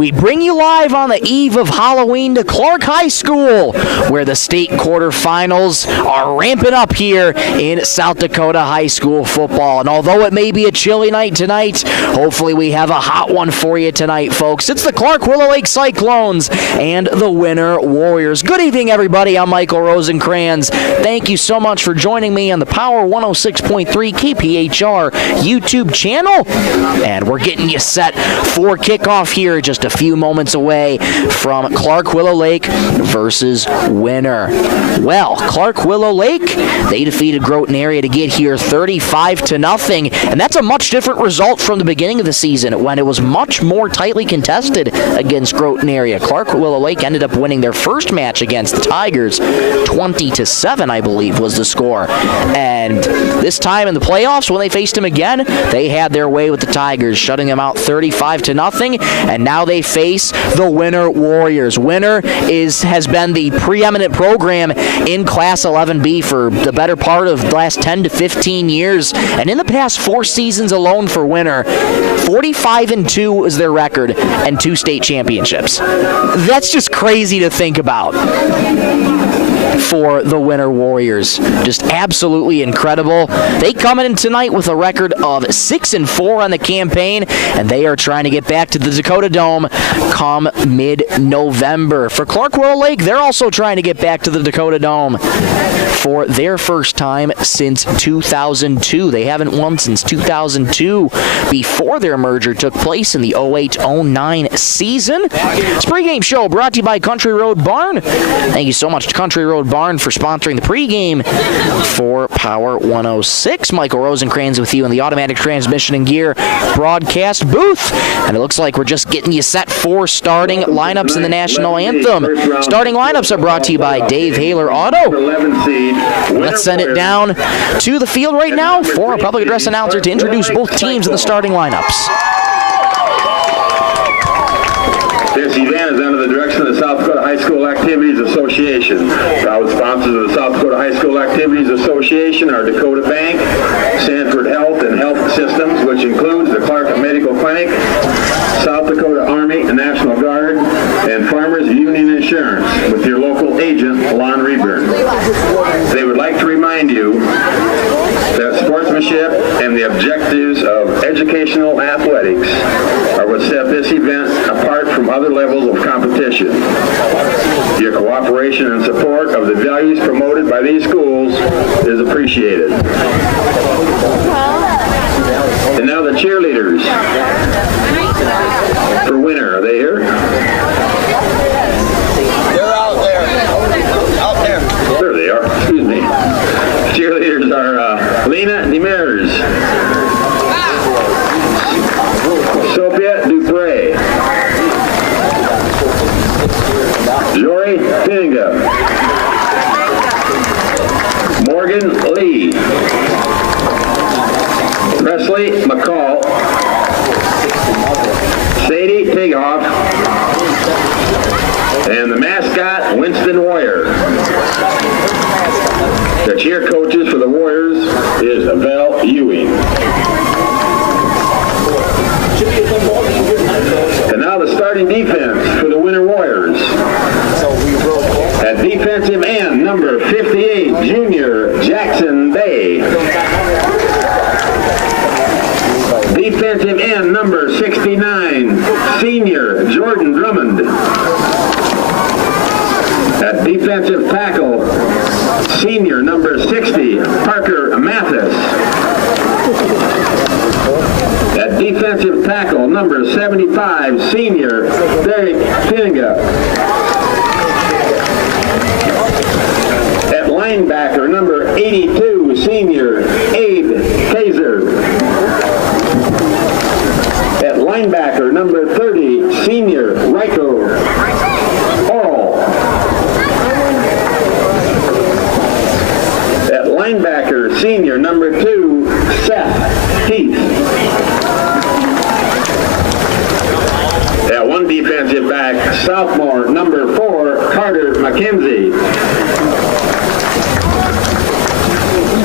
We bring you live on the eve of Halloween to Clark High School, where the state quarterfinals are ramping up here in South Dakota high school football. And although it may be a chilly night tonight, hopefully we have a hot one for you tonight, folks. It's the Clark Willow Lake Cyclones and the Winter Warriors. Good evening, everybody. I'm Michael Rosencrans. Thank you so much for joining me on the Power 106.3 KPHR YouTube channel. And we're getting you set for kickoff here just a few moments away from Clark Willow Lake versus Winter. Well, Clark Willow Lake, they defeated Groton Area to get here 35-0, and that's a much different result from the beginning of the season when it was much more tightly contested against Groton Area. Clark Willow Lake ended up winning their first match against the Tigers, 20-7, I believe, was the score. And this time in the playoffs, when they faced them again, they had their way with the Tigers, shutting them out 35-0, and now they face the Winter Warriors. Winter has been the preeminent program in Class 11B for the better part of the last 10 to 15 years, and in the past 4 seasons alone for Winter, 45-2 is their record and 2 state championships. That's just crazy to think about for the Winter Warriors. Just absolutely incredible. They come in tonight with a record of 6-4 on the campaign, and they are trying to get back to the Dakota Dome come mid-November. For Clark Willow Lake, they're also trying to get back to the Dakota Dome for their first time since 2002. They haven't won since 2002, before their merger took place in the 08-09 season. This pregame show brought to you by Country Road Barn. Thank you so much to Country Road Barn for sponsoring the pregame for Power 106. Michael Rosencrans with you in the automatic transmission and gear broadcast booth. And it looks like we're just getting you set for starting lineups in the national anthem. Starting lineups are brought to you by Dave Haler Auto. Let's send it down to the field right now for a public address announcer to introduce both teams in the starting lineups. This event is under the direction of the South Dakota High School Activities Association. Proud sponsors of the South Dakota High School Activities Association are Dakota Bank, Sanford Health and Health Systems, which includes the Clark Medical Clinic, South Dakota Army and National Guard, and Farmers Union Insurance, with your local agent, Lon Reburn. They would like to remind you that sportsmanship and the objectives of educational athletics are what set this event apart from other levels of competition. Your cooperation and support of the values promoted by these schools is appreciated. And now the cheerleaders for Winter. Are they here? They're out there. Out there. There they are. Excuse me. Cheerleaders are Lena Demers, Sophia Dupre, Jory Tinga, Morgan Lee, Presley McCall, Sadie Tigoff, and the mascot, Winston Warrior. The cheer coaches for the Warriors is Val Ewing. And now the starting defense for the Winter Warriors. At defensive end, number 58, junior Jackson Bay. Defensive end, number 69, senior Jordan Drummond. At defensive tackle, senior number 60, Parker Mathis. At defensive tackle, number 75, senior Derek Finga. At linebacker, number 82, senior Abe Kaiser. At linebacker, number 30, senior Ryko Oral. At linebacker, senior number 2, Seth Heath. At one defensive back, sophomore number 4, Carter McKenzie.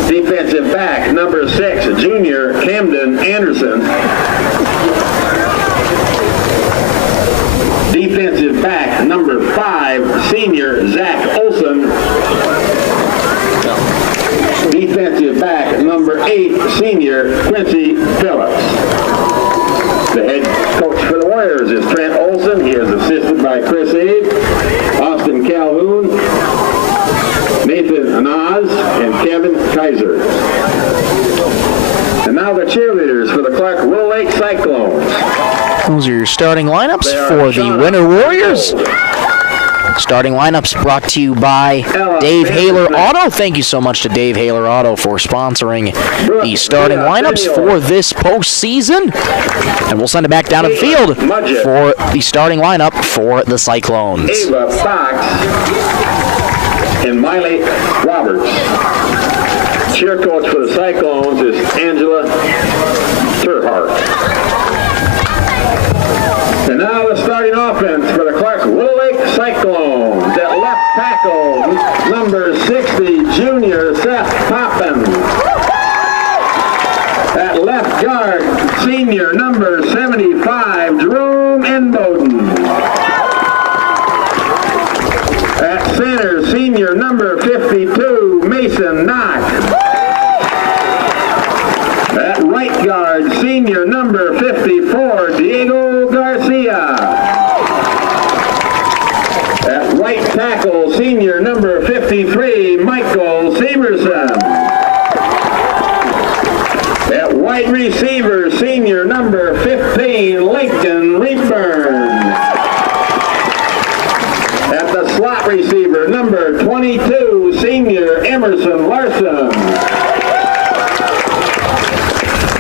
Defensive back, number 6, junior Camden Anderson. 8, senior Quincy Phillips. The head coach for the Warriors is Trent Olson. He is assisted by Chris Abe, Austin Calhoun, Nathan Anaz, and Kevin Kaiser. And now the cheerleaders for the Clark Willow Lake Cyclones. Those are your starting lineups for the Winter Warriors. Starting lineups brought to you by Dave Haler Auto. Thank you so much to Dave Haler Auto for sponsoring the starting lineups for this postseason. And we'll send it back down to the field for the starting lineup for the Cyclones. Ava Fox and Miley Roberts. Cheer coach for the Cyclones is Angela Terhart. And now the starting offense for the Clark Willow Lake Cyclones. At left tackle, number 60, junior Seth Poppin. At left guard, senior number 75, Jerome Enboden. At center, senior number 52, Mason Knock. At right guard, senior number 54, Diego Garcia. At right tackle, senior number 53, Michael Severson. At wide receiver, senior number 15, Lincoln Reedburn. At the slot receiver, number 22, senior Emerson Larson.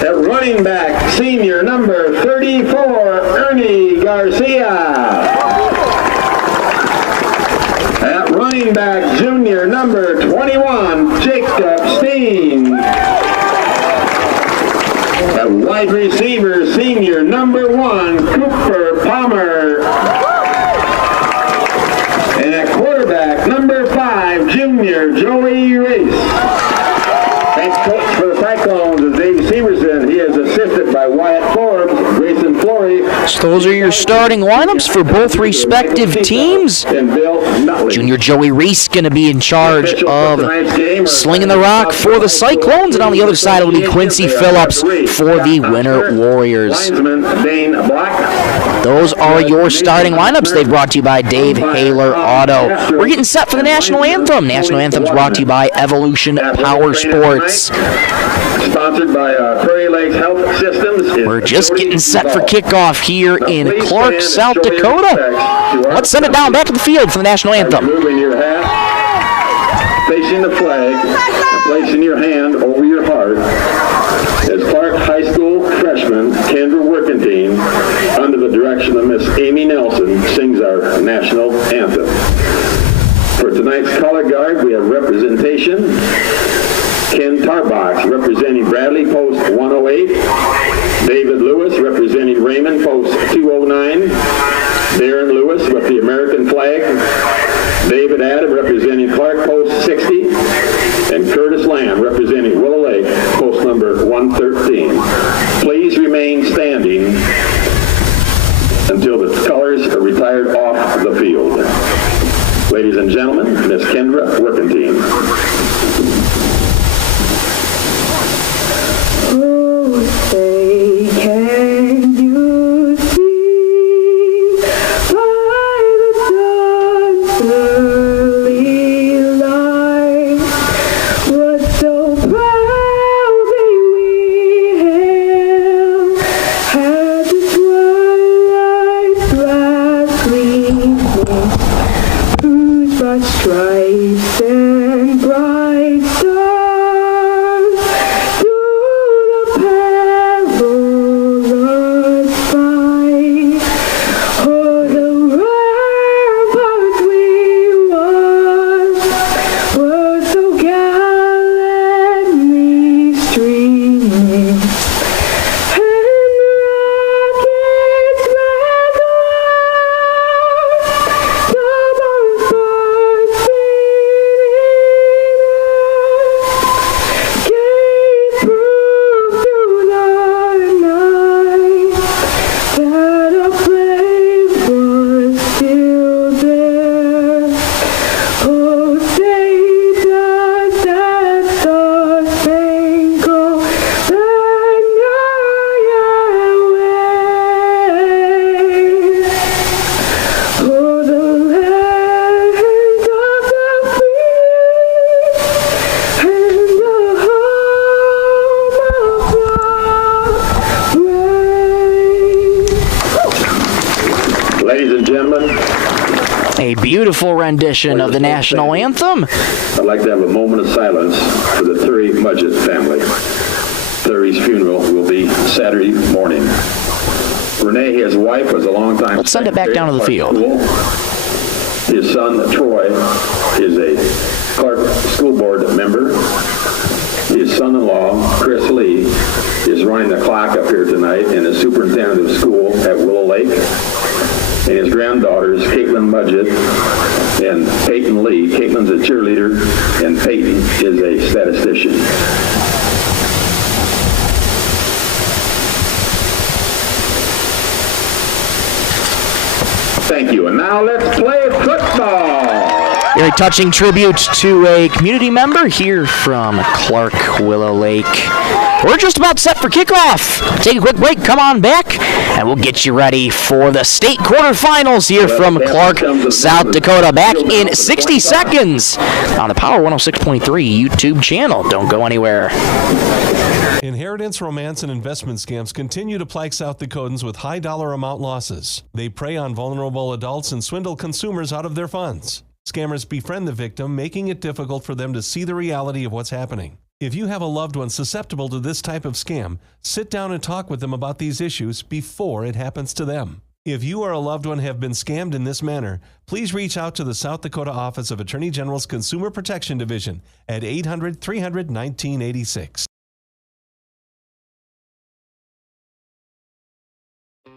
At running back, senior number 34, Ernie Garcia. At running back, junior number 21, Jacob Steen. At wide receiver, senior number 1, Cooper Palmer. And at quarterback, number 5, junior Joey Race. Head coach for the Cyclones is Dave Severson. He is assisted by Wyatt Forbes, Grayson Flory. So those are your starting lineups for both respective teams. Junior Joey Reese going to be in charge of slinging the rock for the Cyclones, and on the other side it will be Quincy Phillips for the Winter Warriors. Those are your starting lineups. They've brought to you by Dave Haler Auto. We're getting set for the National Anthem. National Anthem's brought to you by Evolution Power Sports. Sponsored by Prairie Lakes Health Systems. We're just getting set for kickoff here in Clark, South Dakota. Let's send it down back to the field for the National Anthem. Removing your hat, facing the flag, and placing your hand over your heart as Clark High School freshman Kendra Workentine, under the direction of Miss Amy Nelson, sings our national anthem. For tonight's color guard, we have representation. Ken Tarbox representing Bradley, post 108. David Lewis representing Raymond, post 209. Darren Lewis with the American flag. David Adam representing Clark, post 60. And Curtis Lamb representing Willow Lake, post number 113. Please remain standing until the colors are retired off the field. Ladies and gentlemen, Miss Kendra Workentine. Say, can you see by the dawn's early light what so proudly we hailed as the twilight's last gleaming, whose broad stripes and bright stars through the perilous fight, o'er the ramparts we watched were so gallantly streaming, and rockets red alert, double bursting beautiful rendition of the national anthem. I'd like to have a moment of silence for the Thury Mudgett family. Thury's funeral will be Saturday morning. Renee, his wife, was a long time. Let's send it back down to the field. His son, Troy, is a Clark School Board member. His son-in-law, Chris Lee, is running the clock up here tonight and is superintendent of school at Willow Lake. And his granddaughters, Caitlin Mudgett and Peyton Lee. Caitlin's a cheerleader, and Peyton is a statistician. Thank you. And now let's play football. Very touching tribute to a community member here from Clark Willow Lake. We're just about set for kickoff. Take a quick break, come on back, and we'll get you ready for the state quarterfinals here from Clark, South Dakota. Back in 60 seconds on the Power 106.3 YouTube channel. Don't go anywhere. Inheritance, romance, and investment scams continue to plague South Dakotans with high dollar amount losses. They prey on vulnerable adults and swindle consumers out of their funds. Scammers befriend the victim, making it difficult for them to see the reality of what's happening. If you have a loved one susceptible to this type of scam, sit down and talk with them about these issues before it happens to them. If you or a loved one have been scammed in this manner, please reach out to the South Dakota Office of Attorney General's Consumer Protection Division at 800-300-1986.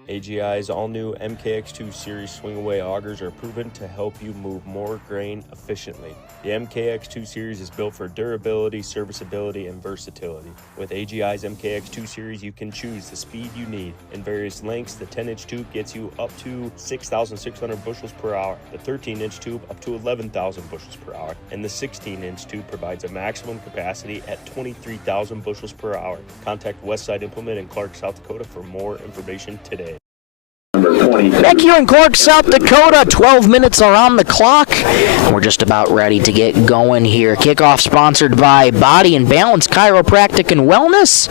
AGI's all-new MKX2 Series swing-away augers are proven to help you move more grain efficiently. The MKX2 Series is built for durability, serviceability, and versatility. With AGI's MKX2 Series, you can choose the speed you need. In various lengths, the 10-inch tube gets you up to 6,600 bushels per hour, the 13-inch tube up to 11,000 bushels per hour, and the 16-inch tube provides a maximum capacity at 23,000 bushels per hour. Contact Westside Implement in Clark, South Dakota for more information today. Back here in Clark, South Dakota, 12 minutes are on the clock. We're just about ready to get going here. Kickoff sponsored by Body and Balance Chiropractic and Wellness.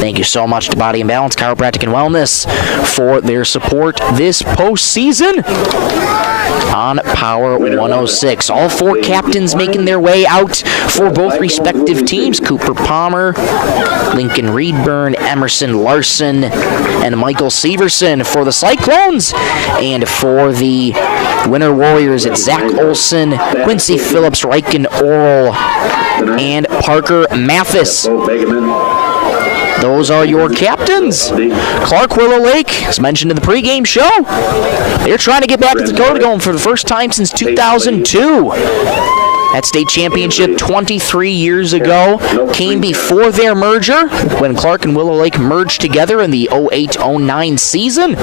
Thank you so much to Body and Balance Chiropractic and Wellness for their support this postseason on Power 106. All four captains making their way out for both respective teams. Cooper Palmer, Lincoln Reedburn, Emerson Larson, and Michael Severson for the Cyclones. And for the Winter Warriors, it's Zach Olson, Quincy Phillips, Riken Oral, and Parker Mathis. Those are your captains. Clark Willow Lake, as mentioned in the pregame show, they're trying to get back to Dakota going for the first time since 2002. That state championship 23 years ago came before their merger when Clark and Willow Lake merged together in the 08-09 season.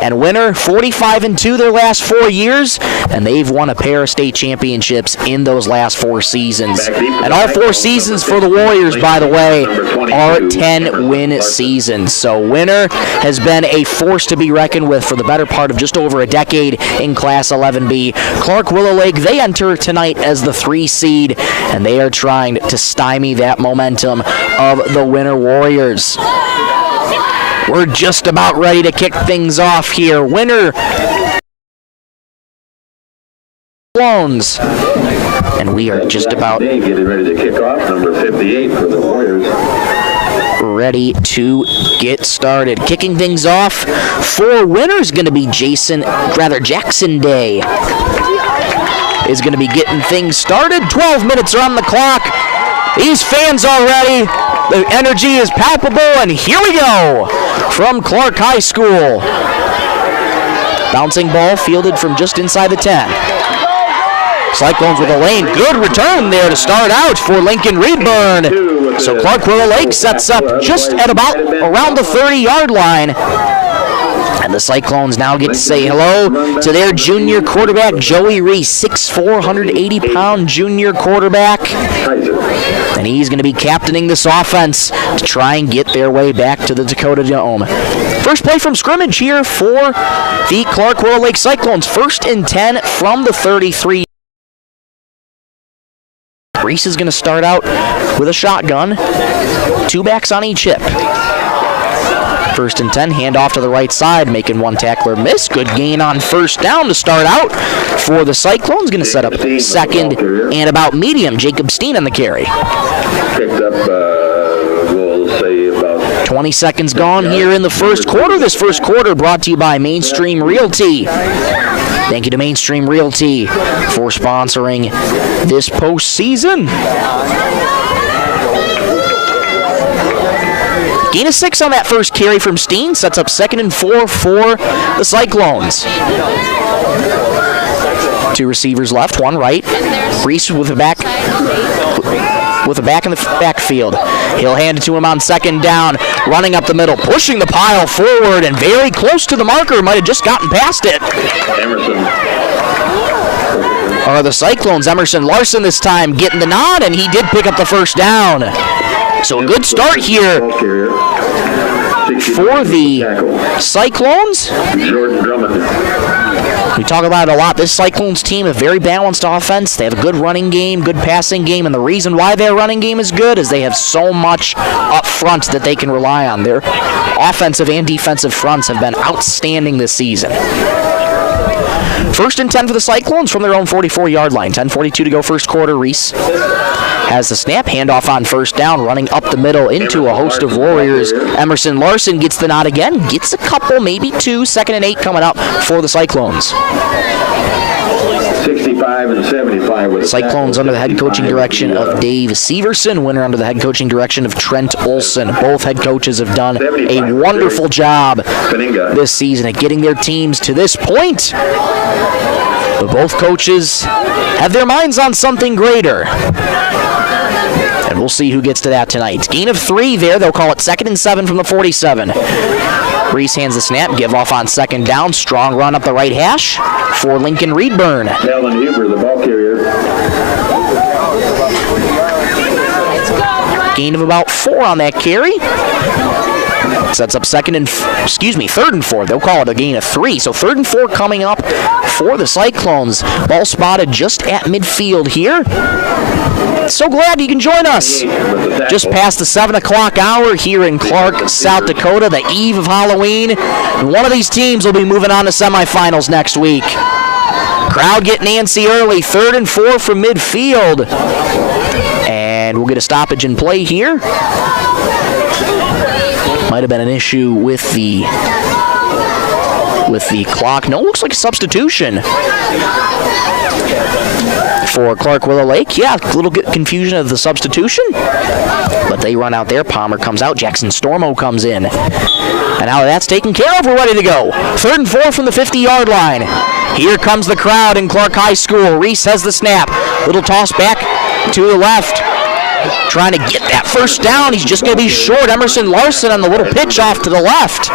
And winner 45-2 their last 4 years, and they've won a pair of state championships in those last 4 seasons. And all 4 seasons for the Warriors, by the way, are 10-win seasons. So winner has been a force to be reckoned with for the better part of just over a decade in Class 11B. Clark Willow Lake, they enter tonight as the 3 seed, and they are trying to stymie that momentum of the Winter Warriors. We're just about ready to kick things off here. Winner Clones. And we are just about getting ready to kick off. Number 58 for the Warriors. Ready to get started. Kicking things off for winners going to be Jackson Day is going to be getting things started. 12 minutes are on the clock. These fans are ready. The energy is palpable, and here we go from Clark High School. Bouncing ball fielded from just inside the 10. Cyclones with a lane. Good return there to start out for Lincoln Reedburn. So Clark Willow Lake sets up just at about around the 30-yard line. And the Cyclones now get to say hello to their junior quarterback, Joey Reese, 6'4", 180-pound junior quarterback. And he's going to be captaining this offense to try and get their way back to the Dakota Dome. First play from scrimmage here for the Clark Willow Lake Cyclones. 1st and 10 from the 33. Reese is going to start out with a shotgun. 2 backs on each hip. 1st and 10, hand off to the right side, making one tackler miss. Good gain on 1st down to start out for the Cyclones. Going to set up second and about medium. Jacob Steen on the carry. Picked up, we'll say about 20 seconds gone here in the first quarter. This first quarter brought to you by Mainstream Realty. Thank you to Mainstream Realty for sponsoring this postseason. Gain of 6 on that first carry from Steen. Sets up 2nd and 4 for the Cyclones. 2 receivers left, 1 right. Reese with a back in the backfield. He'll hand it to him on 2nd down. Running up the middle, pushing the pile forward, and very close to the marker. Might have just gotten past it. Emerson. The Cyclones, Emerson Larson this time getting the nod, and he did pick up the first down. So a good start here for the Cyclones. Jordan Drummond. We talk about it a lot. This Cyclones team, a very balanced offense. They have a good running game, good passing game, and the reason why their running game is good is they have so much up front that they can rely on. Their offensive and defensive fronts have been outstanding this season. 1st and 10 for the Cyclones from their own 44-yard line. 10:42 to go first quarter. Reese has the snap, handoff on 1st down, running up the middle into a host of Warriors. Emerson Larson gets the nod again, gets a couple, maybe 2. 2nd and 8 coming up for the Cyclones. 65 and 75 with Cyclones under the head coaching direction of Dave Severson. Winner under the head coaching direction of Trent Olson. Both head coaches have done a wonderful job this season at getting their teams to this point. But both coaches have their minds on something greater. And we'll see who gets to that tonight. Gain of 3 there. They'll call it 2nd and 7 from the 47. Reese hands the snap, give off on 2nd down. Strong run up the right hash for Lincoln Reedburn. Alan Huber, the ball carrier. Gain of about 4 on that carry. Sets up 3rd and 4. They'll call it a gain of 3. So 3rd and 4 coming up for the Cyclones. Ball spotted just at midfield here. So glad you can join us. Just past the 7 o'clock hour here in Clark, South Dakota, the eve of Halloween. And one of these teams will be moving on to semifinals next week. Crowd getting antsy early. 3rd and 4 from midfield. And we'll get a stoppage in play here. Might have been an issue with the clock. No, looks like a substitution for Clark Willow Lake. Yeah, a little confusion of the substitution. But they run out there. Palmer comes out. Jackson Stormo comes in. And now that's taken care of, we're ready to go. 3rd and 4 from the 50-yard line. Here comes the crowd in Clark High School. Reese has the snap. Little toss back to the left. Trying to get that first down. He's just going to be short. Emerson Larson on the little pitch off to the left.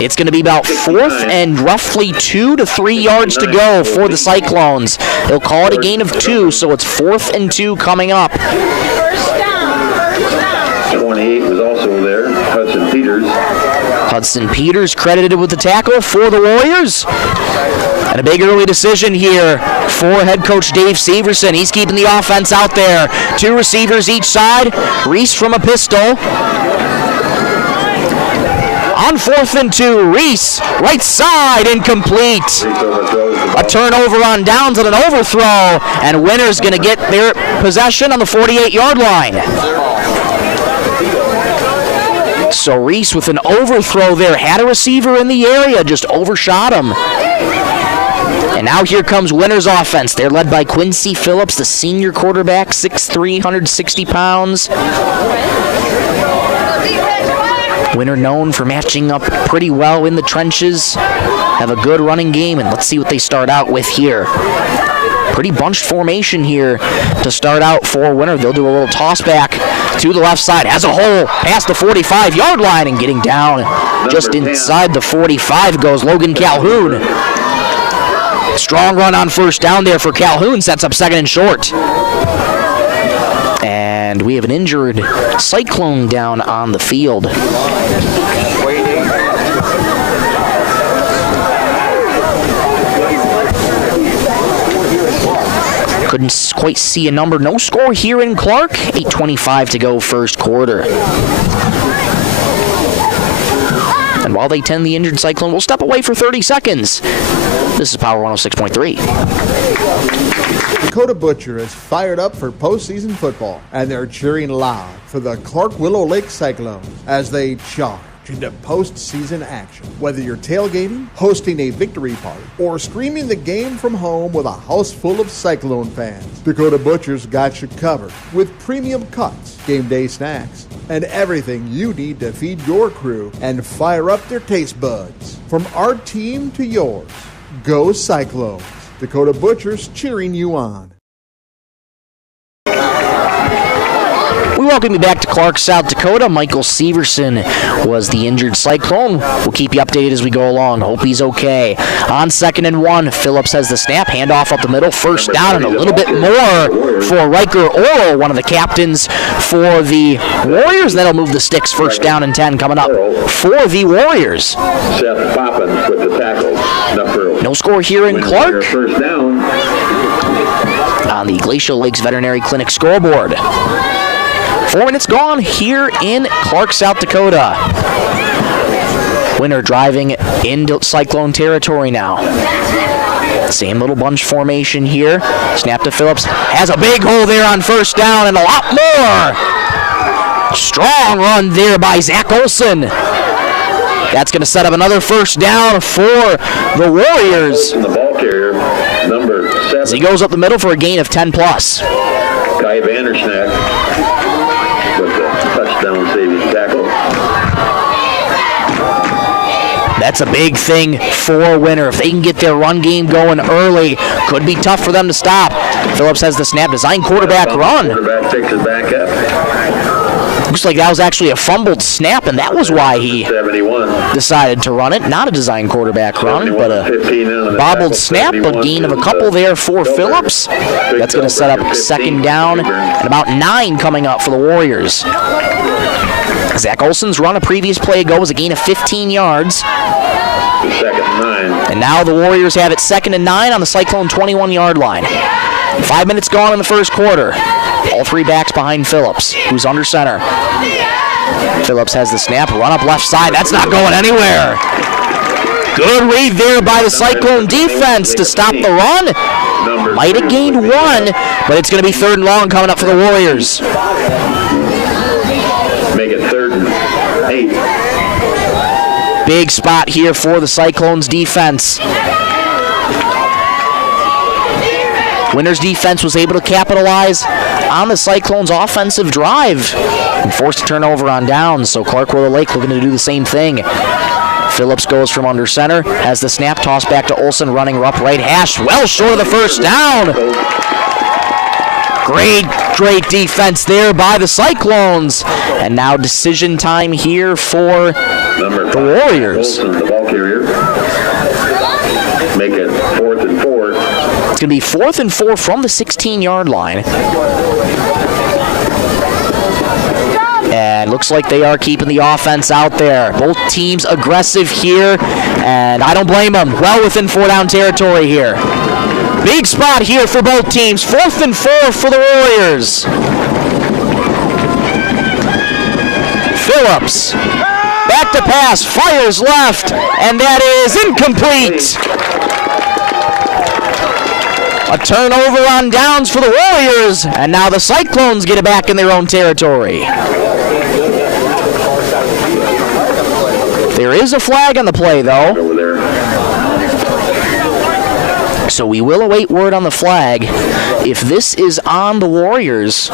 It's going to be about 4th and roughly 2 to 3 yards to go for the Cyclones. They'll call it a gain of 2, so it's 4th and 2 coming up. 28 was also there, Hudson Peters. Hudson Peters credited with the tackle for the Warriors. And a big early decision here for head coach Dave Severson. He's keeping the offense out there. 2 receivers each side. Reese from a pistol. On 4th and 2, Reese, right side, incomplete. A turnover on downs and an overthrow. And Winner's going to get their possession on the 48-yard line. So Reese with an overthrow there. Had a receiver in the area, just overshot him. And now here comes Winner's offense. They're led by Quincy Phillips, the senior quarterback, 6'3", 160 pounds. Winner known for matching up pretty well in the trenches. Have a good running game, and let's see what they start out with here. Pretty bunched formation here to start out for Winner. They'll do a little toss back to the left side. Has a hole past the 45-yard line, and getting down just inside the 45 goes Logan Calhoun. Strong run on 1st down there for Calhoun. Sets up 2nd and short. And we have an injured Cyclone down on the field. Couldn't quite see a number. No score here in Clark. 8:25 to go first quarter. And while while they tend the injured Cyclone. We'll step away for 30 seconds. This is Power 106.3. Dakota Butcher is fired up for postseason football, and they're cheering loud for the Clark Willow Lake Cyclones as they charge into postseason action. Whether you're tailgating, hosting a victory party, or streaming the game from home with a house full of Cyclone fans, Dakota Butcher's got you covered with premium cuts, game day snacks, and everything you need to feed your crew and fire up their taste buds. From our team to yours, go Cyclones. Dakota Butcher's cheering you on. We welcome you back to Clark, South Dakota. Michael Severson was the injured Cyclone. We'll keep you updated as we go along. Hope he's okay. On 2nd and 1, Phillips has the snap. Handoff up the middle. First down and a little bit more for Riker Oro, one of the captains for the Warriors. That'll move the sticks. First down and 10 coming up for the Warriors. Seth Poppins with the tackle. No score here in Clark First down. on the Glacial Lakes Veterinary Clinic scoreboard. 4 minutes gone here in Clark, South Dakota. Winner driving into Cyclone territory now. Same little bunch formation here. Snap to Phillips. Has a big hole there on first down and a lot more. Strong run there by Zach Olson. That's going to set up another first down for the Warriors. The ball carrier, number 7. As he goes up the middle for a gain of 10 plus. Kai Vandersnack with the touchdown saving tackle. That's a big thing for Winner. If they can get their run game going early, could be tough for them to stop. Phillips has the snap, design quarterback run. Quarterback takes it back up. Looks like that was actually a fumbled snap, and that was why he 71. decided to run it. Not a design quarterback run, but a bobbled snap, a gain of a couple there for Phillips. That's going to set up 2nd down and about 9 coming up for the Warriors. Zach Olson's run a previous play ago was a gain of 15 yards. 2nd and 9. And now the Warriors have it 2nd and 9 on the Cyclone 21-yard line. 5 minutes gone in the first quarter. All 3 backs behind Phillips, who's under center. Phillips has the snap, run up left side. That's not going anywhere. Good read there by the Cyclone defense to stop the run. Might have gained 1, but it's going to be 3rd and long coming up for the Warriors. Make it 3rd and 8. Big spot here for the Cyclones defense. Winner's defense was able to capitalize on the Cyclones' offensive drive and forced a turnover on downs, so Clark Willow Lake looking to do the same thing. Phillips goes from under center, has the snap, tossed back to Olson, running up right hash, well short of the first down. Great defense there by the Cyclones. And now decision time here for the Warriors. Olson, the ball carrier. Make it 4th and 4. It's going to be 4th and 4 from the 16-yard line. And looks like they are keeping the offense out there. Both teams aggressive here, and I don't blame them. Well within 4-down territory here. Big spot here for both teams. 4th and 4 for the Warriors. Phillips. Back to pass. Fires left. And that is incomplete. A turnover on downs for the Warriors. And now the Cyclones get it back in their own territory. There is a flag on the play, though. Over there. So we will await word on the flag. If this is on the Warriors,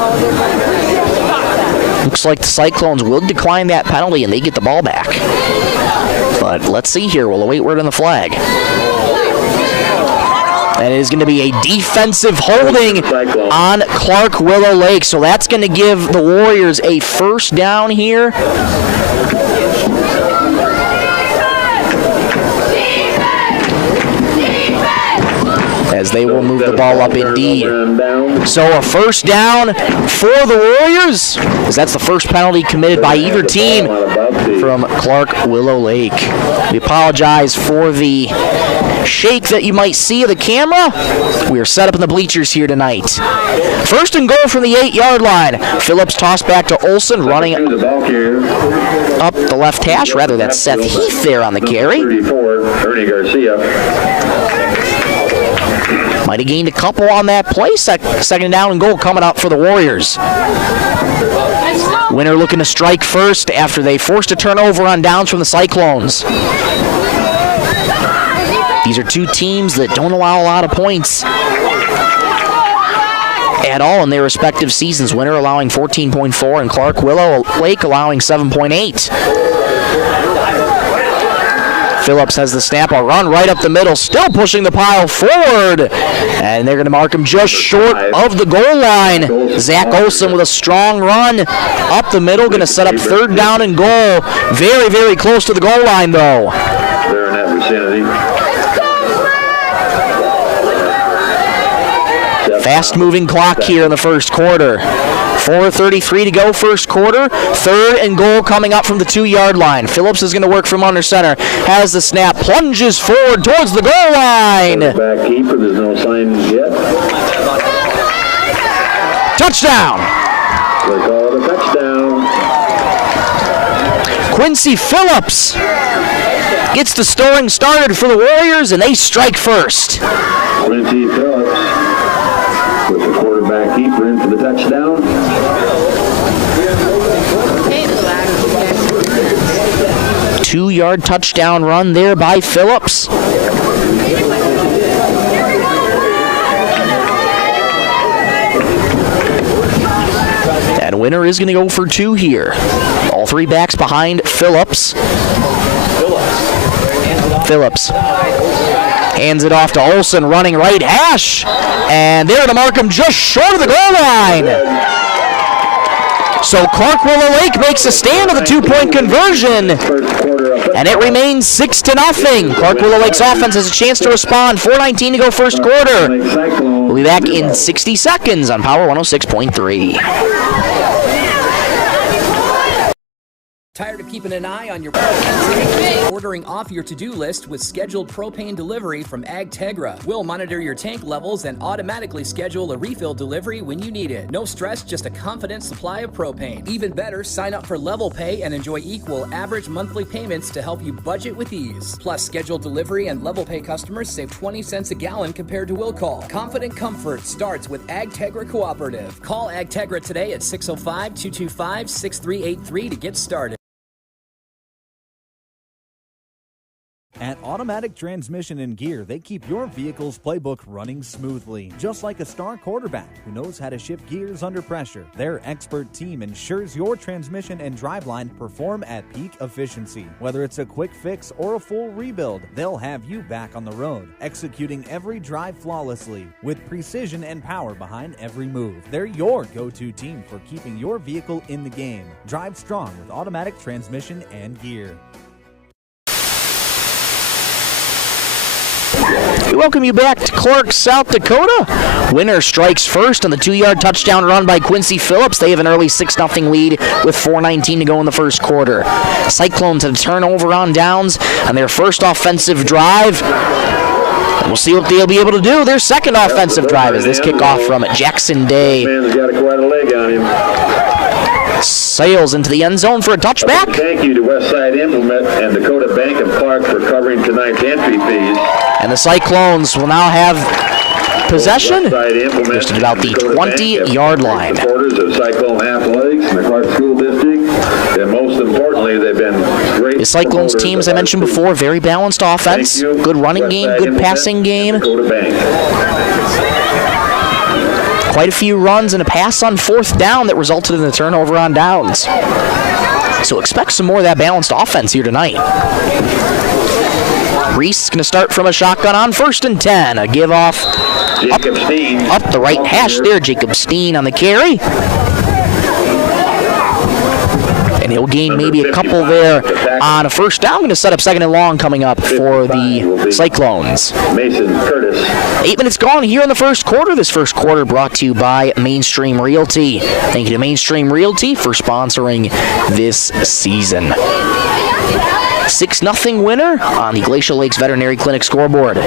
looks like the Cyclones will decline that penalty and they get the ball back. But let's see here. We'll await word on the flag. And it is going to be a defensive holding on Clark Willow Lake. So that's going to give the Warriors a first down here. As they will move the ball up indeed. So a first down for the Warriors, as that's the first penalty committed by either team from Clark Willow Lake. We apologize for the shake that you might see of the camera. We are set up in the bleachers here tonight. First and goal from the 8-yard line. Phillips tossed back to Olson, running up the left hash. Rather, that's Seth Heath there on the carry. 34, Ernie Garcia. Might have gained a couple on that play. Second down and goal coming up for the Warriors. Winner looking to strike first after they forced a turnover on downs from the Cyclones. These are two teams that don't allow a lot of points at all in their respective seasons. Winner allowing 14.4 and Willow Lake allowing 7.8. Phillips has the snap, a run right up the middle, still pushing the pile forward. And they're going to mark him just short of the goal line. Zach Olson with a strong run up the middle, going to set up third down and goal. Very, very close to the goal line, though. They're in that vicinity. Fast-moving clock here in the first quarter. 4:33 to go first quarter. Third and goal coming up from the 2-yard line. Phillips is going to work from under center. Has the snap, plunges forward towards the goal line. Back keeper, there's no sign yet. Touchdown! They call it a touchdown. Quincy Phillips gets the scoring started for the Warriors, and they strike first. Quincy Phillips with the quarterback keeper in for the touchdown. 2-yard touchdown run there by Phillips. And Winner is going to go for 2 here. All 3 backs behind Phillips. Phillips hands it off to Olson, running right hash. And they're going to mark him just short of the goal line. So Willow Lake makes a stand of the 2-point conversion. And it remains 6-0. Willow Lake's offense has a chance to respond. 4:19 to go first quarter. We'll be back in 60 seconds on Power 106.3. Tired of keeping an eye on your ordering off your to-do list with scheduled propane delivery from AgTegra. We'll monitor your tank levels and automatically schedule a refill delivery when you need it. No stress, just a confident supply of propane. Even better, sign up for Level Pay and enjoy equal average monthly payments to help you budget with ease. Plus, scheduled delivery and Level Pay customers save 20 cents a gallon compared to will call. Confident comfort starts with AgTegra Cooperative. Call AgTegra today at 605-225-6383 to get started. At Automatic Transmission and Gear, they keep your vehicle's playbook running smoothly. Just like a star quarterback who knows how to shift gears under pressure, their expert team ensures your transmission and driveline perform at peak efficiency. Whether it's a quick fix or a full rebuild, they'll have you back on the road, executing every drive flawlessly with precision and power behind every move. They're your go-to team for keeping your vehicle in the game. Drive strong with Automatic Transmission and Gear. We welcome you back to Clark, South Dakota. Winner strikes first on the 2-yard touchdown run by Quincy Phillips. They have an early 6-0 lead with 4:19 to go in the first quarter. Cyclones have a turnover on downs on their first offensive drive. And we'll see what they'll be able to do. Their second offensive drive is this kickoff from Jackson Day. Man's got quite a leg on him. Sails into the end zone for a touchback. Thank you to Westside Implement and Dakota Bank of Clark for covering tonight's entry fees. And the Cyclones will now have possession just at about the 20-yard line. Supporters of Cyclone Athletics and the Clark School District, and most importantly, they've been great. The Cyclones team, as I mentioned before, very balanced offense, good running game, good passing game. Dakota Bank. Quite a few runs and a pass on 4th down that resulted in the turnover on downs. So expect some more of that balanced offense here tonight. Reese is going to start from a shotgun on 1st and 10. A give off up the right hash there. Jacob Steen on the carry. And he'll gain maybe a couple there on a 1st down. Going to set up 2nd and long coming up for the Cyclones. Mason Curtis. 8 minutes gone here in the first quarter. This first quarter brought to you by Mainstream Realty. Thank you to Mainstream Realty for sponsoring this season. 6-0 winner on the Glacial Lakes Veterinary Clinic scoreboard.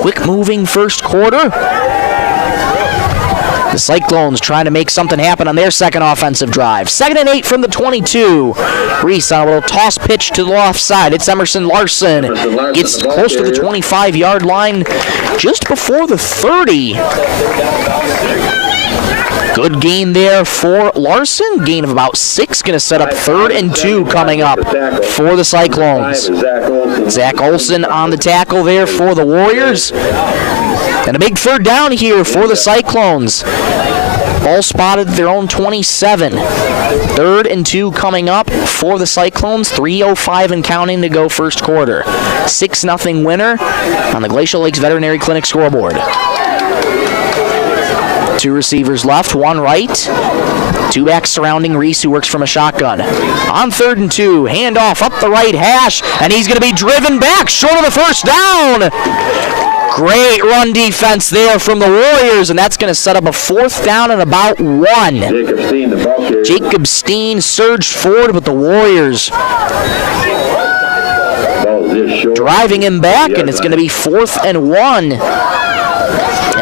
Quick moving first quarter. The Cyclones trying to make something happen on their second offensive drive. 2nd and 8 from the 22. Reese on a little toss pitch to the left side. It's Emerson Larson. Gets close to the 25-yard line just before the 30. Good gain there for Larson. Gain of about 6. Going to set up 3rd and 2 coming up for the Cyclones. Zach Olson on the tackle there for the Warriors. And a big 3rd down here for the Cyclones. Ball spotted at their own 27. 3rd and 2 coming up for the Cyclones. 3:05 and counting to go first quarter. 6-0 winner on the Glacial Lakes Veterinary Clinic scoreboard. 2 receivers left, 1 right. 2 backs surrounding Reese, who works from a shotgun. On 3rd and 2, handoff up the right hash, and he's going to be driven back short of the first down. Great run defense there from the Warriors, and that's going to set up a 4th down and about 1. Jacob Steen surged forward, but the Warriors driving him back, and it's going to be 4th and 1.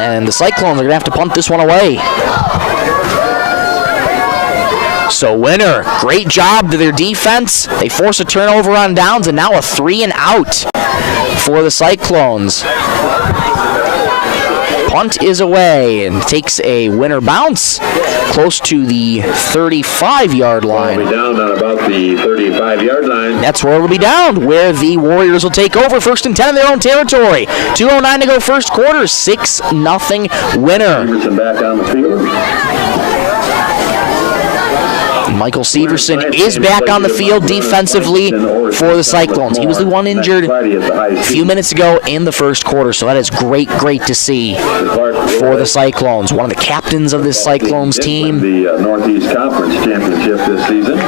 And the Cyclones are going to have to punt this one away. So winner, great job to their defense. They force a turnover on downs, and now a 3 and out for the Cyclones. Punt is away and takes a winner bounce close to the 35-yard line. It'll be down on about the 35-yard line. That's where it'll be down, where the Warriors will take over. 1st and 10 in their own territory. 2:09 to go first quarter. 6-0 winner. Emerson back on the field. Michael Severson is back on the field defensively for the Cyclones. He was the one injured a few minutes ago in the first quarter, so that is great to see for the Cyclones. One of the captains of this Cyclones team. The Northeast Conference Championship this season.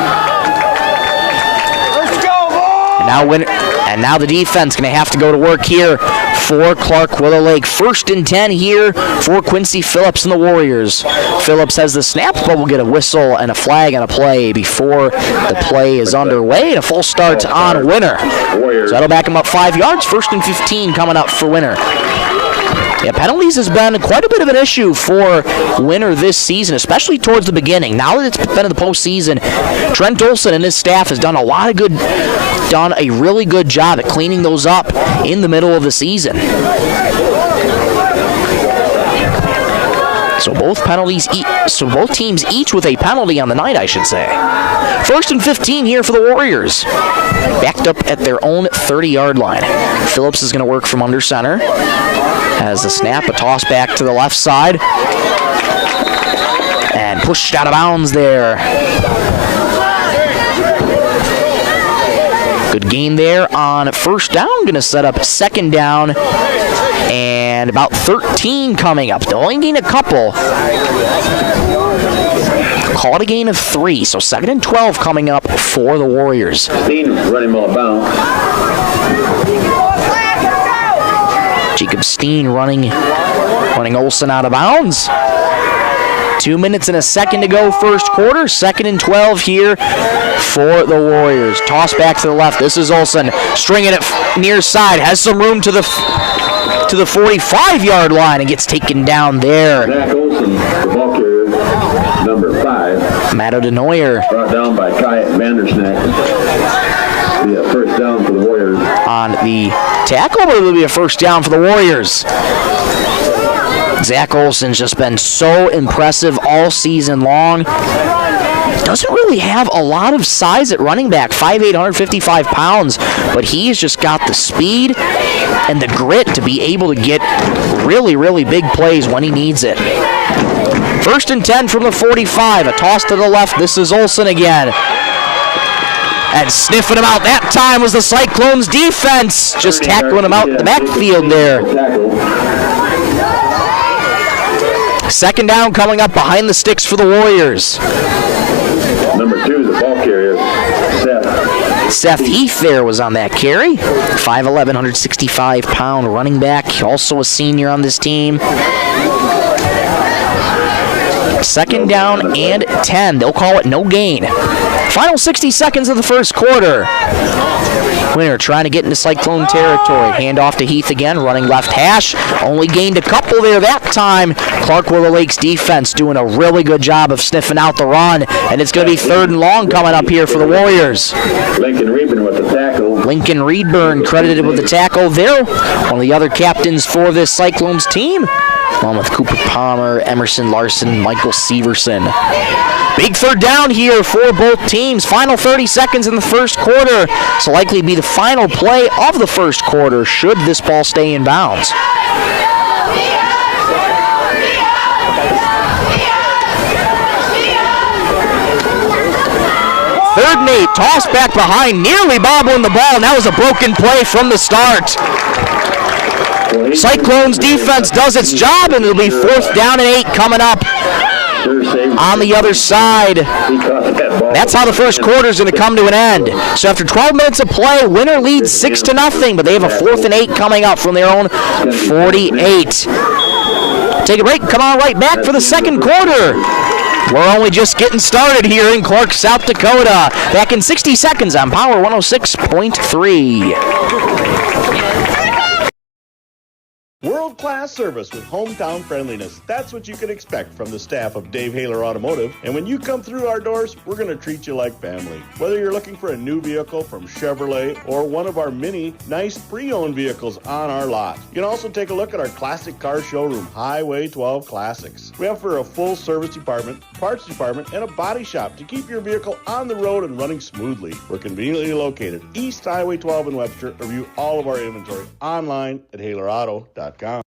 And now the defense going to have to go to work here for Clark Willow Lake. 1st and 10 here for Quincy Phillips and the Warriors. Phillips has the snap, but will get a whistle and a flag on a play before the play is underway. And a full start on winner. So that'll back him up 5 yards. 1st and 15 coming up for winner. Yeah, penalties has been quite a bit of an issue for winner this season, especially towards the beginning. Now that it's been in the postseason, Trent Olson and his staff has done a really good job at cleaning those up in the middle of the season. So both teams each with a penalty on the night, I should say. 1st and 15 here for the Warriors. Backed up at their own 30-yard line. Phillips is going to work from under center. Has the snap, a toss back to the left side. And pushed out of bounds there. Good gain there on 1st down. Going to set up 2nd down. And about 13 coming up. They'll only gain a couple. Call it a gain of 3. So 2nd and 12 coming up for the Warriors. Steen running well bound. Jacob Steen running Olson out of bounds. 2 minutes and a second to go first quarter. 2nd and 12 here for the Warriors. Toss back to the left. This is Olson stringing it near side. Has some room to the 45-yard line and gets taken down there. Zach Olson, the ball carrier, number 5. Matt O'Denoyer. Brought down by Kai Vandersnack. The 1st down for the Warriors. On the tackle, but it will be a 1st down for the Warriors. Zach Olson's just been so impressive all season long. Doesn't really have a lot of size at running back, 5'8", 155 pounds, but he's just got the speed and the grit to be able to get really big plays when he needs it. 1st and 10 from the 45, a toss to the left. This is Olson again. And sniffing him out that time was the Cyclones defense. Just tackling him out the backfield there. 2nd down coming up behind the sticks for the Warriors. Number 2, the ball carrier, Seth Heath there was on that carry. 5'11", 165-pound running back. Also a senior on this team. 2nd down and 10. They'll call it no gain. Final 60 seconds of the first quarter. Winner trying to get into Cyclone territory. Hand off to Heath again, running left hash. Only gained a couple there that time. Clark Willow Lake's defense doing a really good job of sniffing out the run, and it's going to be 3rd and long coming up here for the Warriors. Lincoln Reedburn with the tackle. Lincoln Reedburn credited with the tackle there. One of the other captains for this Cyclones team, along with Cooper Palmer, Emerson Larson, Michael Severson. Big 3rd down here for both teams. Final 30 seconds in the first quarter. So likely be the final play of the first quarter should this ball stay in bounds. 3rd and 8, toss back behind, nearly bobbling the ball, and that was a broken play from the start. Cyclones defense does its job, and it'll be 4th down and 8 coming up on the other side. That's how the first quarter is going to come to an end. So after 12 minutes of play, Winner leads 6-0, but they have a 4th and 8 coming up from their own 48. Take a break, come on right back for the second quarter. We're only just getting started here in Clark, South Dakota. Back in 60 seconds on Power 106.3. World-class service with hometown friendliness. That's what you can expect from the staff of Dave Haler Automotive. And when you come through our doors, we're going to treat you like family. Whether you're looking for a new vehicle from Chevrolet or one of our many nice pre-owned vehicles on our lot. You can also take a look at our classic car showroom, Highway 12 Classics. We offer a full service department, parts department, and a body shop to keep your vehicle on the road and running smoothly. We're conveniently located East Highway 12 in Webster. Review all of our inventory online at HalerAuto.com.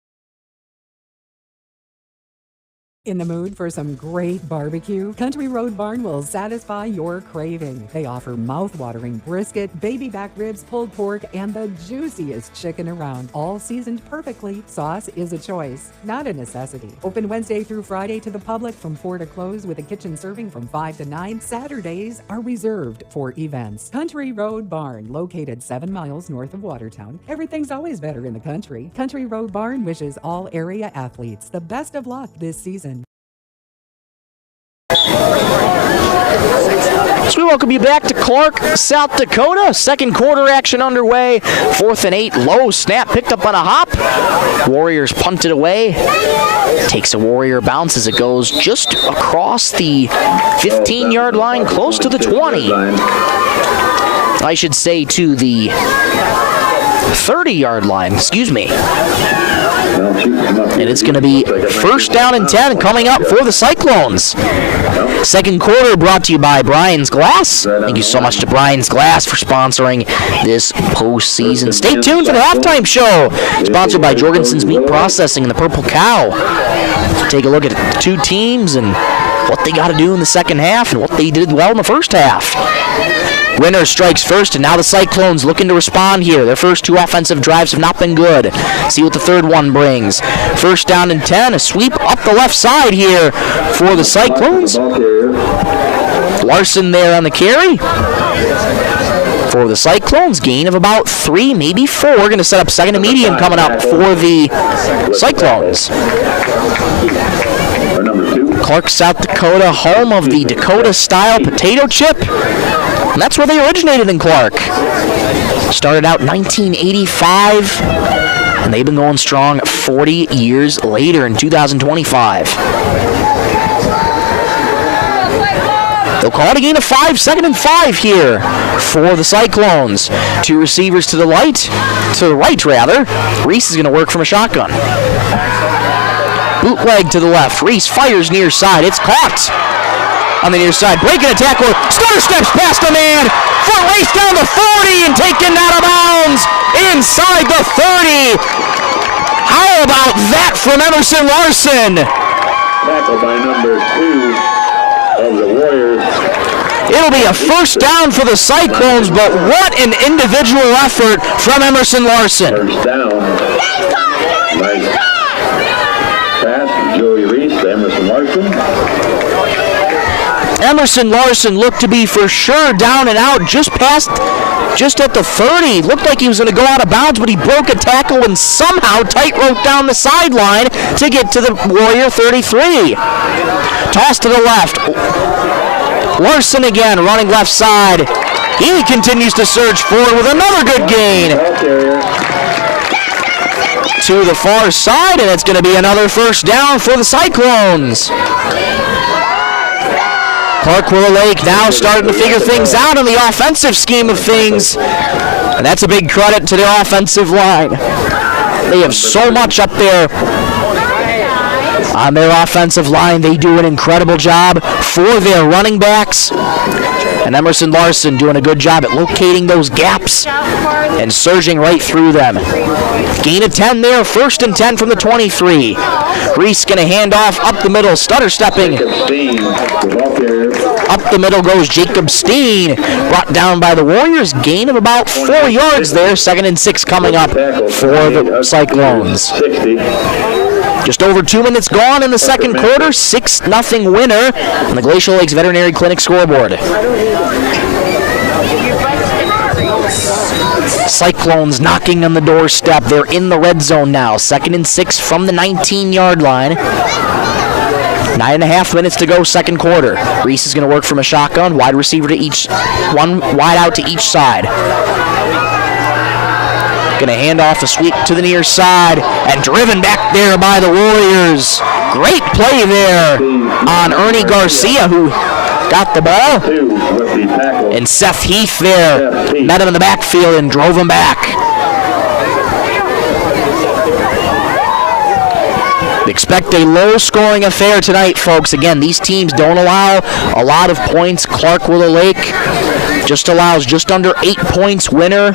In the mood for some great barbecue? Country Road Barn will satisfy your craving. They offer mouth-watering brisket, baby back ribs, pulled pork, and the juiciest chicken around, all seasoned perfectly. Sauce is a choice, not a necessity. Open Wednesday through Friday to the public from 4 to close with a kitchen serving from 5 to 9. Saturdays are reserved for events. Country Road Barn, located 7 miles north of Watertown. Everything's always better in the country. Country Road Barn wishes all area athletes the best of luck this season. So we welcome you back to Clark, South Dakota. Second quarter action underway. 4th and 8, low snap picked up on a hop. Warriors punted away. Takes a Warrior bounce as it goes just across the 15-yard line, close to the 20. I should say to the 30-yard line, excuse me. And it's going to be 1st down and 10 coming up for the Cyclones. Second quarter brought to you by Brian's Glass. Thank you so much to Brian's Glass for sponsoring this postseason. Stay tuned for the halftime show, sponsored by Jorgensen's Meat Processing and the Purple Cow. Take a look at the two teams and what they got to do in the second half and what they did well in the first half. Winner strikes first, and now the Cyclones looking to respond here. Their first 2 offensive drives have not been good. See what the third one brings. 1st down and 10, a sweep up the left side here for the Cyclones. Larson there on the carry for the Cyclones. Gain of about 3, maybe 4. Going to set up 2nd and medium coming up for the Cyclones. Clark, South Dakota, home of the Dakota-style potato chip. And that's where they originated in Clark. Started out 1985, and they've been going strong 40 years later in 2025. They'll call it a gain of 5, 2nd and 5 here for the Cyclones. 2 receivers to the right, Reese is going to work from a shotgun. Bootleg to the left. Reese fires near side. It's caught on the near side. Breaking a tackle. Stutter steps past a man. Foot race down the 40 and taken out of bounds inside the 30. How about that from Emerson Larson? Tackle by number 2 of the Warriors. It'll be a 1st down for the Cyclones, but what an individual effort from Emerson Larson. 1st down. Nice pass, Joey Reese to Emerson Larson. Emerson Larson looked to be for sure down and out just at the 30. Looked like he was going to go out of bounds, but he broke a tackle and somehow tightrope down the sideline to get to the Warrior 33. Toss to the left. Larson again running left side. He continues to surge forward with another good gain to the far side, and it's going to be another first down for the Cyclones. Clark Willow Lake now starting to figure things out in the offensive scheme of things, and that's a big credit to their offensive line. They have so much up there on their offensive line. They do an incredible job for their running backs, and Emerson Larson doing a good job at locating those gaps and surging right through them. Gain of 10 there, 1st and 10 from the 23. Reese going to hand off up the middle, stutter stepping. Up the middle goes Jacob Steen, brought down by the Warriors. Gain of about 4 yards there, 2nd and 6 coming up for the Cyclones. Just over 2 minutes gone in the second quarter, 6-0 winner on the Glacial Lakes Veterinary Clinic scoreboard. Cyclones knocking on the doorstep. They're in the red zone now. 2nd and 6 from the 19-yard line. 9.5 minutes to go, second quarter. Reese is going to work from a shotgun, wide receiver to each, one wide out to each side. Going to hand off a sweep to the near side, and driven back there by the Warriors. Great play there on Ernie Garcia, who got the ball. And Seth Heath there met him in the backfield and drove him back. Expect a low-scoring affair tonight, folks. Again, these teams don't allow a lot of points. Clark Willow Lake just allows just under 8 points. Winner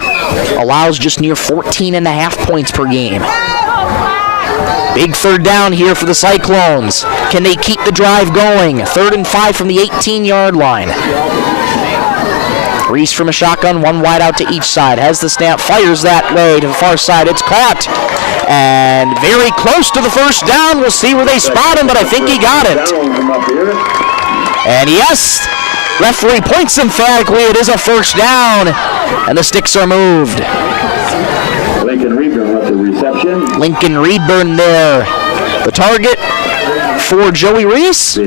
allows just near 14.5 points per game. Big third down here for the Cyclones. Can they keep the drive going? 3rd and 5 from the 18-yard line. Reese from a shotgun, one wide out to each side. Has the snap, fires that way to the far side. It's caught. And very close to the first down. We'll see where they spot him, but I think he got it. And yes, referee points emphatically. It is a first down, and the sticks are moved. Lincoln Reedburn with the reception. Lincoln Reedburn there. The target for Joey Reese.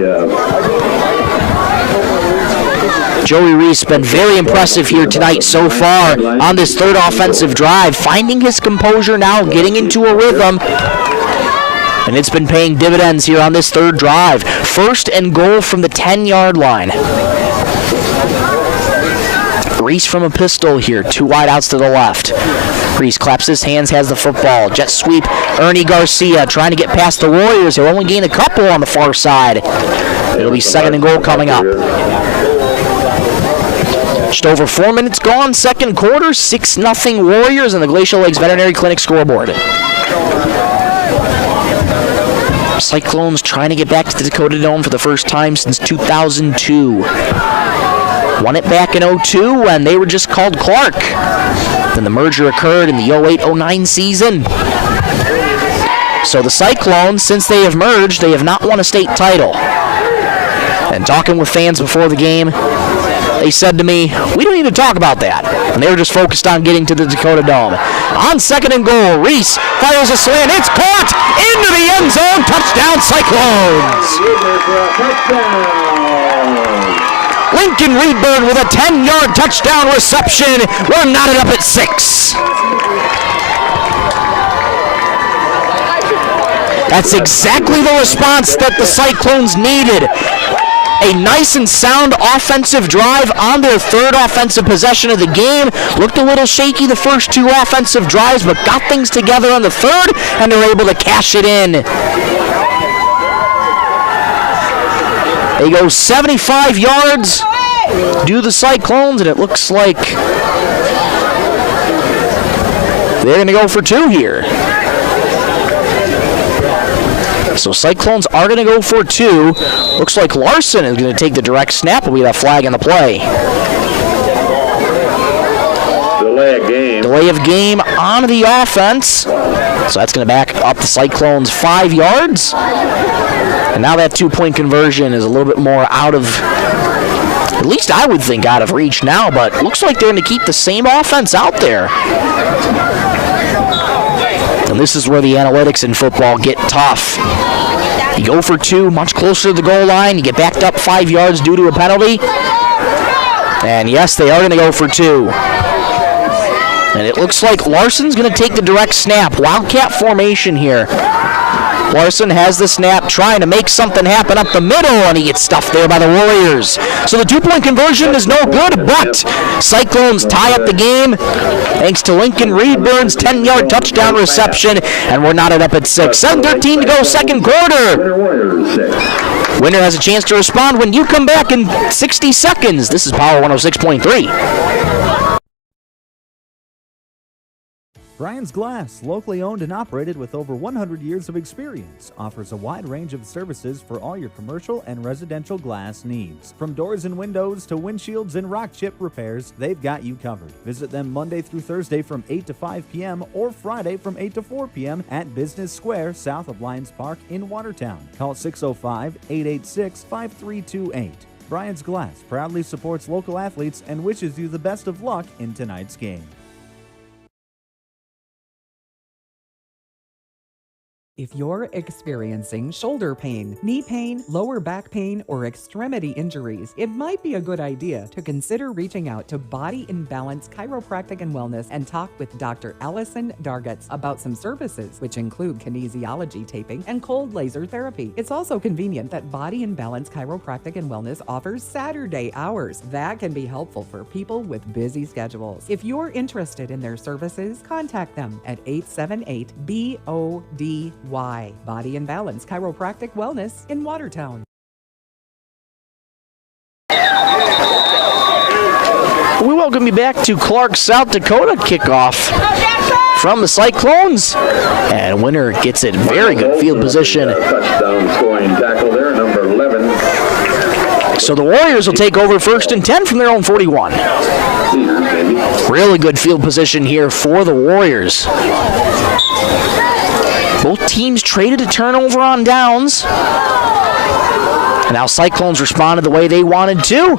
Joey Reese been very impressive here tonight so far on this third offensive drive, finding his composure now, getting into a rhythm, and it's been paying dividends here on this third drive. 1st and goal from the 10-yard line. Reese from a pistol here, 2 wide outs to the left. Reese claps his hands, has the football. Jet sweep, Ernie Garcia trying to get past the Warriors. He'll only gain a couple on the far side. It'll be 2nd and goal coming up. Just over 4 minutes gone, second quarter, 6-0 Warriors on the Glacial Lakes Veterinary Clinic scoreboard. Cyclones trying to get back to the Dakota Dome for the first time since 2002. Won it back in 2002 when they were just called Clark. Then the merger occurred in the 2008-09 season. So the Cyclones, since they have merged, they have not won a state title. And talking with fans before the game, they said to me, we don't need to talk about that. And they were just focused on getting to the Dakota Dome. On 2nd and goal, Reese fires a slant. It's caught into the end zone. Touchdown, Cyclones. Lincoln Reedburn with a 10-yard touchdown reception. We're knotted up at 6. That's exactly the response that the Cyclones needed. A nice and sound offensive drive on their third offensive possession of the game. Looked a little shaky the first 2 offensive drives, but got things together on the third, and they're able to cash it in. They go 75 yards, do the Cyclones, and it looks like they're going to go for 2 here. So Cyclones are going to go for 2. Looks like Larson is going to take the direct snap. Will be that flag in the play. Delay of game on the offense. So that's going to back up the Cyclones 5 yards. And now that 2-point conversion is a little bit more out of, at least I would think, out of reach now. But looks like they're going to keep the same offense out there. And this is where the analytics in football get tough. You go for 2, much closer to the goal line. You get backed up 5 yards due to a penalty. And yes, they are going to go for 2. And it looks like Larson's going to take the direct snap. Wildcat formation here. Larson has the snap, trying to make something happen up the middle, and he gets stuffed there by the Warriors. So the 2-point conversion is no good, but Cyclones tie up the game thanks to Lincoln Reedburn's 10-yard touchdown reception, and we're knotted up at 6. 7:13 to go, second quarter. Winner has a chance to respond when you come back in 60 seconds. This is Power 106.3. Brian's Glass, locally owned and operated with over 100 years of experience, offers a wide range of services for all your commercial and residential glass needs. From doors and windows to windshields and rock chip repairs, they've got you covered. Visit them Monday through Thursday from 8 to 5 p.m. or Friday from 8 to 4 p.m. at Business Square south of Lions Park in Watertown. Call 605-886-5328. Brian's Glass proudly supports local athletes and wishes you the best of luck in tonight's game. If you're experiencing shoulder pain, knee pain, lower back pain, or extremity injuries, it might be a good idea to consider reaching out to Body in Balance Chiropractic and Wellness and talk with Dr. Allison Dargetts about some services, which include kinesiology taping and cold laser therapy. It's also convenient that Body in Balance Chiropractic and Wellness offers Saturday hours. That can be helpful for people with busy schedules. If you're interested in their services, contact them at 878-BODY. Body and Balance Chiropractic Wellness in Watertown. We welcome you back to Clark, South Dakota kickoff from the Cyclones. And winner gets it. Very good field position. Touchdown scoring tackle there, number 11. So the Warriors will take over 1st and 10 from their own 41. Really good field position here for the Warriors. Both teams traded a turnover on downs. And now Cyclones responded the way they wanted to.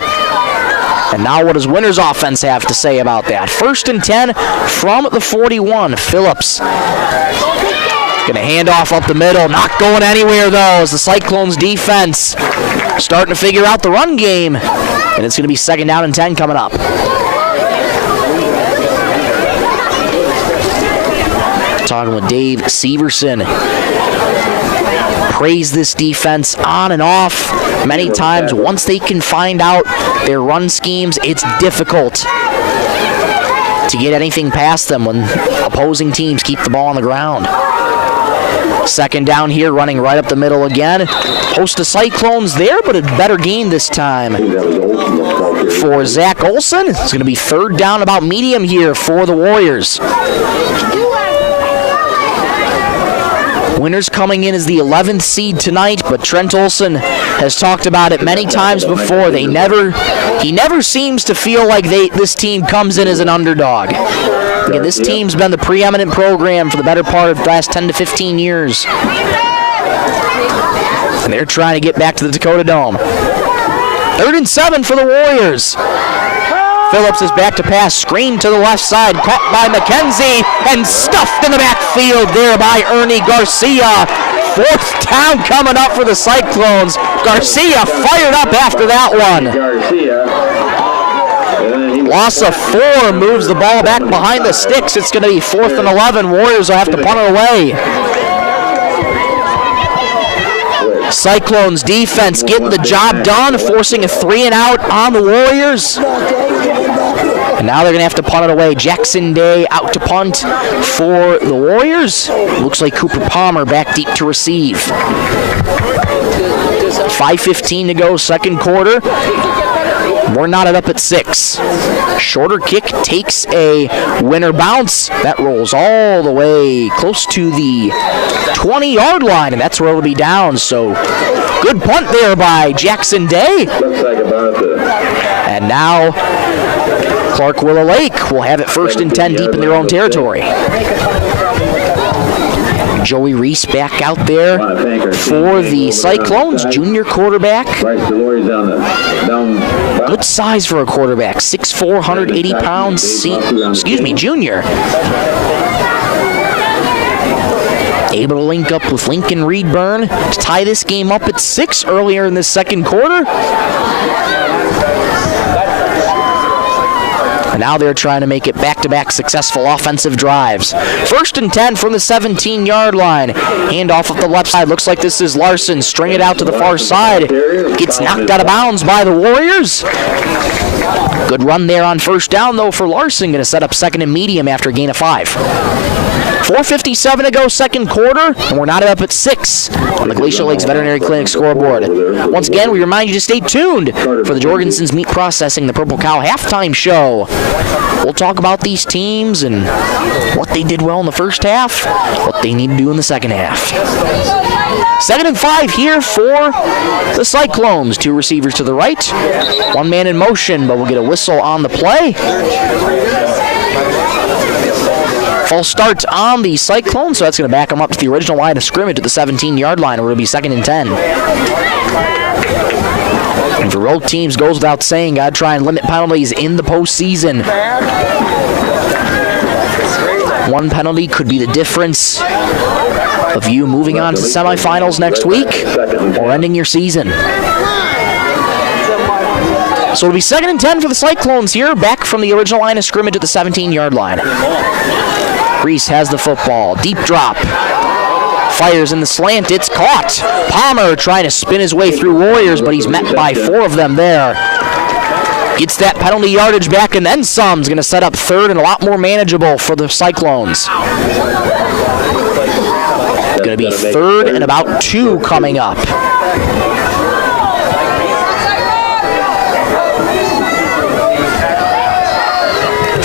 And now what does Winner's offense have to say about that? 1st and 10 from the 41. Phillips going to hand off up the middle. Not going anywhere, though, as the Cyclones defense starting to figure out the run game. And it's going to be 2nd down and 10 coming up. Talking with Dave Severson. Praise this defense on and off. Many times, once they can find out their run schemes, it's difficult to get anything past them when opposing teams keep the ball on the ground. 2nd down here, running right up the middle again. Host of Cyclones there, but a better gain this time for Zach Olson. It's going to be 3rd down, about medium here for the Warriors. Winners coming in as the 11th seed tonight, but Trent Olson has talked about it many times before. He never seems to feel like this team comes in as an underdog. Again, this team's been the preeminent program for the better part of the last 10 to 15 years. And they're trying to get back to the Dakota Dome. 3rd and 7 for the Warriors. Phillips is back to pass, screen to the left side, caught by McKenzie, and stuffed in the backfield there by Ernie Garcia. 4th down coming up for the Cyclones. Garcia fired up after that one. Loss of 4 moves the ball back behind the sticks. It's going to be 4th and 11. Warriors will have to punt it away. Cyclones defense getting the job done, forcing a 3-and-out on the Warriors. And now they're going to have to punt it away. Jackson Day out to punt for the Warriors. Looks like Cooper Palmer back deep to receive. 5:15 to go, 2nd quarter. We're knotted up at 6. Shorter kick takes a winner bounce. That rolls all the way close to the 20-yard line, and that's where it'll be down. So good punt there by Jackson Day. And now Clark Willow Lake will have it 1st and 10 deep in their own territory. Joey Reese back out there for the Cyclones, junior quarterback. Good size for a quarterback, 6'4", 180 pounds, junior. Able to link up with Lincoln Reedburn to tie this game up at 6 earlier in the 2nd quarter. And now they're trying to make it back-to-back successful offensive drives. 1st and 10 from the 17-yard line. Hand off of the left side. Looks like this is Larson. String it out to the far side. Gets knocked out of bounds by the Warriors. Good run there on 1st down, though, for Larson. Going to set up 2nd and medium after a gain of 5. 4:57 to go, 2nd quarter, and we're knotted up at 6 on the Glacial Lakes Veterinary Clinic scoreboard. Once again, we remind you to stay tuned for the Jorgensen's Meat Processing, the Purple Cow halftime show. We'll talk about these teams and what they did well in the first half, what they need to do in the second half. 2nd and 5 here for the Cyclones. 2 receivers to the right, 1 man in motion, but we'll get a whistle on the play. False start on the Cyclones, so that's going to back them up to the original line of scrimmage at the 17-yard line, where it'll be 2nd and 10. And for road teams, goes without saying, got to try and limit penalties in the postseason. 1 penalty could be the difference of you moving on to the semifinals next week or ending your season. So it'll be 2nd and 10 for the Cyclones here, back from the original line of scrimmage at the 17-yard line. Reese has the football. Deep drop. Fires in the slant. It's caught. Palmer trying to spin his way through Warriors, but he's met by 4 of them there. Gets that penalty yardage back and then some. Is going to set up 3rd and a lot more manageable for the Cyclones. Going to be 3rd and about 2 coming up.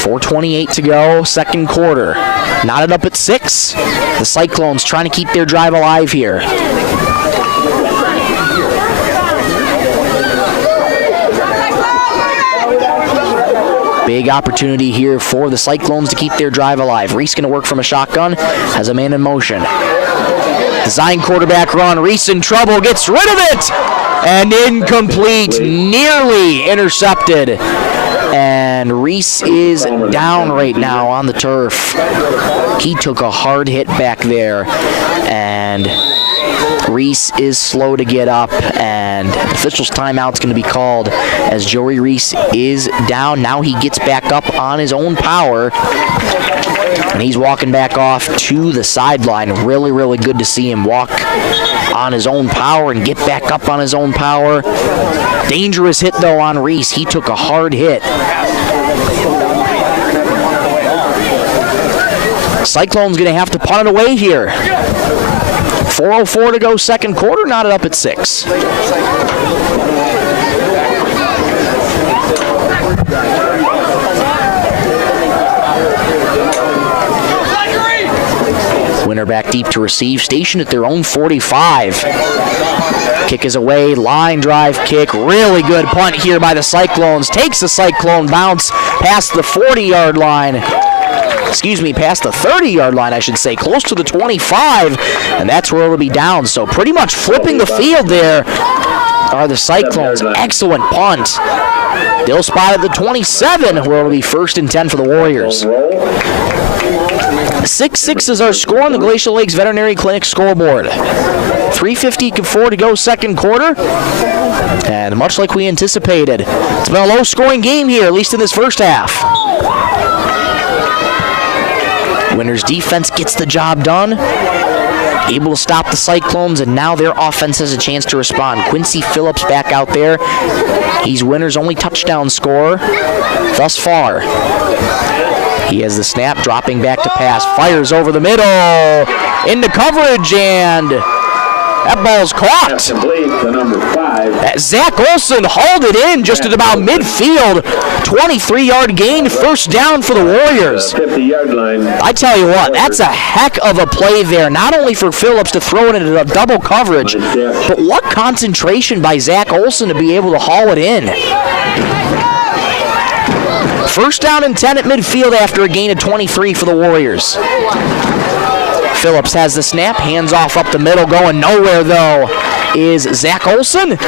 4:28 to go, 2nd quarter. Knotted up at 6. The Cyclones trying to keep their drive alive here. Big opportunity here for the Cyclones to keep their drive alive. Reese going to work from a shotgun, has a man in motion. Design quarterback run. Reese in trouble, gets rid of it, and incomplete, nearly intercepted. And Reese is down right now on the turf. He took a hard hit back there, and Reese is slow to get up, and the official's timeout's going to be called as Joey Reese is down. Now he gets back up on his own power, and he's walking back off to the sideline. Really, really good to see him walk on his own power and get back up on his own power. Dangerous hit, though, on Reese. He took a hard hit. Cyclone's going to have to punt it away here. 4:04 to go, 2nd quarter, knotted up at 6. Winner back deep to receive, stationed at their own 45. Kick is away, line drive kick, really good punt here by the Cyclones. Takes the Cyclone bounce past the 40-yard line. Past the 30-yard line, I should say, close to the 25, and that's where it'll be down. So pretty much flipping the field there are the Cyclones. Excellent punt. They'll spot at the 27, where it'll be 1st and 10 for the Warriors. 6-6 is our score on the Glacial Lakes Veterinary Clinic scoreboard. 3:54 to go, 2nd quarter. And much like we anticipated, it's been a low-scoring game here, at least in this first half. Winter's defense gets the job done, able to stop the Cyclones, and now their offense has a chance to respond. Quincy Phillips back out there. He's Winter's only touchdown scorer thus far. He has the snap, dropping back to pass, fires over the middle, into coverage, and that ball's caught. Zach Olson hauled it in just at about midfield. 23-yard gain, 1st down for the Warriors. 50-yard line. I tell you what, that's a heck of a play there. Not only for Phillips to throw it into a double coverage, but what concentration by Zach Olson to be able to haul it in. 1st down and 10 at midfield after a gain of 23 for the Warriors. Phillips has the snap, hands off up the middle, going nowhere though is Zach Olson.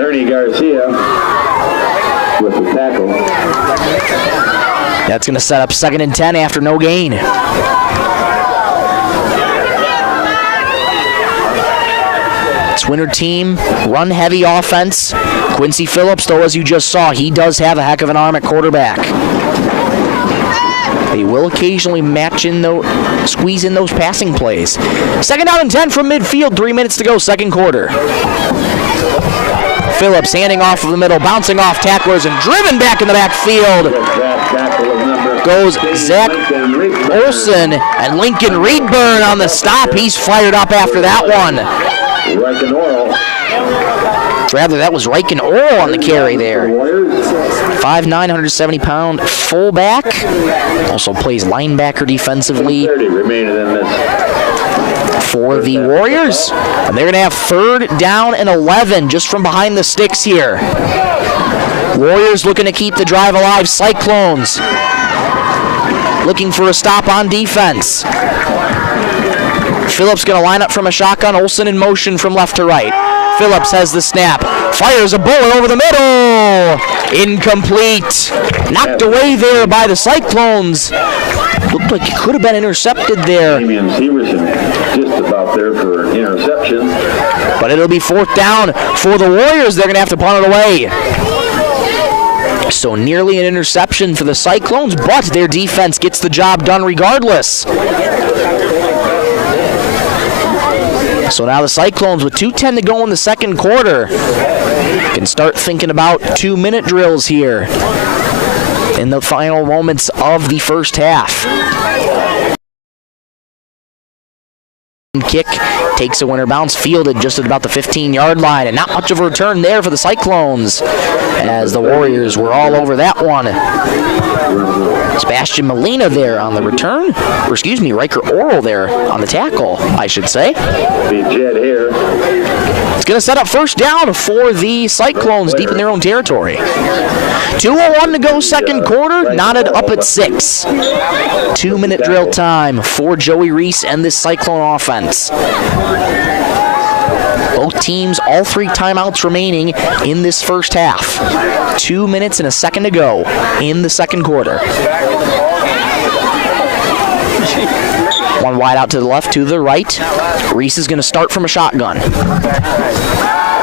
Ernie Garcia with the tackle. That's going to set up 2nd and 10 after no gain. This Winter team, run-heavy offense. Quincy Phillips, though, as you just saw, he does have a heck of an arm at quarterback. They will occasionally squeeze in those passing plays. Second down and 10 from midfield, 3 minutes to go, second quarter. Phillips handing off of the middle, bouncing off tacklers and driven back in the backfield. Goes Zach Olson, and Lincoln Reedburn on the stop. He's fired up after that one. Rather, that was Riken Orr on the carry there. 5'9", 170-pound fullback. Also plays linebacker defensively for the Warriors. And they're going to have third down and 11 just from behind the sticks here. Warriors looking to keep the drive alive. Cyclones looking for a stop on defense. Phillips going to line up from a shotgun. Olson in motion from left to right. Phillips has the snap. Fires a bullet over the middle. Incomplete. Knocked away there by the Cyclones. Looked like it could have been intercepted there. Damian Severson just about there for interception. But it'll be fourth down for the Warriors. They're going to have to punt it away. So nearly an interception for the Cyclones, but their defense gets the job done regardless. So now the Cyclones, with 2:10 to go in the second quarter, can start thinking about 2-minute drills here in the final moments of the first half. Kick takes a winner bounce, fielded just at about the 15-yard line, and not much of a return there for the Cyclones, as the Warriors were all over that one. Sebastian Molina there on the return, or excuse me, Riker Oral there on the tackle, I should say. It's going to set up first down for the Cyclones deep in their own territory. 2:01 to go second quarter, knotted up at 6. 2-minute drill time for Joey Reese and this Cyclone offense. Both teams, all 3 timeouts remaining in this first half. 2 minutes and a second to go in the second quarter. One wide out to the left, to the right. Reese is going to start from a shotgun.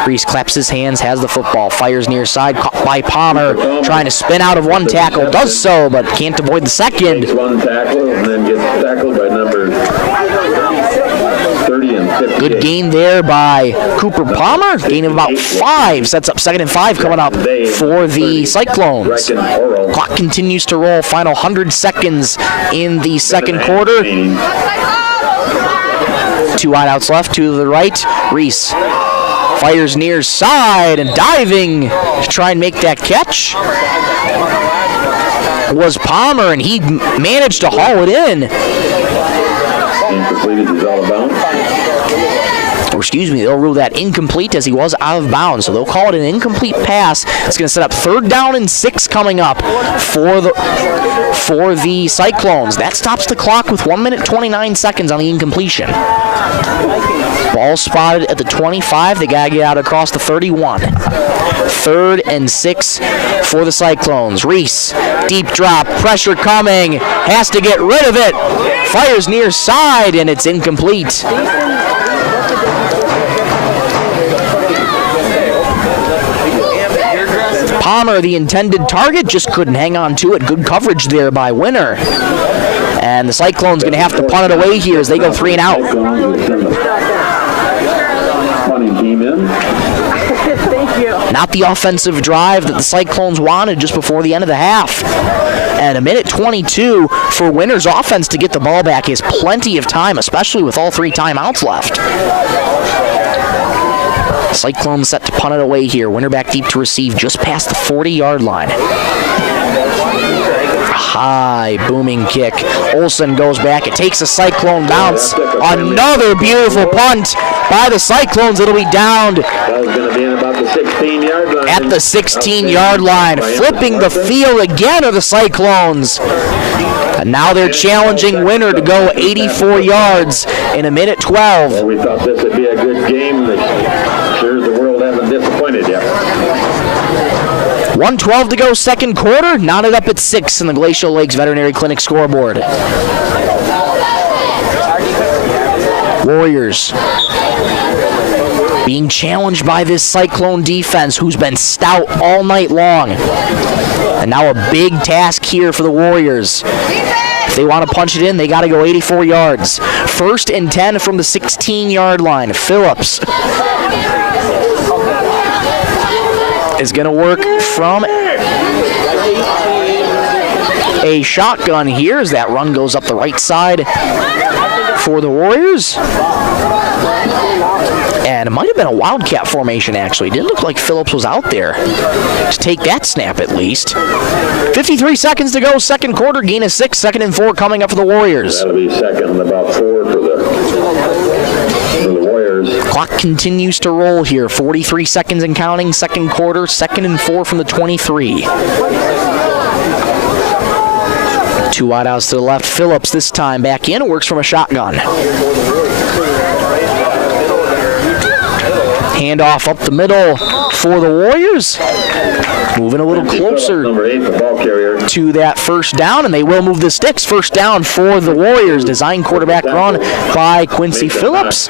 Reese claps his hands, has the football, fires near side, caught by Palmer, trying to spin out of one tackle, does so, but can't avoid the second. One tackle and then gets tackled by number 30 and 58. Good gain there by Cooper Palmer, gain of about 5, sets up 2nd and 5 coming up for the Cyclones. Clock continues to roll, final 100 seconds in the second quarter. 2 wideouts left, to the right. Reese fires near side and diving to try and make that catch was Palmer, and he managed to haul it in. Incomplete, he's out of bounds. Or excuse me, they'll rule that incomplete as he was out of bounds, so they'll call it an incomplete pass. It's going to set up third down and 6 coming up for the Cyclones. That stops the clock with 1 minute 29 seconds on the incompletion. Ball spotted at the 25. They got to get out across the 31. 3rd and 6 for the Cyclones. Reese, deep drop, pressure coming, has to get rid of it. Fires near side, and it's incomplete. Palmer, the intended target, just couldn't hang on to it. Good coverage there by Winner. And the Cyclones going to have to punt it away here as they go 3 and out. Not the offensive drive that the Cyclones wanted just before the end of the half. And a minute 22 for Winner's offense to get the ball back is plenty of time, especially with all 3 timeouts left. Cyclones set to punt it away here. Winner back deep to receive just past the 40-yard line. High booming kick. Olson goes back. It takes a Cyclone bounce. Another beautiful punt by the Cyclones. It'll be downed That was going to be in about the 16-yard line. at the 16-yard line. Flipping the field again are the Cyclones. And now they're challenging Winner to go 84 yards in a minute 12. Well, we thought this would be a good game. Sure as the world hasn't disappointed yet. 1:12 to go second quarter, knotted up at 6 in the Glacial Lakes Veterinary Clinic scoreboard. Warriors being challenged by this Cyclone defense who's been stout all night long. And now a big task here for the Warriors. If they want to punch it in, they got to go 84 yards. 1st and 10 from the 16-yard line. Phillips is going to work from a shotgun here as that run goes up the right side for the Warriors. And it might have been a wildcat formation, actually. It didn't look like Phillips was out there to take that snap at least. 53 seconds to go, second quarter, gain of 6, 2nd and 4 coming up for the Warriors. That'll be 2nd and about 4 for the Warriors. Clock continues to roll here. 43 seconds and counting, second quarter, 2nd and 4 from the 23. 2 wideouts to the left. Phillips this time back in. It works from a shotgun. Handoff up the middle for the Warriors. Moving a little closer to that first down, and they will move the sticks. First down for the Warriors. Design quarterback run by Quincy Phillips.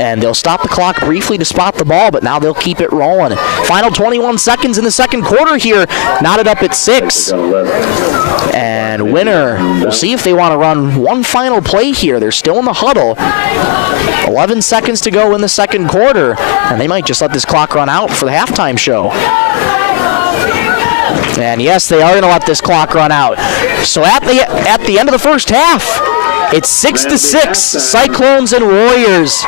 And they'll stop the clock briefly to spot the ball, but now they'll keep it rolling. Final 21 seconds in the second quarter here. Knotted up at 6. And Winner, we'll see if they want to run one final play here. They're still in the huddle. 11 seconds to go in the second quarter, and they might just let this clock run out for the halftime show. And yes, they are going to let this clock run out. So at the end of the first half, it's 6-6, Cyclones and Warriors.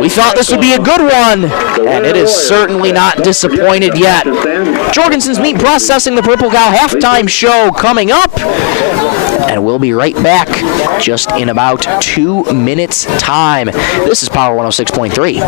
We thought this would be a good one, and it is certainly not disappointed yet. Jorgensen's Meat Processing, the Purple Cow halftime show coming up. And we'll be right back just in about 2 minutes' time. This is Power 106.3.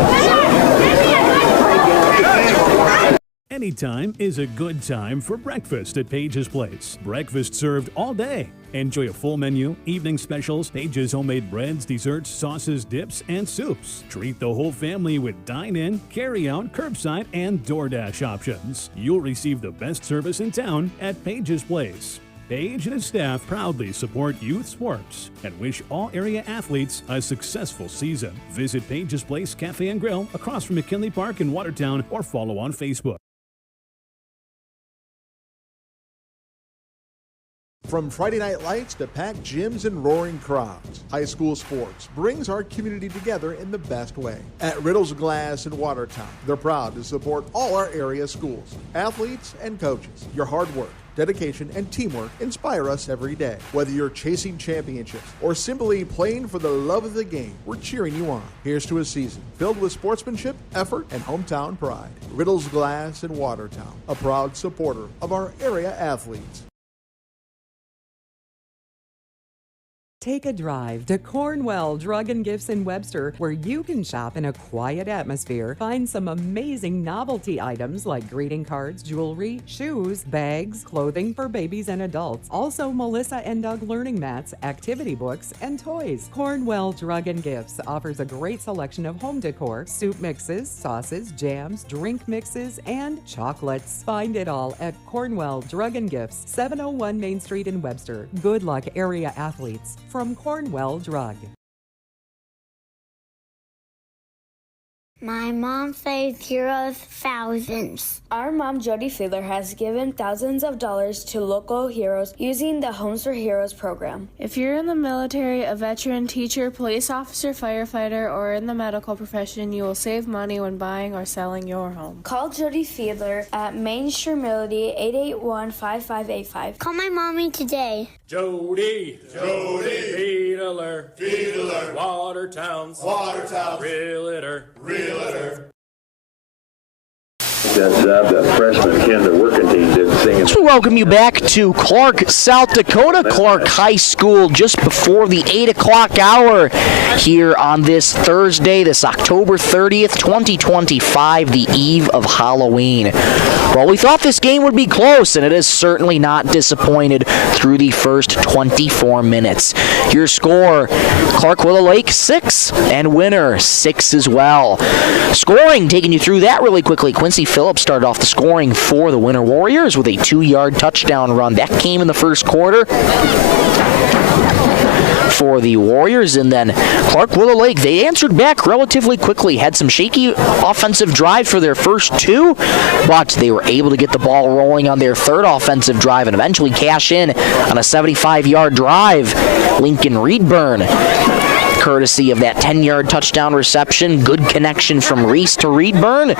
Anytime is a good time for breakfast at Page's Place. Breakfast served all day. Enjoy a full menu, evening specials, Page's homemade breads, desserts, sauces, dips, and soups. Treat the whole family with dine-in, carry-out, curbside, and DoorDash options. You'll receive the best service in town at Page's Place. Page and his staff proudly support youth sports and wish all area athletes a successful season. Visit Page's Place Cafe and Grill across from McKinley Park in Watertown or follow on Facebook. From Friday night lights to packed gyms and roaring crowds, high school sports brings our community together in the best way. At Riddle's Glass in Watertown, they're proud to support all our area schools, athletes, and coaches. Your hard work, dedication, and teamwork inspire us every day. Whether you're chasing championships or simply playing for the love of the game, we're cheering you on. Here's to a season filled with sportsmanship, effort, and hometown pride. Riddle's Glass in Watertown, a proud supporter of our area athletes. Take a drive to Cornwell Drug and Gifts in Webster, where you can shop in a quiet atmosphere, find some amazing novelty items like greeting cards, jewelry, shoes, bags, clothing for babies and adults. Also, Melissa and Doug learning mats, activity books, and toys. Cornwell Drug and Gifts offers a great selection of home decor, soup mixes, sauces, jams, drink mixes, and chocolates. Find it all at Cornwell Drug and Gifts, 701 Main Street in Webster. Good luck, area athletes. From Cornwell Drug. My mom saved heroes thousands. Our mom, Jody Fiedler, has given thousands of dollars to local heroes using the Homes for Heroes program. If you're in the military, a veteran, teacher, police officer, firefighter, or in the medical profession, you will save money when buying or selling your home. Call Jody Fiedler at Main Street Melody 881-5585. Call my mommy today. Jody, Fiedler, Watertown's, Realtor. The freshman Kinder working team did sing. So we welcome you back to Clark, South Dakota. Clark High School just before the 8 o'clock hour here on this Thursday, this October 30th, 2025, the eve of Halloween. Well, we thought this game would be close, and it is certainly not disappointed through the first 24 minutes. Your score, Clark Willow Lake 6, and Winner 6 as well. Scoring, taking you through that really quickly. Quincy Phillips started off the scoring for the Winter Warriors with a 2-yard touchdown run. That came in the first quarter. for the Warriors. And then Clark Willow Lake, they answered back relatively quickly, had some shaky offensive drive for their first two, but they were able to get the ball rolling on their third offensive drive and eventually cash in on a 75-yard drive. Lincoln Reedburn, courtesy of that 10-yard touchdown reception. Good connection from Reese to Reedburn.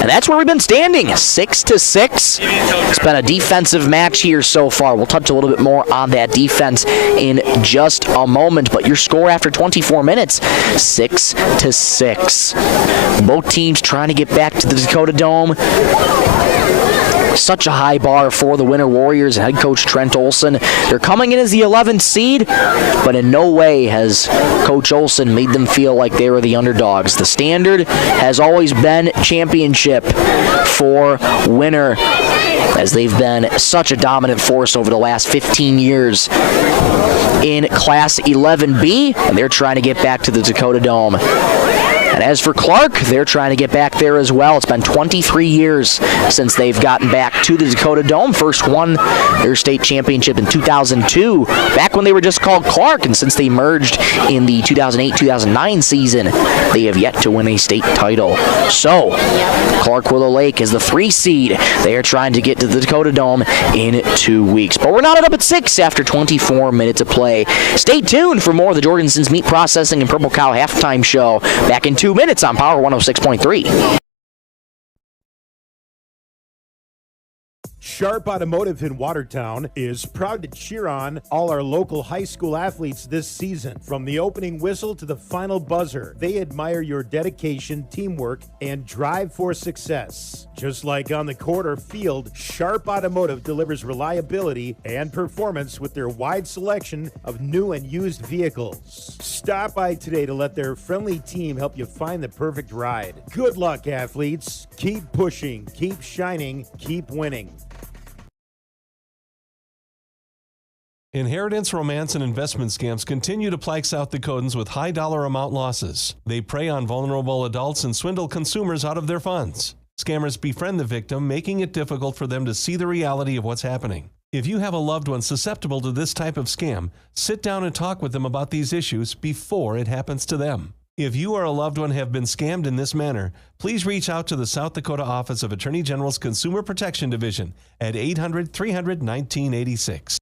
And that's where we've been standing, 6-6. It's been a defensive match here so far. We'll touch a little bit more on that defense in just a moment. But your score after 24 minutes, 6-6. Both teams trying to get back to the Dakota Dome. Such a high bar for the Winter Warriors and head coach Trent Olson. They're coming in as the 11th seed, but in no way has Coach Olson made them feel like they were the underdogs. The standard has always been championship for Winter, as they've been such a dominant force over the last 15 years in Class 11B, and they're trying to get back to the Dakota Dome. And as for Clark, they're trying to get back there as well. It's been 23 years since they've gotten back to the Dakota Dome. First won their state championship in 2002, back when they were just called Clark. And since they merged in the 2008-2009 season, they have yet to win a state title. So, Clark Willow Lake is the 3 seed. They are trying to get to the Dakota Dome in 2 weeks. But we're knotted up at 6 after 24 minutes of play. Stay tuned for more of the Jorgensen's Meat Processing and Purple Cow halftime show back in 2 minutes on Power 106.3. Sharp Automotive in Watertown is proud to cheer on all our local high school athletes this season. From the opening whistle to the final buzzer, they admire your dedication, teamwork, and drive for success. Just like on the court or field, Sharp Automotive delivers reliability and performance with their wide selection of new and used vehicles. Stop by today to let their friendly team help you find the perfect ride. Good luck, athletes. Keep pushing, keep shining, keep winning. Inheritance, romance, and investment scams continue to plague South Dakotans with high dollar amount losses. They prey on vulnerable adults and swindle consumers out of their funds. Scammers befriend the victim, making it difficult for them to see the reality of what's happening. If you have a loved one susceptible to this type of scam, sit down and talk with them about these issues before it happens to them. If you or a loved one have been scammed in this manner, please reach out to the South Dakota Office of Attorney General's Consumer Protection Division at 800-300-1986.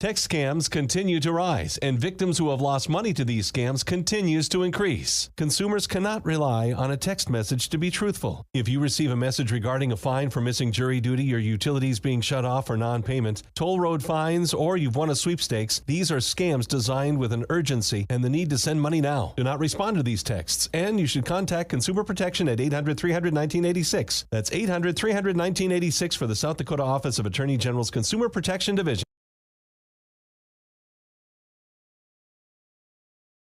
Text scams continue to rise, and victims who have lost money to these scams continues to increase. Consumers cannot rely on a text message to be truthful. If you receive a message regarding a fine for missing jury duty, your utilities being shut off or non-payment, toll road fines, or you've won a sweepstakes, these are scams designed with an urgency and the need to send money now. Do not respond to these texts, and you should contact Consumer Protection at 800-300-1986. That's 800-300-1986 for the South Dakota Office of Attorney General's Consumer Protection Division.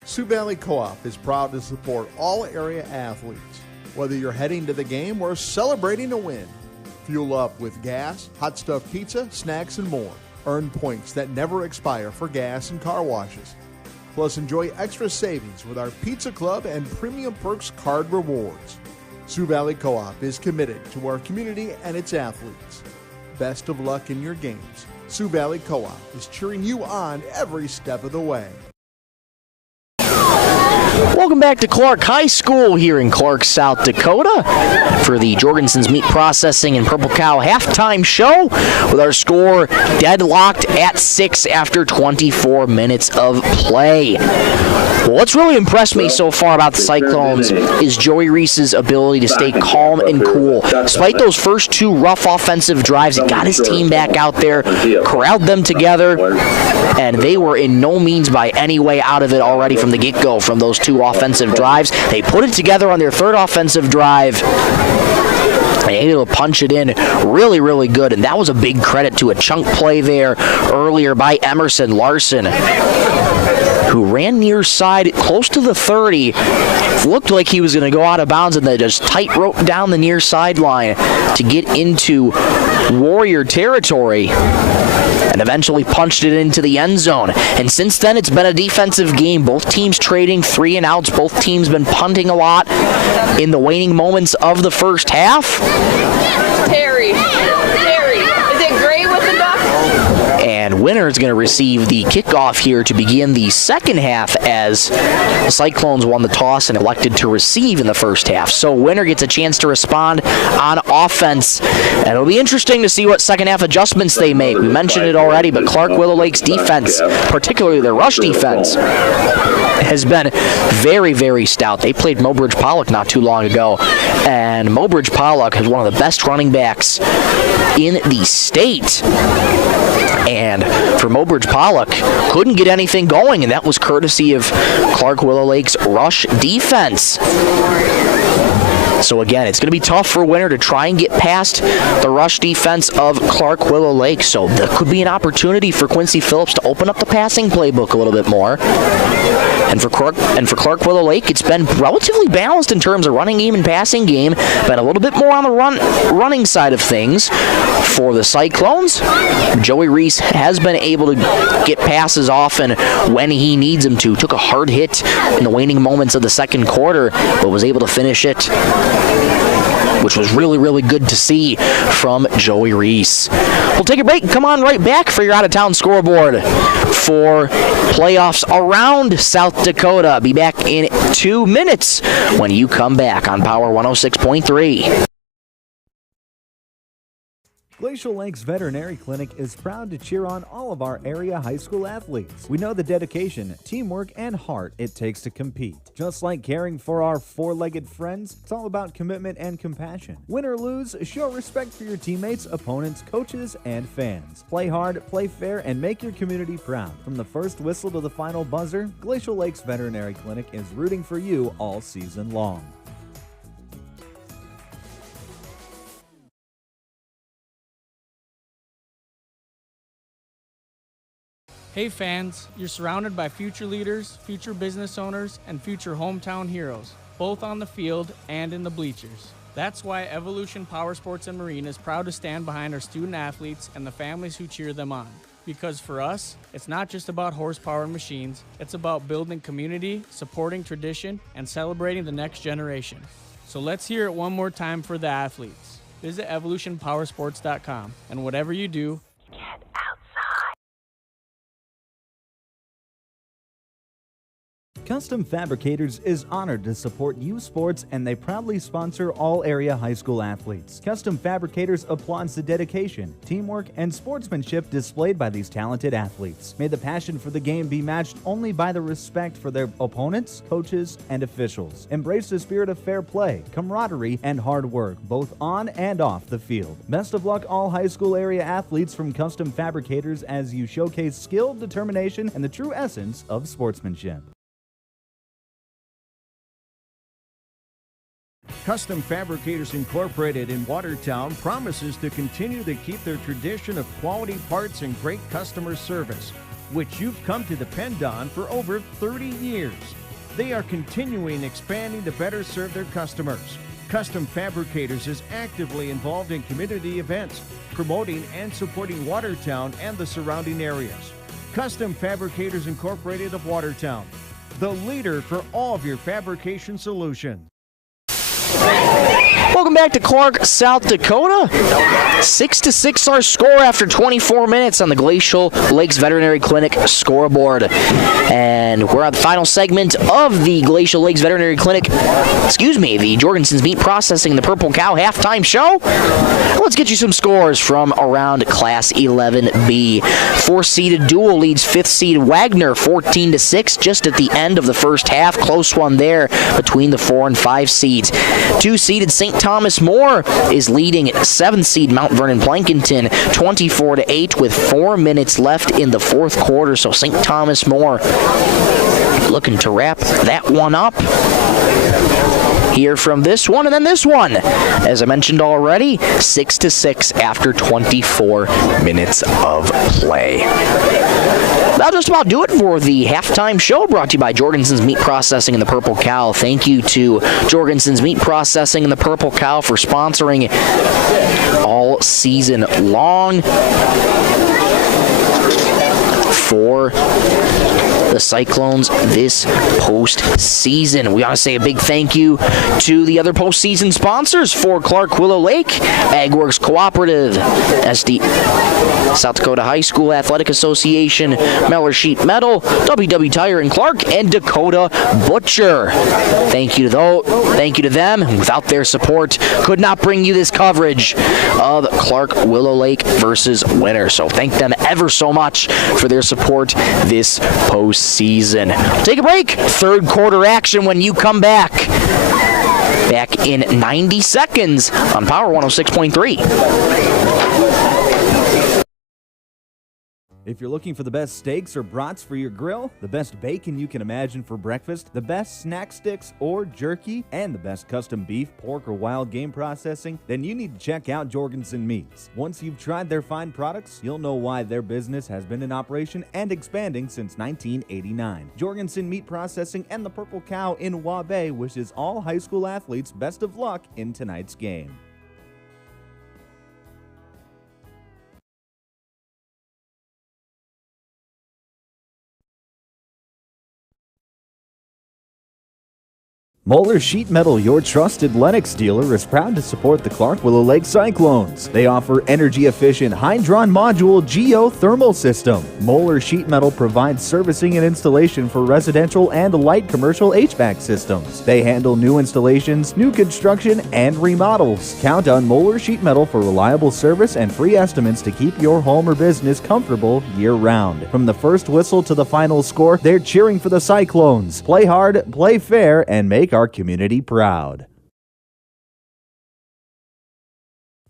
Sioux Valley Co-op is proud to support all area athletes. Whether you're heading to the game or celebrating a win, fuel up with gas, hot stuffed pizza, snacks, and more. Earn points that never expire for gas and car washes. Plus, enjoy extra savings with our Pizza Club and Premium Perks card rewards. Sioux Valley Co-op is committed to our community and its athletes. Best of luck in your games. Sioux Valley Co-op is cheering you on every step of the way. Welcome back to Clark High School here in Clark, South Dakota for the Jorgensen's Meat Processing and Purple Cow halftime show with our score deadlocked at 6 after 24 minutes of play. Well, what's really impressed me so far about the Cyclones is Joey Reese's ability to stay calm and cool. Despite those first 2 rough offensive drives, he got his team back out there, corralled them together, and they were in no means by any way out of it already from the get-go from those 2 offensive drives. They put it together on their 3rd offensive drive. They able to punch it in really, really good, and that was a big credit to a chunk play there earlier by Emerson Larson, who ran near side close to the 30. Looked like he was going to go out of bounds, and they just tightrope down the near sideline to get into Warrior territory, and eventually punched it into the end zone. And since then, it's been a defensive game. Both teams trading 3 and outs. Both teams been punting a lot in the waning moments of the first half. Terry, is it gray with the duck? Winner is going to receive the kickoff here to begin the second half, as the Cyclones won the toss and elected to receive in the first half. So Winner gets a chance to respond on offense, and it'll be interesting to see what second half adjustments they make. We mentioned it already, but Clark Willow Lake's defense, particularly their rush defense, has been very, very stout. They played Mobridge Pollock not too long ago, and Mobridge Pollock is one of the best running backs in the state. And for Mobridge Pollock, couldn't get anything going, and that was courtesy of Clark Willow Lake's rush defense. So again, it's going to be tough for Winter to try and get past the rush defense of Clark Willow Lake. So that could be an opportunity for Quincy Phillips to open up the passing playbook a little bit more. And for Clark Willow Lake, it's been relatively balanced in terms of running game and passing game, but a little bit more on the running side of things. For the Cyclones, Joey Reese has been able to get passes often when he needs them to. Took a hard hit in the waning moments of the second quarter, but was able to finish it, which was really, really good to see from Joey Reese. We'll take a break and come on right back for your out-of-town scoreboard for playoffs around South Dakota. Be back in 2 minutes when you come back on Power 106.3. Glacial Lakes Veterinary Clinic is proud to cheer on all of our area high school athletes. We know the dedication, teamwork, and heart it takes to compete. Just like caring for our four-legged friends, it's all about commitment and compassion. Win or lose, show respect for your teammates, opponents, coaches, and fans. Play hard, play fair, and make your community proud. From the first whistle to the final buzzer, Glacial Lakes Veterinary Clinic is rooting for you all season long. Hey fans, you're surrounded by future leaders, future business owners, and future hometown heroes, both on the field and in the bleachers. That's why Evolution Power Sports and Marine is proud to stand behind our student athletes and the families who cheer them on. Because for us, it's not just about horsepower and machines, it's about building community, supporting tradition, and celebrating the next generation. So let's hear it one more time for the athletes. Visit evolutionpowersports.com, and whatever you do, get outside. Custom Fabricators is honored to support youth sports, and they proudly sponsor all area high school athletes. Custom Fabricators applauds the dedication, teamwork, and sportsmanship displayed by these talented athletes. May the passion for the game be matched only by the respect for their opponents, coaches, and officials. Embrace the spirit of fair play, camaraderie, and hard work, both on and off the field. Best of luck all high school area athletes from Custom Fabricators as you showcase skill, determination, and the true essence of sportsmanship. Custom Fabricators Incorporated in Watertown promises to continue to keep their tradition of quality parts and great customer service, which you've come to depend on for over 30 years. They are continuing expanding to better serve their customers. Custom Fabricators is actively involved in community events, promoting and supporting Watertown and the surrounding areas. Custom Fabricators Incorporated of Watertown, the leader for all of your fabrication solutions. Welcome back to Clark, South Dakota. 6-6 our score after 24 minutes on the Glacial Lakes Veterinary Clinic scoreboard. And we're at the final segment of the Glacial Lakes Veterinary Clinic, the Jorgensen's Meat Processing and the Purple Cow halftime show. Let's get you some scores from around Class 11B. 4-seeded Dual leads 5th seed Wagner 14-6 just at the end of the first half. Close one there between the 4 and 5 seeds. 2-seeded St. Thomas More is leading 7th seed Mount Vernon Plankinton 24-8 with 4 minutes left in the fourth quarter. So St. Thomas More looking to wrap that one up. Hear from this one and then this one. As I mentioned already, 6-6 after 24 minutes of play. That'll just about do it for the halftime show, brought to you by Jorgensen's Meat Processing and the Purple Cow. Thank you to Jorgensen's Meat Processing and the Purple Cow for sponsoring all season long. For the Cyclones this postseason. We want to say a big thank you to the other postseason sponsors for Clark Willow Lake, AgWorks Cooperative, SD, South Dakota High School Athletic Association, Meller Sheet Metal, WW Tire in Clark, and Dakota Butcher. Thank you to them. Without their support, could not bring you this coverage of Clark Willow Lake versus Winter. So thank them ever so much for their support this postseason. Take a break. Third quarter action when you come back. Back in 90 seconds on Power 106.3. If you're looking for the best steaks or brats for your grill, the best bacon you can imagine for breakfast, the best snack sticks or jerky, and the best custom beef, pork, or wild game processing, then you need to check out Jorgensen Meats. Once you've tried their fine products, you'll know why their business has been in operation and expanding since 1989. Jorgensen Meat Processing and the Purple Cow in Waubay wishes all high school athletes best of luck in tonight's game. Moeller Sheet Metal, your trusted Lennox dealer, is proud to support the Clark Willow Lake Cyclones. They offer energy-efficient, hydron module geothermal system. Moeller Sheet Metal provides servicing and installation for residential and light commercial HVAC systems. They handle new installations, new construction, and remodels. Count on Moeller Sheet Metal for reliable service and free estimates to keep your home or business comfortable year-round. From the first whistle to the final score, they're cheering for the Cyclones. Play hard, play fair, and make our community proud.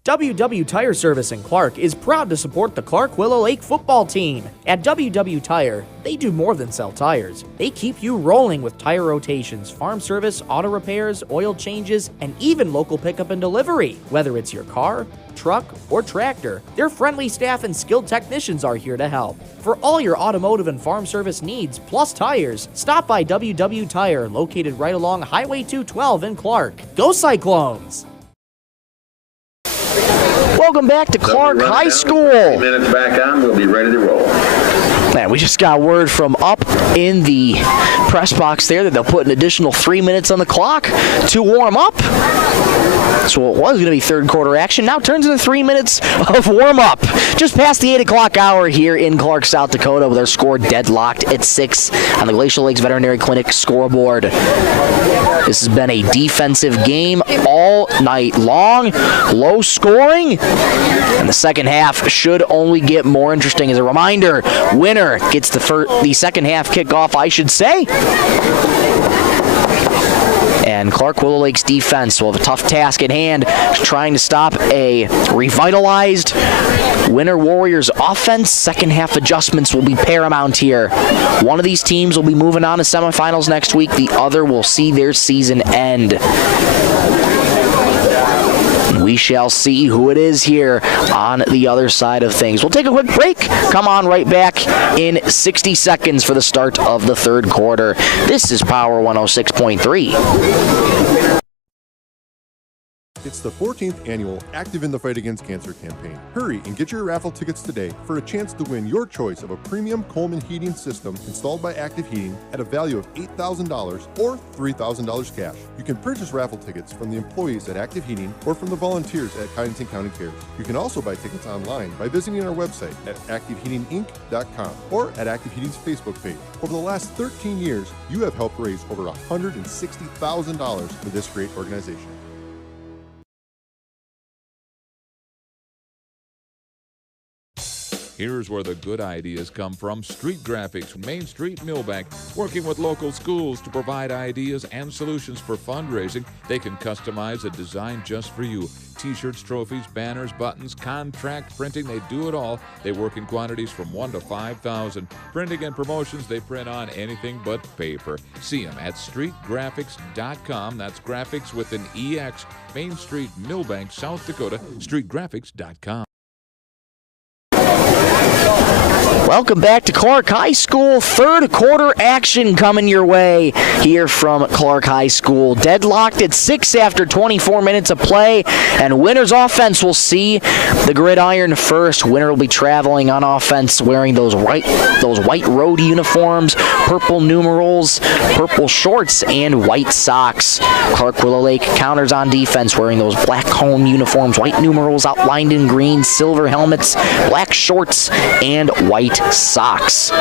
WW Tire Service in Clark is proud to support the Clark Willow Lake football team. At WW Tire, they do more than sell tires. They keep you rolling with tire rotations, farm service, auto repairs, oil changes, and even local pickup and delivery. Whether it's your car, truck, or tractor, their friendly staff and skilled technicians are here to help. For all your automotive and farm service needs, plus tires, stop by WW Tire, located right along Highway 212 in Clark. Go Cyclones! Welcome back to Clark High School. 3 minutes back on, we'll be ready to roll. Man, we just got word from up in the press box there that they'll put an additional 3 minutes on the clock to warm up. So it was going to be third quarter action. Now turns into 3 minutes of warm up. Just past the 8 o'clock hour here in Clark, South Dakota, with our score deadlocked at 6 on the Glacial Lakes Veterinary Clinic scoreboard. This has been a defensive game all night long, low scoring, and the second half should only get more interesting. As a reminder, winner gets the second half kickoff, I should say. And Clark Willow Lake's defense will have a tough task at hand, trying to stop a revitalized Winter Warriors offense. Second half adjustments will be paramount here. One of these teams will be moving on to semifinals next week. The other will see their season end. We shall see who it is here on the other side of things. We'll take a quick break. Come on right back in 60 seconds for the start of the third quarter. This is Power 106.3. It's the 14th annual Active in the Fight Against Cancer campaign. Hurry and get your raffle tickets today for a chance to win your choice of a premium Coleman heating system installed by Active Heating at a value of $8,000 or $3,000 cash. You can purchase raffle tickets from the employees at Active Heating or from the volunteers at Cottington County Cares. You can also buy tickets online by visiting our website at activeheatinginc.com or at Active Heating's Facebook page. Over the last 13 years, you have helped raise over $160,000 for this great organization. Here's where the good ideas come from. Street Graphics, Main Street Millbank, working with local schools to provide ideas and solutions for fundraising. They can customize a design just for you. T-shirts, trophies, banners, buttons, contract printing, they do it all. They work in quantities from 1 to 5,000. Printing and promotions, they print on anything but paper. See them at streetgraphics.com. That's graphics with an EX. Main Street Millbank, South Dakota, streetgraphics.com. Welcome back to Clark High School. Third quarter action coming your way here from Clark High School. Deadlocked at 6 after 24 minutes of play, and Winter's offense will see the gridiron first. Winter will be traveling on offense wearing those white road uniforms, purple numerals, purple shorts, and white socks. Clark Willow Lake counters on defense wearing those black home uniforms, white numerals outlined in green, silver helmets, black shorts, and white socks.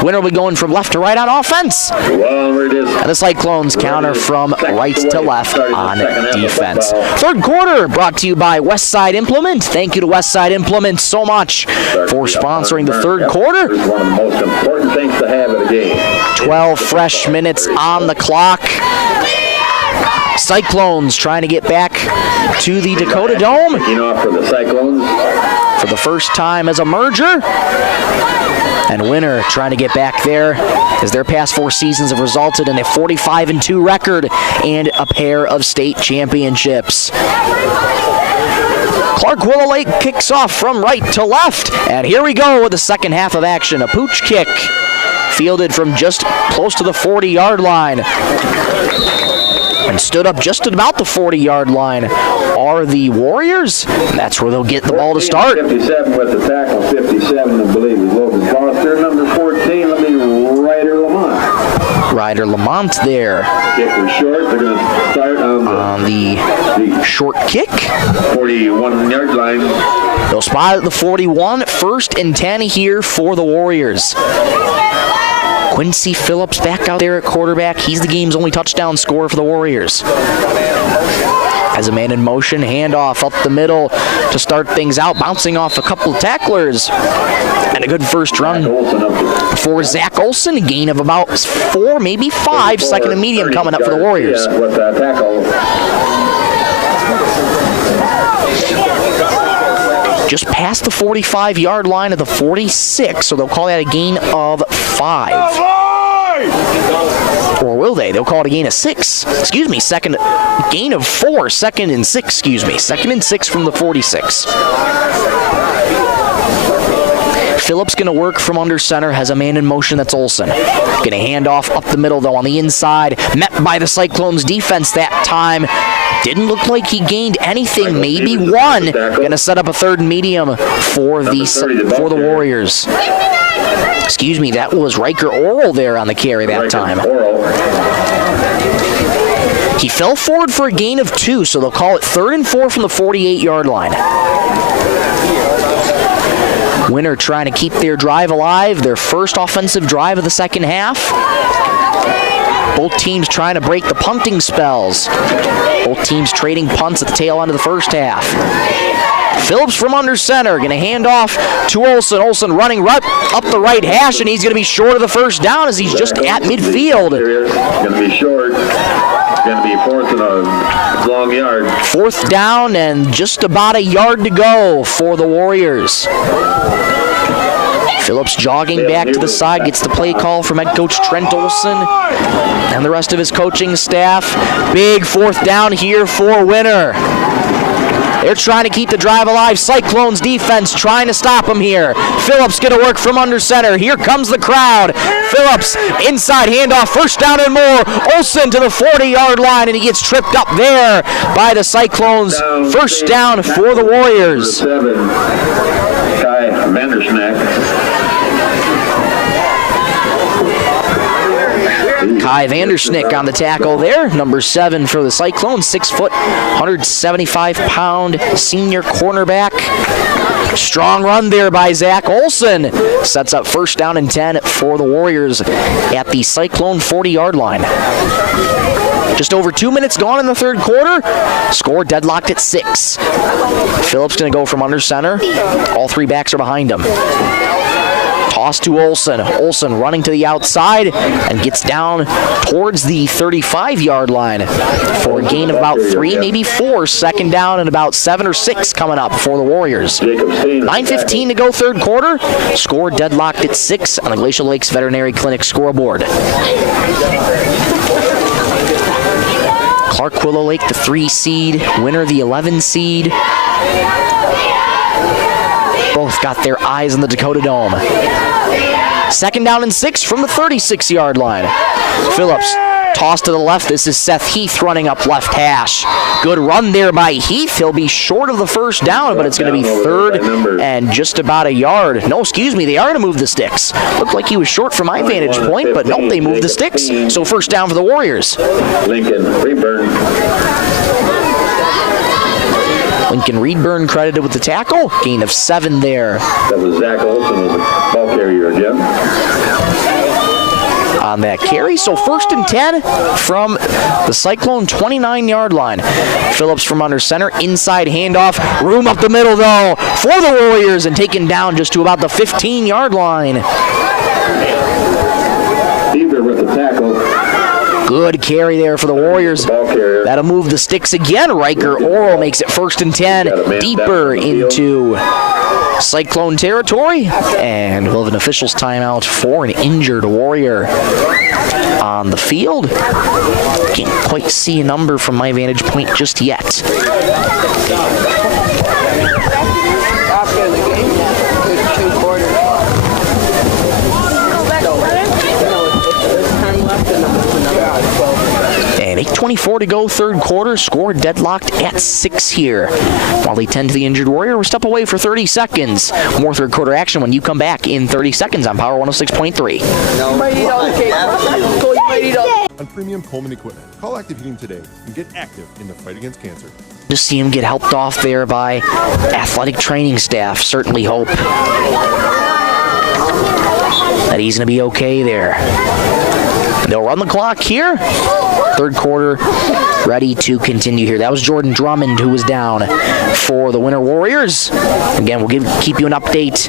Winter will be going from left to right on offense. And the Cyclones counter from right to left on defense. Third quarter brought to you by Westside Implement. Thank you to Westside Implement so much for sponsoring the third quarter. One of the most important things to have at a game. 12 fresh minutes on the clock. Cyclones trying to get back to the Dakota Dome For the Cyclones. for the first time as a merger. And Winter trying to get back there as their past 4 seasons have resulted in a 45-2 record and a pair of state championships. Clark Willow Lake kicks off from right to left. And here we go with the second half of action. A pooch kick fielded from just close to the 40-yard line. And stood up just at about the 40-yard line are the Warriors. That's where they'll get the ball to start. 57 with the tackle. 57, I believe, is Logan Foster. Number 14, let me Ryder Lamont. Ryder Lamont there. Kick was short. They're going to start on the short kick. 41-yard line. They'll spot at the 41. 1st and 10 here for the Warriors. Quincy Phillips back out there at quarterback. He's the game's only touchdown scorer for the Warriors. As a man in motion, handoff up the middle to start things out, bouncing off a couple of tacklers. And a good first run for Zach Olson. A gain of about 4, maybe 5. Second and medium coming up for the Warriors. Yeah, with that tackle. Just past the 45-yard line of the 46, so they'll call that a gain of 5. Or will they? They'll call it a gain of 6. Excuse me, gain of 4, 2nd and 6, excuse me. 2nd and 6 from the 46. Phillips going to work from under center, has a man in motion, that's Olson. Going to hand off up the middle, though, on the inside. Met by the Cyclones defense that time. Didn't look like he gained anything, maybe 1. Going to set up a 3rd and medium for the Warriors. Excuse me, that was Riker Oral there on the carry that time. He fell forward for a gain of 2, so they'll call it 3rd and 4 from the 48-yard line. Winter trying to keep their drive alive, their first offensive drive of the second half. Both teams trying to break the punting spells. Both teams trading punts at the tail end of the first half. Phillips from under center, going to hand off to Olson. Olson running right up the right hash, and he's going to be short of the first down as he's just at midfield. Going to be short. It's going to be 4th and a long yard. 4th down and just about a yard to go for the Warriors. Phillips jogging back to the side, gets the play call from head coach Trent Olson and the rest of his coaching staff. Big 4th down here for Winter. They're trying to keep the drive alive. Cyclones defense trying to stop him here. Phillips going to work from under center. Here comes the crowd. Phillips inside handoff, 1st down and more. Olson to the 40-yard line, and he gets tripped up there by the Cyclones. 1st down for the Warriors. 7, Kai Vandersnack. Kai Vandersnick on the tackle there. Number 7 for the Cyclones. 6 foot, 175-pound senior cornerback. Strong run there by Zach Olson. Sets up 1st down and 10 for the Warriors at the Cyclone 40-yard line. Just over 2 minutes gone in the third quarter. Score deadlocked at 6. Phillips going to go from under center. All 3 backs are behind him. Toss to Olson. Olson running to the outside and gets down towards the 35-yard line for a gain of about 3, maybe 4. 2nd down and about 7 or 6 coming up for the Warriors. 9:15 to go third quarter. Score deadlocked at 6 on the Glacial Lakes Veterinary Clinic scoreboard. Clark Willow Lake, the 3 seed. Winter, the 11 seed. Both got their eyes on the Dakota Dome. 2nd down and 6 from the 36-yard line. Phillips toss to the left. This is Seth Heath running up left hash. Good run there by Heath. He'll be short of the first down, but it's going to be 3rd and just about a yard. No, excuse me, they are going to move the sticks. Looked like he was short from my vantage point, but nope, they moved the sticks. So 1st down for the Warriors. Lincoln Reedburn credited with the tackle. Gain of 7 there. That was Zach Olson was the ball carrier again. On that carry. So 1st and 10 from the Cyclone 29-yard line. Phillips from under center. Inside handoff. Room up the middle, though, for the Warriors, and taken down just to about the 15-yard line. Beaver with the tackle. Good carry there for the Warriors. That'll move the sticks again. Riker Oral makes it 1st and 10. Deeper into Cyclone territory. And we'll have an official's timeout for an injured Warrior on the field. Can't quite see a number from my vantage point just yet. And 8:24 to go, 3rd quarter. Score deadlocked at 6 here. While they tend to the injured Warrior, we'll step away for 30 seconds. More 3rd quarter action when you come back in 30 seconds on Power 106.3. On premium Coleman equipment, call Active Heating today and get active in the fight against cancer. Just see him get helped off there by athletic training staff. Certainly hope that he's going to be okay there. They'll run the clock here. 3rd quarter ready to continue here. That was Jordan Drummond who was down for the Winter Warriors. Again, we'll keep you an update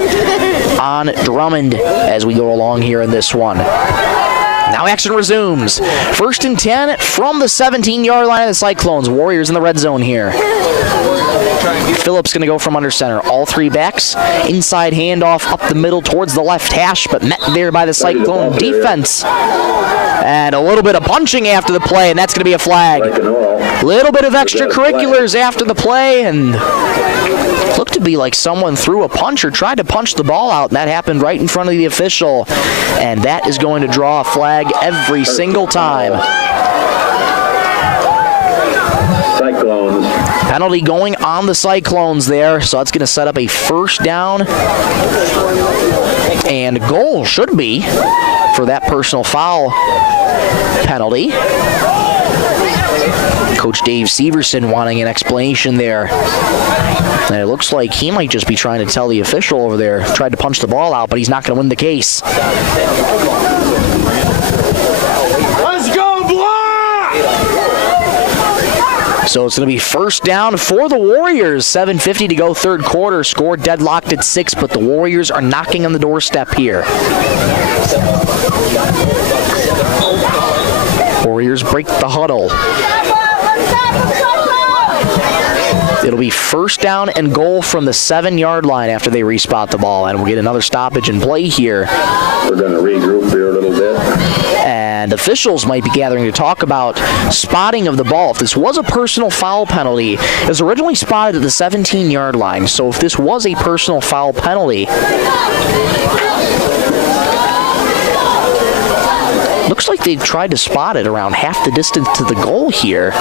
on Drummond as we go along here in this one. Now action resumes. 1st and 10 from the 17-yard line of the Cyclones. Warriors in the red zone here. Phillips going to go from under center. All 3 backs. Inside handoff up the middle towards the left hash, but met there by the Cyclone defense. And a little bit of punching after the play, and that's going to be a flag. A little bit of extracurriculars after the play, and looked to be like someone threw a punch or tried to punch the ball out, and that happened right in front of the official. And that is going to draw a flag every single time. Cyclones. Penalty going on the Cyclones there, so that's going to set up a 1st down. And goal should be for that personal foul penalty. Coach Dave Severson wanting an explanation there. And it looks like he might just be trying to tell the official over there, tried to punch the ball out, but he's not going to win the case. Let's go, Block! So it's going to be 1st down for the Warriors. 7:50 to go, 3rd quarter. Score deadlocked at 6, but the Warriors are knocking on the doorstep here. Warriors break the huddle. It'll be 1st down and goal from the 7-yard line after they respot the ball, and we'll get another stoppage in play here. We're going to regroup here a little bit. And officials might be gathering to talk about spotting of the ball. If this was a personal foul penalty, it was originally spotted at the 17-yard line. So if this was a personal foul penalty, looks like they tried to spot it around half the distance to the goal here.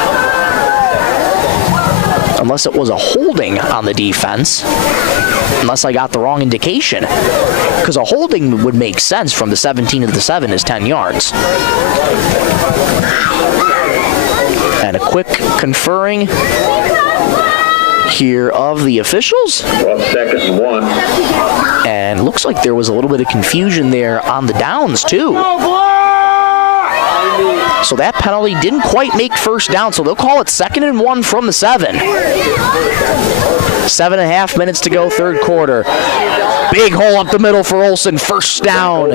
Unless it was a holding on the defense. Unless I got the wrong indication. Because a holding would make sense from the 17 to the 7 is 10 yards. And a quick conferring here of the officials. 2nd and 1. And looks like there was a little bit of confusion there on the downs too. So that penalty didn't quite make 1st down, so they'll call it 2nd and 1 from the 7. 7.5 minutes to go, 3rd quarter. Big hole up the middle for Olson, 1st down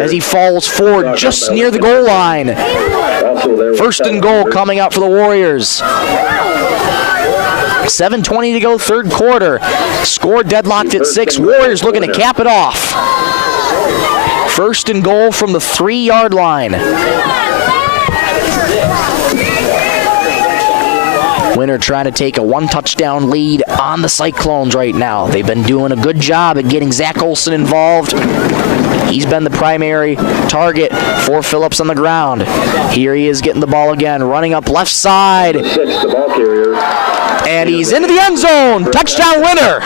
as he falls forward just near the goal line. 1st and goal coming up for the Warriors. 7:20 to go, 3rd quarter. Score deadlocked at 6. Warriors looking to cap it off. 1st and goal from the 3-yard line. Winter trying to take a 1-touchdown lead on the Cyclones right now. They've been doing a good job at getting Zach Olson involved. He's been the primary target for Phillips on the ground. Here he is getting the ball again, running up left side. The ball carrier. And he's into the end zone. Touchdown winner.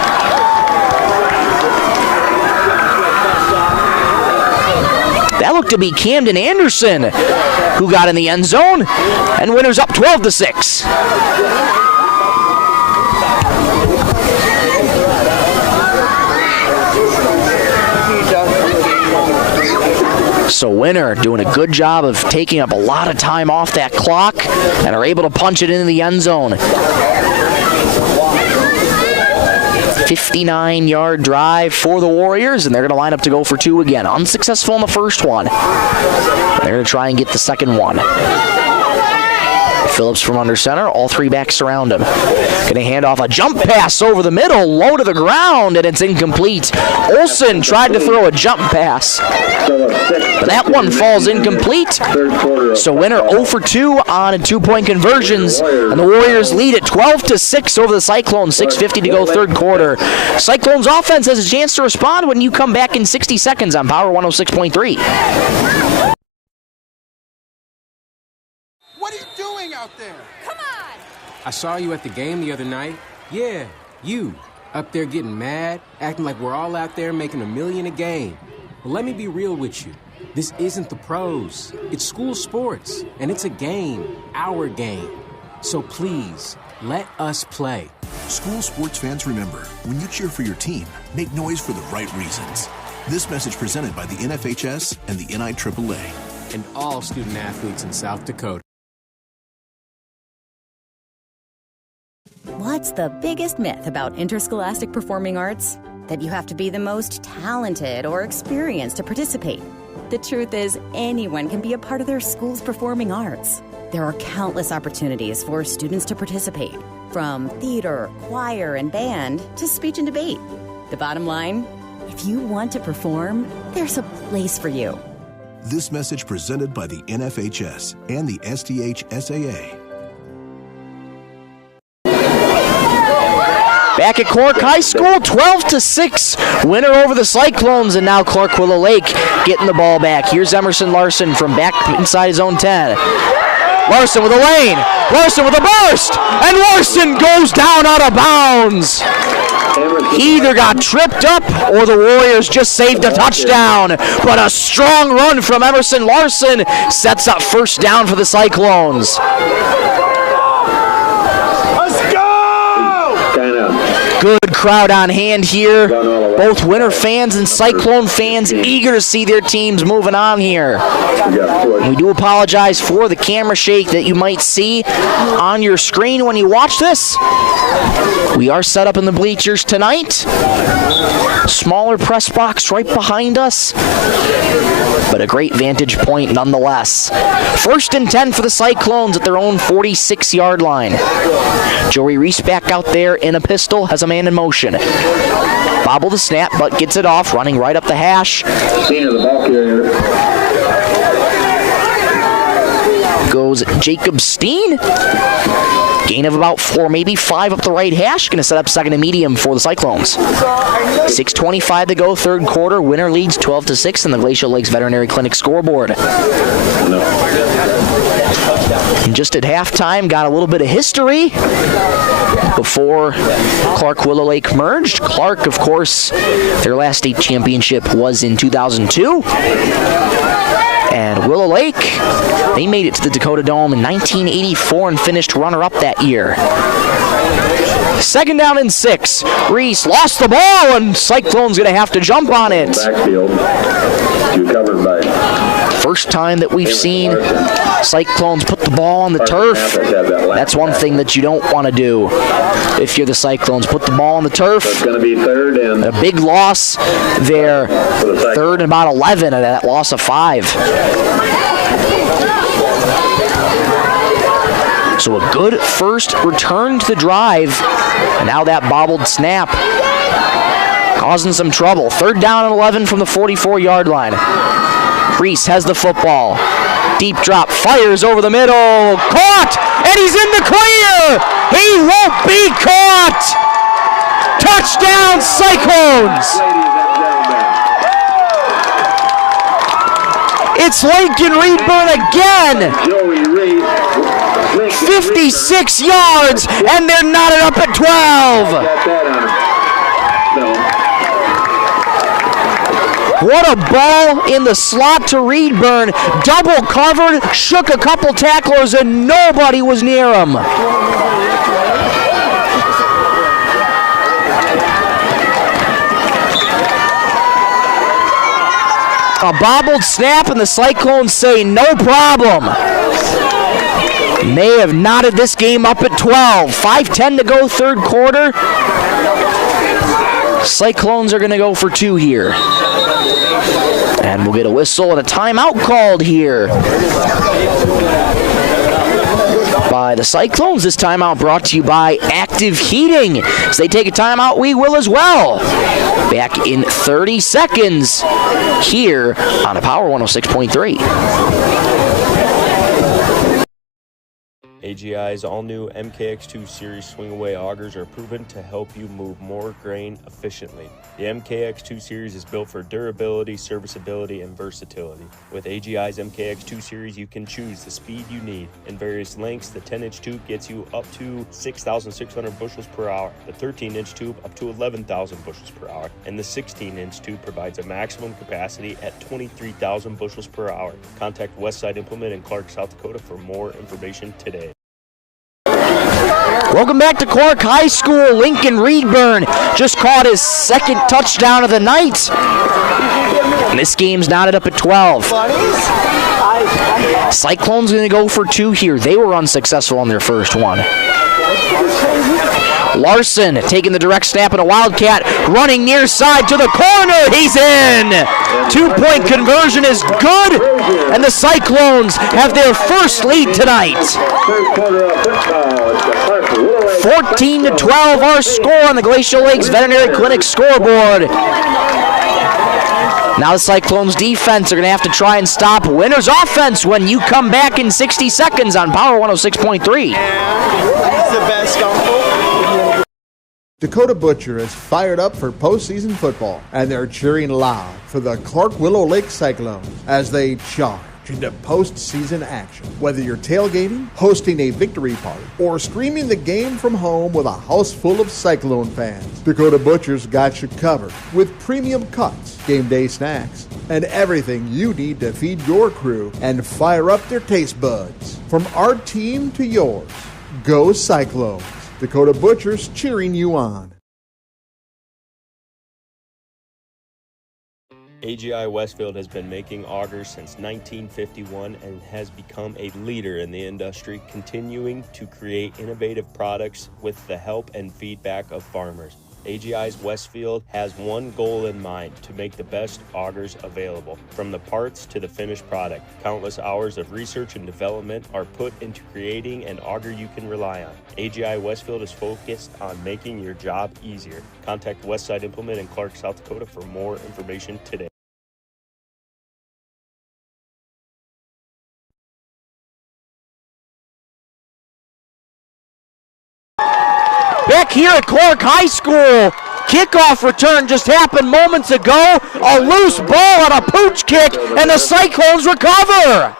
That looked to be Camden Anderson who got in the end zone. And winner's up 12-6. So Winner doing a good job of taking up a lot of time off that clock and are able to punch it into the end zone. 59-yard drive for the Warriors, and they're going to line up to go for two again. Unsuccessful in the first one. They're going to try and get the second one. Phillips from under center, all three backs surround him. Going to hand off a jump pass over the middle, low to the ground, and it's incomplete. Olsen tried to throw a jump pass. That one falls incomplete. So Winner 0 for 2 on 2-point conversions, and the Warriors lead at 12-6 over the Cyclones. 6:50 to go third quarter. Cyclones offense has a chance to respond when you come back in 60 seconds on Power 106.3. What are you doing out there? Come on! I saw you at the game the other night. Yeah, you. Up there getting mad, acting like we're all out there making $1 million a game. Well, let me be real with you. This isn't the pros. It's school sports, and it's a game, our game. So please, let us play. School sports fans, remember, when you cheer for your team, make noise for the right reasons. This message presented by the NFHS and the NIAAA. And all student athletes in South Dakota. What's the biggest myth about interscholastic performing arts? That you have to be the most talented or experienced to participate. The truth is, anyone can be a part of their school's performing arts. There are countless opportunities for students to participate, from theater, choir, and band to speech and debate. The bottom line, if you want to perform, there's a place for you. This message presented by the NFHS and the SDHSAA. Back at Clark High School, 12-6, winner over the Cyclones, and now Clark Willow Lake getting the ball back. Here's Emerson Larson from back inside his own 10. Larson with a lane, Larson with a burst, and Larson goes down out of bounds. He either got tripped up or the Warriors just saved a touchdown, but a strong run from Emerson Larson sets up first down for the Cyclones. Good crowd on hand here. Both Winter fans and Cyclone fans eager to see their teams moving on here. We do apologize for the camera shake that you might see on your screen when you watch this. We are set up in the bleachers tonight. Smaller press box right behind us, but a great vantage point nonetheless. 1st and 10 for the Cyclones at their own 46-yard line. Joey Reese back out there in a pistol, has a man in motion. Bobble the snap, but gets it off, running right up the hash. Senior, the ball carrier. Goes Jacob Steen. Gain of about 4, maybe 5 up the right hash. Going to set up second and medium for the Cyclones. 6:25 to go, third quarter. Winner leads 12-6 in the Glacial Lakes Veterinary Clinic scoreboard. And just at halftime, got a little bit of history before Clark Willow Lake merged. Clark, of course, their last state championship was in 2002. And Willow Lake, they made it to the Dakota Dome in 1984 and finished runner-up that year. 2nd down and 6. Reese lost the ball, and Cyclone's going to have to jump on it. Backfield. Covered by. First time that we've seen Cyclones put the ball on the turf. That's one thing that you don't want to do if you're the Cyclones. Put the ball on the turf. It's going to be 3rd and... A big loss there. 3rd and about 11 at that loss of 5. So a good first return to the drive. And now that bobbled snap causing some trouble. 3rd down and 11 from the 44-yard line. Reese has the football. Deep drop, fires over the middle. Caught! And he's in the clear! He won't be caught! Touchdown, Cyclones! It's Lincoln Reedburn again. 56 yards, and they're knotted up at 12. What a ball in the slot to Reedburn. Double covered, shook a couple tacklers, and nobody was near him. A bobbled snap, and the Cyclones say no problem. And they have knotted this game up at 12. 5:10 to go, third quarter. Cyclones are going to go for 2 here. And we'll get a whistle and a timeout called here by the Cyclones. This timeout brought to you by Active Heating. As they take a timeout, we will as well. Back in 30 seconds here on a Power 106.3. AGI's all-new MKX2 Series swing-away augers are proven to help you move more grain efficiently. The MKX2 Series is built for durability, serviceability, and versatility. With AGI's MKX2 Series, you can choose the speed you need. In various lengths, the 10-inch tube gets you up to 6,600 bushels per hour, the 13-inch tube up to 11,000 bushels per hour, and the 16-inch tube provides a maximum capacity at 23,000 bushels per hour. Contact Westside Implement in Clark, South Dakota for more information today. Welcome back to Clark High School. Lincoln Reedburn just caught his second touchdown of the night. And this game's knotted up at 12. Cyclones going to go for 2 here. They were unsuccessful on their first one. Larson taking the direct snap and a Wildcat running near side to the corner. He's in. 2-point conversion is good, and the Cyclones have their first lead tonight. 14-12 our score on the Glacial Lakes Veterinary Clinic scoreboard. Now the Cyclones defense are going to have to try and stop Winter's offense when you come back in 60 seconds on Power 106.3. Dakota Butcher is fired up for postseason football, and they're cheering loud for the Clark Willow Lake Cyclones as they charge into postseason action. Whether you're tailgating, hosting a victory party, or streaming the game from home with a house full of Cyclone fans, Dakota Butcher's got you covered with premium cuts, game day snacks, and everything you need to feed your crew and fire up their taste buds. From our team to yours, go Cyclones. Dakota Butcher's cheering you on. AGI Westfield has been making augers since 1951 and has become a leader in the industry, continuing to create innovative products with the help and feedback of farmers. AGI's Westfield has one goal in mind: to make the best augers available. From the parts to the finished product, countless hours of research and development are put into creating an auger you can rely on. AGI Westfield is focused on making your job easier. Contact Westside Implement in Clark, South Dakota for more information today. Back here at Clark High School, kickoff return just happened moments ago. A loose ball on a pooch kick, and the Cyclones recover.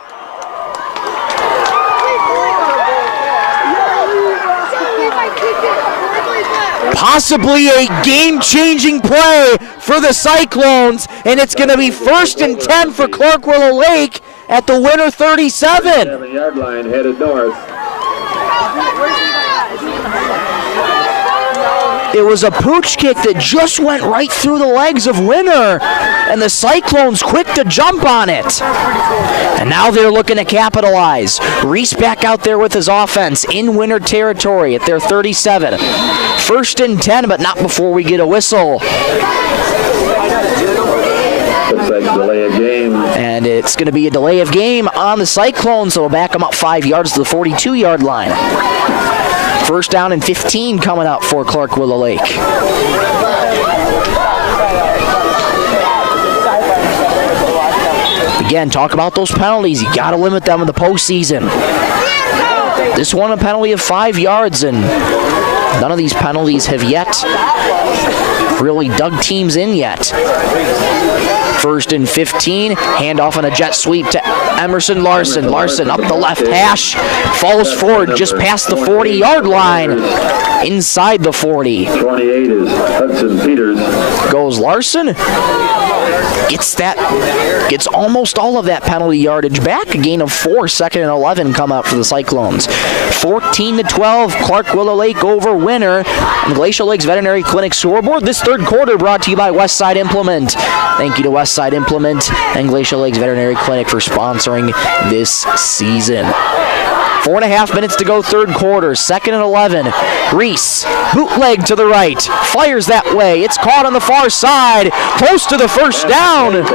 Possibly a game-changing play for the Cyclones, and it's going to be 1st and 10 for Clark Willow Lake at the winner 37. 7-yard line headed north. It was a pooch kick that just went right through the legs of Winter, and the Cyclones quick to jump on it. And now they're looking to capitalize. Reese back out there with his offense in Winter territory at their 37. 1st and 10, but not before we get a whistle. Looks like a delay of game. And it's going to be a delay of game on the Cyclones, so we'll back them up 5 yards to the 42-yard line. 1st down and 15 coming up for Clark Willow Lake. Again, talk about those penalties. You got to limit them in the postseason. This one a penalty of 5 yards, and none of these penalties have yet really dug teams in yet. First and 15, handoff on a jet sweep to Emerson Larson. Larson up the left hash, falls forward just past the 40-yard line, inside the 40. 28 is Hudson Peters. Goes Larson. Gets almost all of that penalty yardage back. A gain of 4, 2nd and 11 come up for the Cyclones. 14-12, Clark Willow Lake over Winter. And Glacial Lake's Veterinary Clinic scoreboard. This third quarter brought to you by Westside Implement. Thank you to Westside Implement and Glacial Lake's Veterinary Clinic for sponsoring this season. 4.5 minutes to go, third quarter, 2nd and 11. Reese, bootleg to the right, fires that way. It's caught on the far side, close to the first down.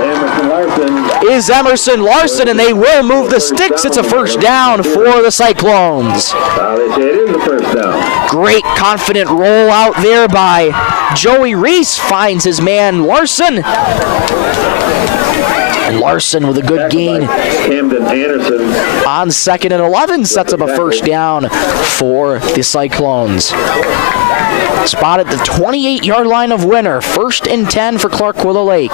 Is Emerson Larson, and they will move the sticks. It's a first down for the Cyclones. They say it is the first down. Great confident roll out there by Joey Reese, finds his man Larson. And Larson with a good gain Camden Anderson on 2nd and 11 sets up a first down for the Cyclones. Spot at the 28-yard line of Winter. 1st and 10 for Clark Willow Lake.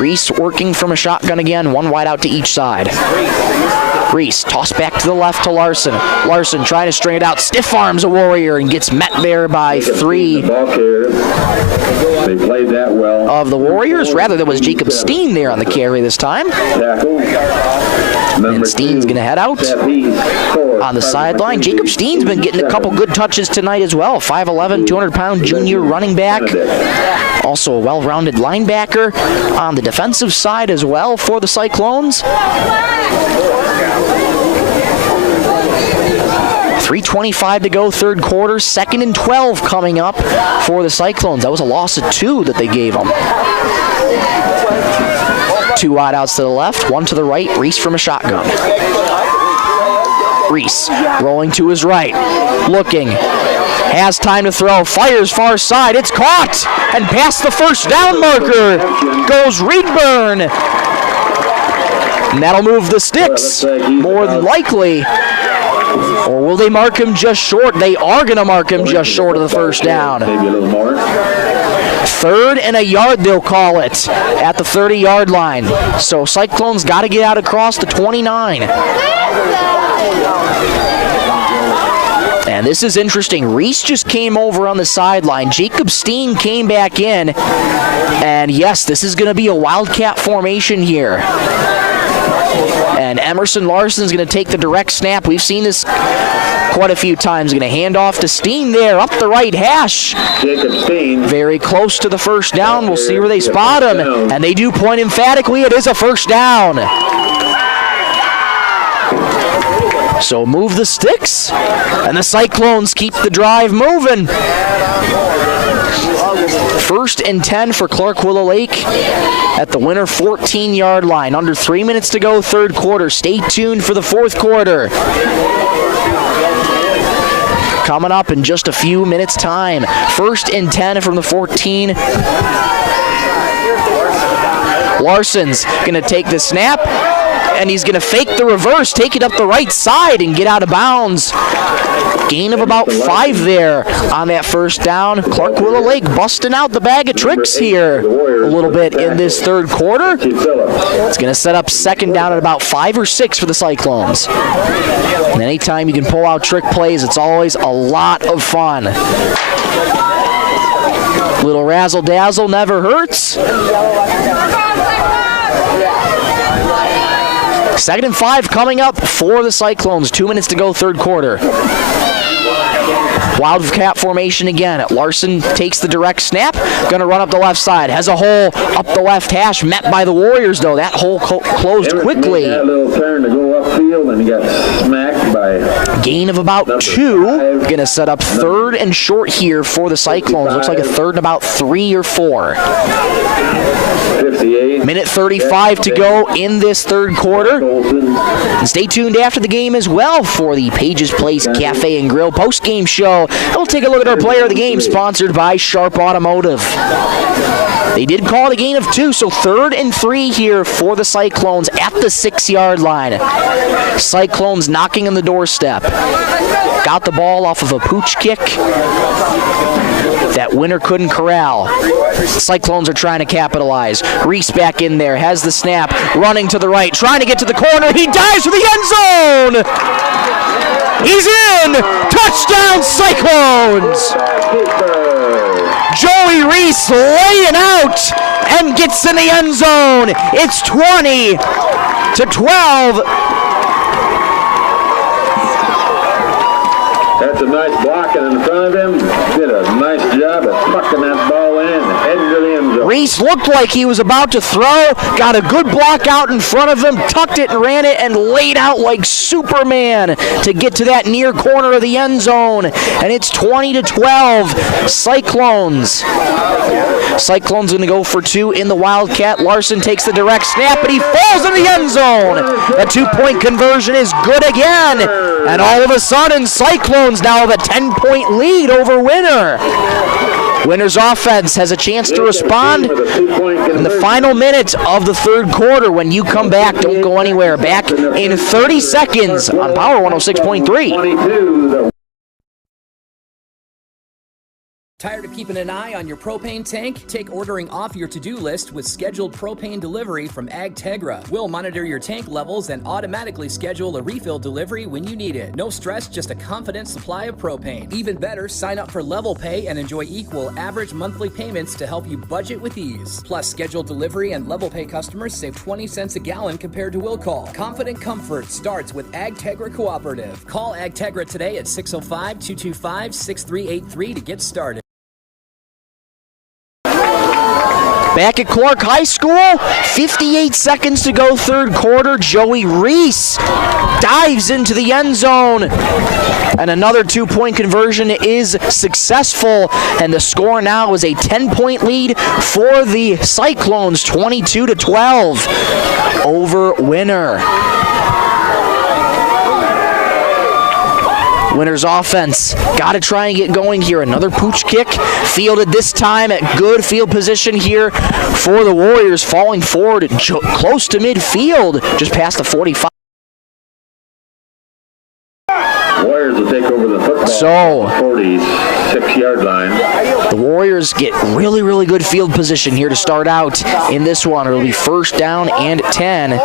Reese working from a shotgun again, one wide out to each side. Reese, toss back to the left to Larson. Larson trying to string it out, stiff arms a Warrior and gets met there by 3. They played that well. Of the Warriors, rather there was Jacob Steen there on the carry this time. And Steen's going to head out on the sideline. Jacob Steen's been getting a couple good touches tonight as well. 5'11", 200-pound junior running back. Also a well-rounded linebacker on the defensive side as well for the Cyclones. 3:25 to go, third quarter. 2nd and 12 coming up for the Cyclones. That was a loss of 2 that they gave them. 2 wideouts to the left, 1 to the right. Reese from a shotgun. Reese rolling to his right, looking, has time to throw, fires far side. It's caught and past the first down marker goes Reedburn. And that'll move the sticks more than likely. Or will they mark him just short? They are going to mark him just short of the first down. Maybe a little more. 3rd and a yard, they'll call it, at the 30-yard line. So Cyclones got to get out across the 29. And this is interesting. Reese just came over on the sideline. Jacob Steen came back in. And yes, this is going to be a Wildcat formation here. And Emerson Larson's going to take the direct snap. We've seen this quite a few times. Going to hand off to Steen there, up the right hash. Jacob Steen. Very close to the first down. We'll see where they spot him. And they do point emphatically. It is a first down. So move the sticks. And the Cyclones keep the drive moving. 1st and 10 for Clark Willow Lake at the Winter 14-yard line. Under 3 minutes to go, third quarter. Stay tuned for the fourth quarter. Coming up in just a few minutes' time. 1st and 10 from the 14. Larson's going to take the snap, and he's going to fake the reverse, take it up the right side, and get out of bounds. Gain of about 5 there on that first down. Clark Willow Lake busting out the bag of tricks here a little bit in this third quarter. It's going to set up 2nd down at about 5 or 6 for the Cyclones. And anytime you can pull out trick plays, it's always a lot of fun. Little razzle-dazzle never hurts. 2nd and 5 coming up for the Cyclones. 2 minutes to go, third quarter. Wildcat formation again. Larson takes the direct snap. Going to run up the left side. Has a hole up the left hash. Met by the Warriors, though. That hole closed quickly. Had a little turn to go upfield and he got smacked by... Gain of about 2. Going to set up 3rd and short here for the Cyclones. Looks like a 3rd and about 3 or 4. 58. Minute 35 to go in this third quarter. And stay tuned after the game as well for the Pages Place Cafe and Grill post-game show. And we'll take a look at our player of the game, sponsored by Sharp Automotive. They did call it a gain of 2, so 3rd and 3 here for the Cyclones at the 6-yard line. Cyclones knocking on the doorstep. Got the ball off of a pooch kick. that Winter couldn't corral. Cyclones are trying to capitalize. Reese back in there, has the snap, running to the right, trying to get to the corner. He dives for the end zone! He's in! Touchdown, Cyclones! Joey Reese laying out and gets in the end zone. It's 20-12. That's a nice block, and in front of him, did a nice job of tucking that ball in and heading to the end zone. Reese looked like he was about to throw, got a good block out in front of him, tucked it and ran it, and laid out like Superman to get to that near corner of the end zone. And it's 20-12, Cyclones. Cyclones going to go for 2 in the Wildcat. Larson takes the direct snap, and he falls in the end zone. A 2-point conversion is good again. And all of a sudden, Cyclones now have a 10-point lead over Winter. Winter's offense has a chance to respond in the final minute of the third quarter. When you come back, don't go anywhere. Back in 30 seconds on Power 106.3. Tired of keeping an eye on your propane tank? Take ordering off your to-do list with scheduled propane delivery from AgTegra. We'll monitor your tank levels and automatically schedule a refill delivery when you need it. No stress, just a confident supply of propane. Even better, sign up for Level Pay and enjoy equal average monthly payments to help you budget with ease. Plus, scheduled delivery and Level Pay customers save 20 cents a gallon compared to will call. Confident comfort starts with AgTegra Cooperative. Call AgTegra today at 605-225-6383 to get started. Back at Clark High School, 58 seconds to go third quarter. Joey Reese dives into the end zone. And another 2-point conversion is successful. And the score now is a 10-point lead for the Cyclones, 22-12 over Winter. Winter's offense got to try and get going here. Another pooch kick, fielded this time at good field position here for the Warriors, falling forward close to midfield, just past the 45. Warriors will take over the football 46-yard line. The Warriors get really, really good field position here to start out in this one. It'll be first down and 10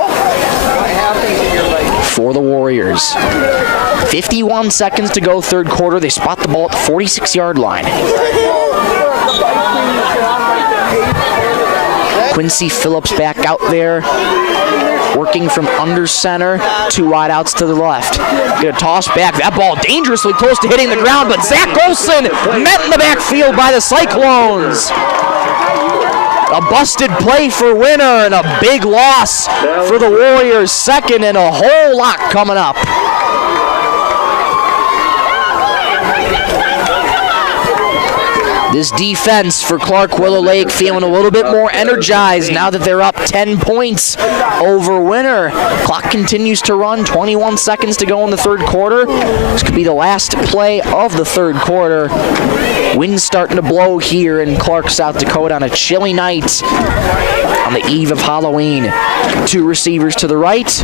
for the Warriors. 51 seconds to go third quarter. They spot the ball at the 46-yard line. Quincy Phillips back out there, working from under center. 2 wideouts to the left. Gonna toss back. That ball dangerously close to hitting the ground, but Zach Olson met in the backfield by the Cyclones. A busted play for Winter and a big loss for the Warriors. Second and a whole lot coming up. This defense for Clark Willow Lake feeling a little bit more energized now that they're up 10 points over Winter. Clock continues to run, 21 seconds to go in the third quarter. This could be the last play of the third quarter. Wind's starting to blow here in Clark, South Dakota on a chilly night on the eve of Halloween. 2 receivers to the right.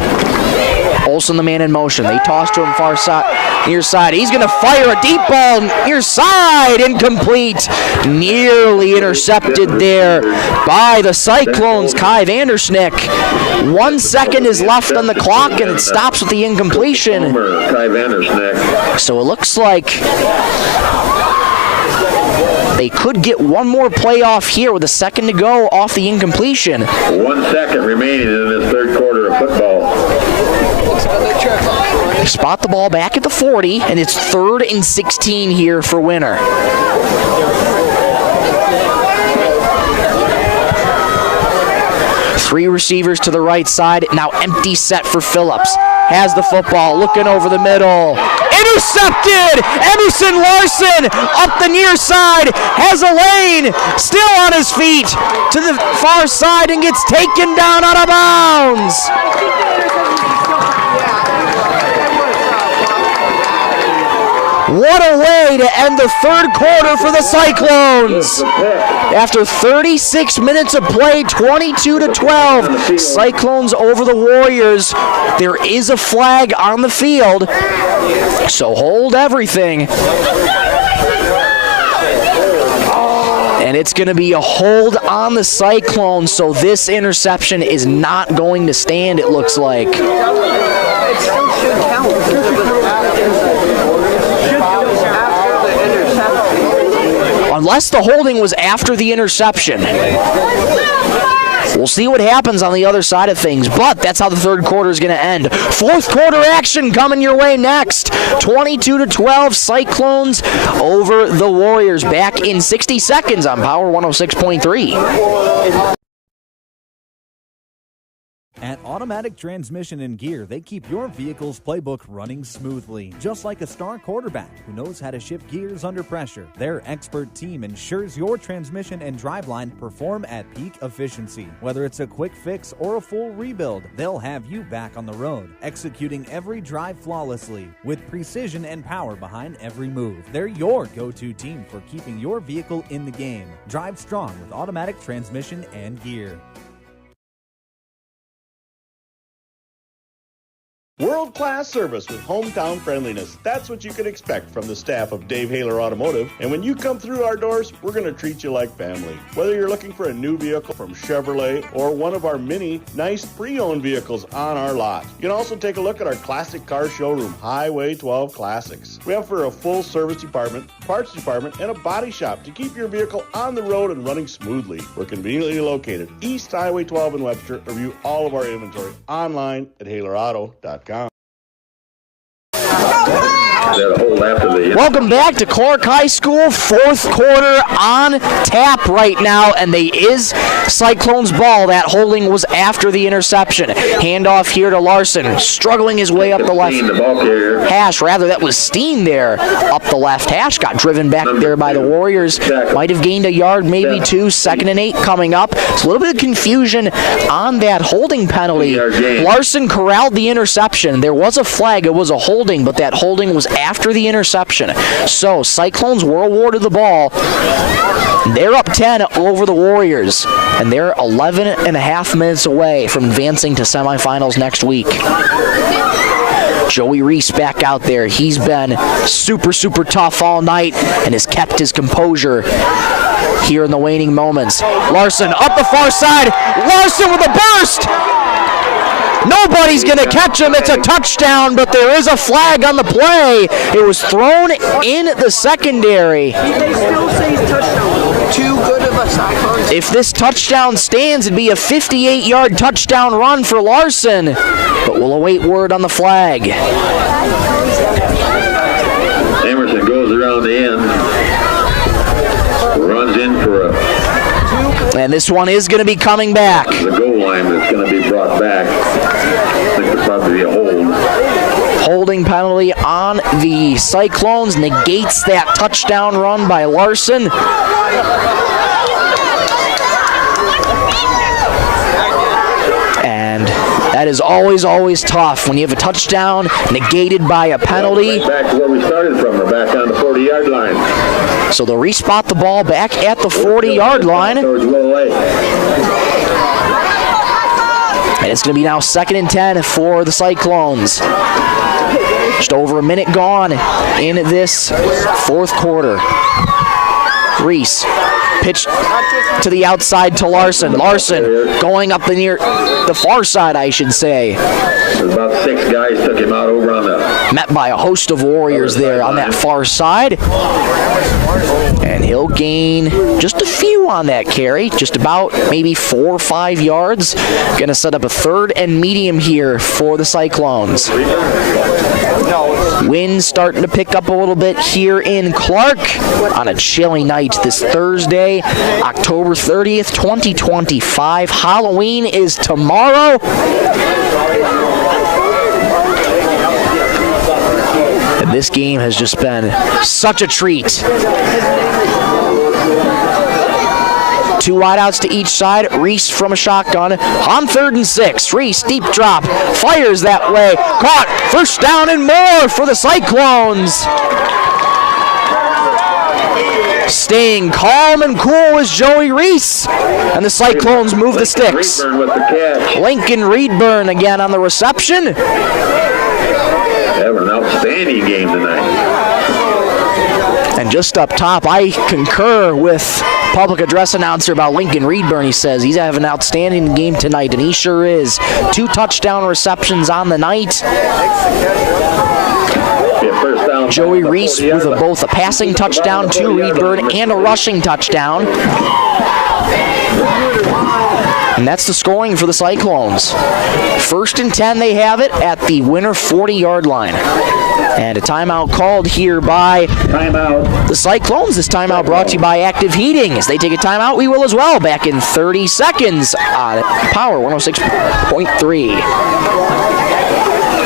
Olsen, the man in motion. They toss to him far side, near side. He's going to fire a deep ball near side. Incomplete. Nearly intercepted there by the Cyclones, Kai Vandersnick. 1 second is left on the clock, and it stops with the incompletion. Kai Vandersnick. So it looks like they could get one more playoff here with a second to go off the incompletion. 1 second remaining in this third quarter of football. They spot the ball back at the 40, and it's 3rd and 16 here for Winter. Three receivers to the right side, now empty set for Phillips. Has the football, looking over the middle. Intercepted! Emerson Larson up the near side, has a lane, still on his feet to the far side and gets taken down out of bounds. What a way to end the third quarter for the Cyclones. After 36 minutes of play, 22-12, Cyclones over the Warriors. There is a flag on the field, so hold everything. And it's going to be a hold on the Cyclones, so this interception is not going to stand, it looks like. It still should count. Unless the holding was after the interception. We'll see what happens on the other side of things, but that's how the third quarter is going to end. Fourth quarter action coming your way next. 22-12, Cyclones over the Warriors. Back in 60 seconds on Power 106.3. At Automatic Transmission and Gear, they keep your vehicle's playbook running smoothly. Just like a star quarterback who knows how to shift gears under pressure, their expert team ensures your transmission and driveline perform at peak efficiency. Whether it's a quick fix or a full rebuild, they'll have you back on the road, executing every drive flawlessly with precision and power behind every move. They're your go-to team for keeping your vehicle in the game. Drive strong with Automatic Transmission and Gear. World-class service with hometown friendliness. That's what you can expect from the staff of Dave Haler Automotive. And when you come through our doors, we're going to treat you like family. Whether you're looking for a new vehicle from Chevrolet or one of our many nice pre-owned vehicles on our lot. You can also take a look at our classic car showroom, Highway 12 Classics. We offer a full service department, parts department, and a body shop to keep your vehicle on the road and running smoothly. We're conveniently located East Highway 12 in Webster. Review all of our inventory online at HalerAuto.com. Welcome back to Clark High School. Fourth quarter on tap right now, and they is Cyclones ball. That holding was after the interception. Handoff here to Larson, struggling his way up the left hash. Rather, that was Steen there up the left hash. Got driven back there by the Warriors. Might have gained a yard, maybe two. 2nd and 8 coming up. It's a little bit of confusion on that holding penalty. Larson corralled the interception. There was a flag. It was a holding, but that holding was after the interception. So Cyclones were awarded the ball. They're up 10 over the Warriors, and they're 11 and a half minutes away from advancing to semifinals next week. Joey Reese back out there. He's been super, super tough all night and has kept his composure here in the waning moments. Larson up the far side. Larson with a burst. Nobody's going to catch him. It's a touchdown, but there is a flag on the play. It was thrown in the secondary. They still say touchdown. Too good of a Cyclones. If this touchdown stands, it'd be a 58-yard touchdown run for Larson, but we'll await word on the flag. Emerson goes around the end, runs in for a... And this one is going to be coming back. The goal line that's going to be brought back. I think there'll probably be a hold. Holding penalty on the Cyclones negates that touchdown run by Larson. And that is always, always tough when you have a touchdown negated by a penalty. Right back to where we started from. We're back on the 40-yard line. So they'll respot the ball back at the 40-yard line. And it's going to be now 2nd and 10 for the Cyclones. Just over a minute gone in this fourth quarter. Reese pitched to the outside to Larson. Larson going up the far side, I should say. About 6 guys took him out over on the... Met by a host of Warriors there on that far side. And he'll gain just a few on that carry, just about maybe 4 or 5 yards. Going to set up a 3rd and medium here for the Cyclones. Wind starting to pick up a little bit here in Clark on a chilly night this Thursday, October 30th, 2025. Halloween is tomorrow. And this game has just been such a treat. 2 wideouts to each side. Reese from a shotgun on 3rd and 6. Reese, deep drop, fires that way. Caught, 1st down and more for the Cyclones. Staying calm and cool is Joey Reese. And the Cyclones move the sticks. Lincoln Reedburn again on the reception. Having an outstanding game tonight. And just up top, I concur with public address announcer about Lincoln Reedburn. He says he's having an outstanding game tonight, and he sure is. 2 touchdown receptions on the night. Joey Reese with both a passing touchdown to Reedburn and a rushing touchdown. And that's the scoring for the Cyclones. 1st and 10, they have it at the winner 40-yard line. And a timeout called here by the Cyclones. This timeout brought to you by Active Heating. As they take a timeout, we will as well. Back in 30 seconds on Power 106.3.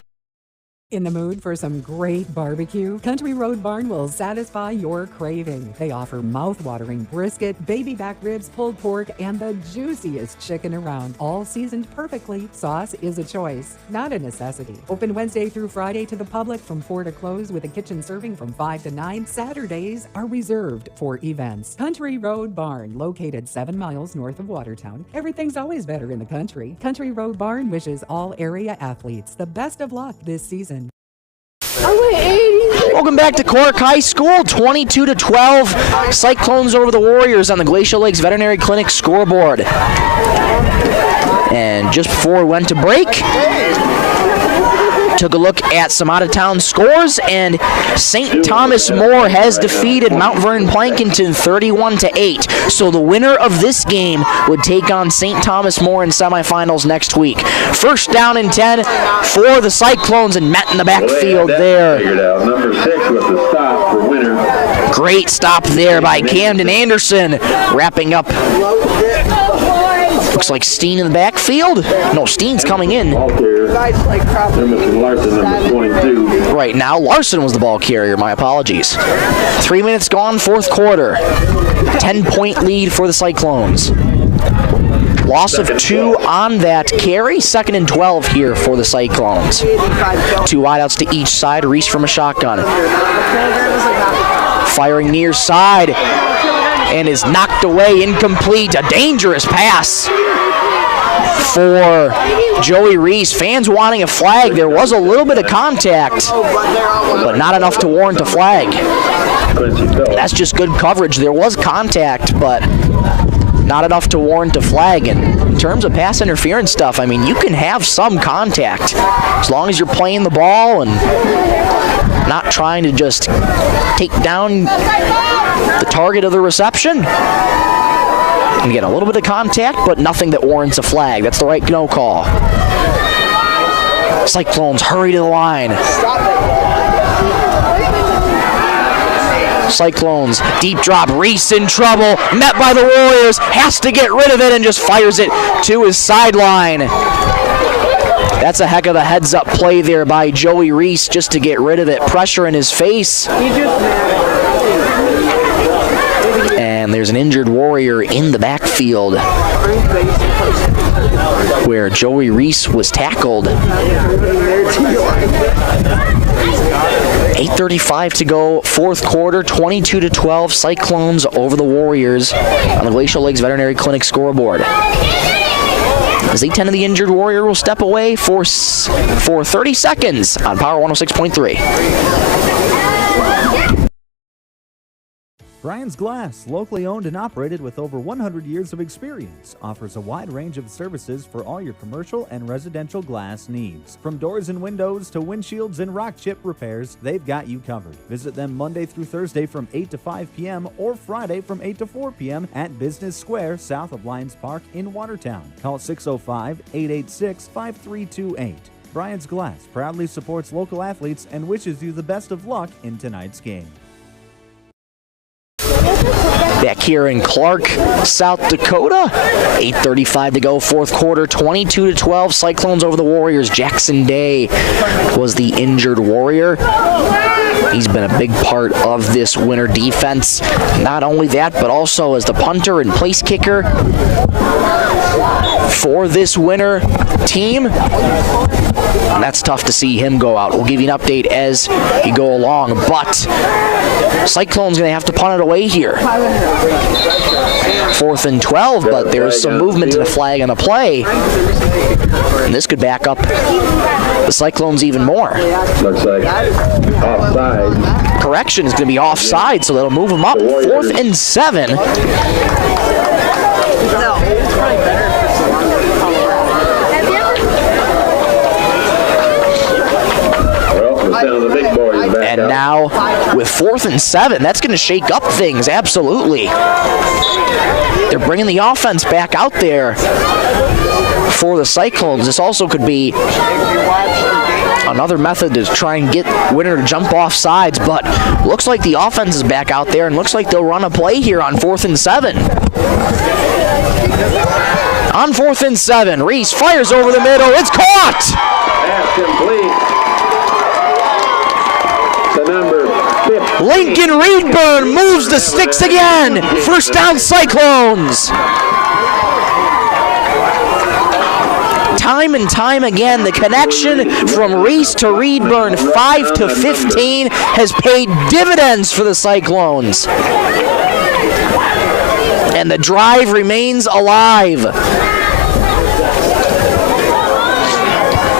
In the mood for some great barbecue? Country Road Barn will satisfy your craving. They offer mouth-watering brisket, baby back ribs, pulled pork, and the juiciest chicken around, all seasoned perfectly. Sauce is a choice, not a necessity. Open Wednesday through Friday to the public from 4 to close with a kitchen serving from 5 to 9. Saturdays are reserved for events. Country Road Barn, located 7 miles north of Watertown. Everything's always better in the country. Country Road Barn wishes all area athletes the best of luck this season. Welcome back to Clark High School, 22-12. Cyclones over the Warriors on the Glacial Lakes Veterinary Clinic scoreboard. And just before we went to break, took a look at some out-of-town scores, and St. Thomas More has defeated Mount Vernon Plankinton 31-8. So the winner of this game would take on St. Thomas More in semifinals next week. 1st down and 10 for the Cyclones, and met in the backfield there. Figured out. Number 6 with the stop for winner. Great stop there by Camden Anderson, wrapping up. Looks like Steen in the backfield. No, Steen's coming in. Right now, Larson was the ball carrier. My apologies. 3 minutes gone, 4th quarter. 10-point lead for the Cyclones. Loss of 2 on that carry. 2nd and 12 here for the Cyclones. 2 wideouts to each side. Reese from a shotgun. Firing near side. And is knocked away, incomplete. A dangerous pass for Joey Reese. Fans wanting a flag. There was a little bit of contact, but not enough to warrant a flag. That's just good coverage. There was contact, but not enough to warrant a flag. And in terms of pass interference stuff, I mean, you can have some contact as long as you're playing the ball and not trying to just take down the target of the reception. And get a little bit of contact, but nothing that warrants a flag. That's the right no call. Cyclones hurry to the line. Cyclones, deep drop, Reese in trouble, met by the Warriors, has to get rid of it and just fires it to his sideline. That's a heck of a heads-up play there by Joey Reese just to get rid of it. Pressure in his face. And there's an injured Warrior in the backfield where Joey Reese was tackled. 8:35 to go, 4th quarter, 22-12. Cyclones over the Warriors on the Glacial Lakes Veterinary Clinic scoreboard. As they tend to the injured Warrior will step away for 30 seconds on Power 106.3. Brian's Glass, locally owned and operated with over 100 years of experience, offers a wide range of services for all your commercial and residential glass needs. From doors and windows to windshields and rock chip repairs, they've got you covered. Visit them Monday through Thursday from 8 to 5 p.m. or Friday from 8 to 4 p.m. at Business Square, south of Lions Park in Watertown. Call 605-886-5328. Brian's Glass proudly supports local athletes and wishes you the best of luck in tonight's game. Back here in Clark, South Dakota. 8:35 to go, 4th quarter, 22-12. Cyclones over the Warriors. Jackson Day was the injured Warrior. He's been a big part of this winter defense. Not only that, but also as the punter and place kicker for this winter team. And that's tough to see him go out. We'll give you an update as you go along, but Cyclone's going to have to punt it away here. 4th and 12, but there's some movement to the flag on the play. And this could back up the Cyclones even more. Looks like offside. Correction is going to be offside, so that'll move them up. 4th and 7. No, it's probably better if it's longer. Well, the big boys back And out. now, with 4th and 7, that's going to shake up things, absolutely. They're bringing the offense back out there for the Cyclones. This also could be another method to try and get Winter to jump off sides, but looks like the offense is back out there and looks like they'll run a play here on 4th and 7. On 4th and 7, Reese fires over the middle. It's caught! Pass complete. The number 15. Lincoln Reedburn moves the sticks again. First down, Cyclones. Time and time again, the connection from Reese to Reedburn, 5 to 15, has paid dividends for the Cyclones. And the drive remains alive.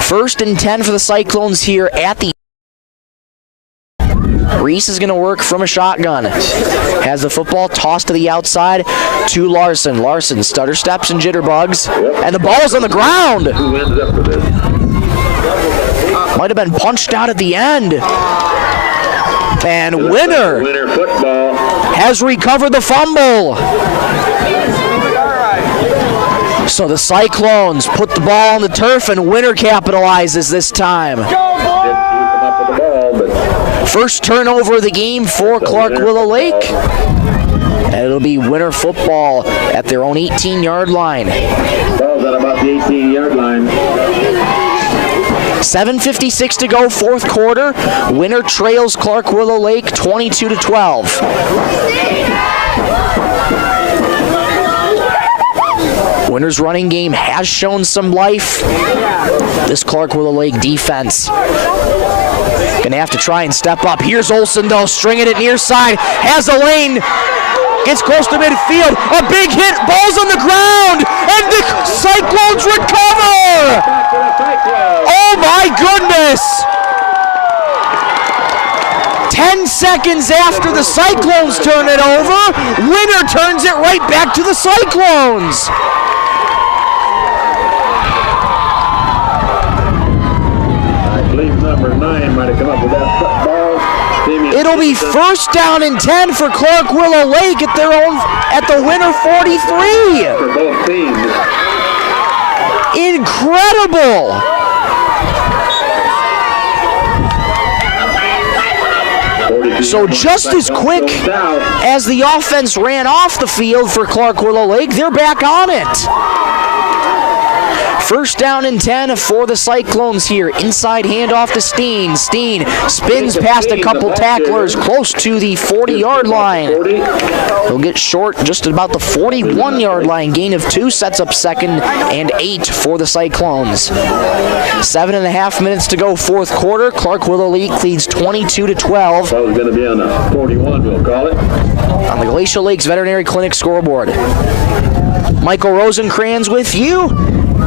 1st and 10 for the Cyclones here at the... Reese is going to work from a shotgun. Has the football tossed to the outside to Larson. Larson stutter steps and jitterbugs. And the ball's on the ground. Who ends up with this? Might have been punched out at the end. And Winter football has recovered the fumble. So the Cyclones put the ball on the turf and Winter capitalizes this time. First turnover of the game for Clark Willow Lake. And it'll be Winter football at their own 18-yard line. Ball's at about the 18-yard line. 7:56 to go, 4th quarter. Winter trails Clark Willow Lake 22-12. Winter's running game has shown some life. This Clark Willow Lake defense gonna have to try and step up. Here's Olsen though, stringing it near side, has a lane, gets close to midfield, a big hit, ball's on the ground, and the Cyclones recover! Oh my goodness! 10 seconds after the Cyclones turn it over, Winter turns it right back to the Cyclones! Number 9 might have come up with that football. It'll be 1st down and 10 for Clark Willow Lake at the Winter 43. For both teams. Incredible. So just as quick as the offense ran off the field for Clark Willow Lake, they're back on it. 1st down and 10 for the Cyclones here. Inside handoff to Steen. Steen spins past a couple tacklers close to the 40-yard line. He'll get short just about the 41-yard line. Gain of 2 sets up 2nd and 8 for the Cyclones. 7.5 minutes to go, 4th quarter. Clark Willow Lake leads 22-12. That was going to be on the 41, we'll call it. On the Glacial Lakes Veterinary Clinic scoreboard. Michael Rosencrans with you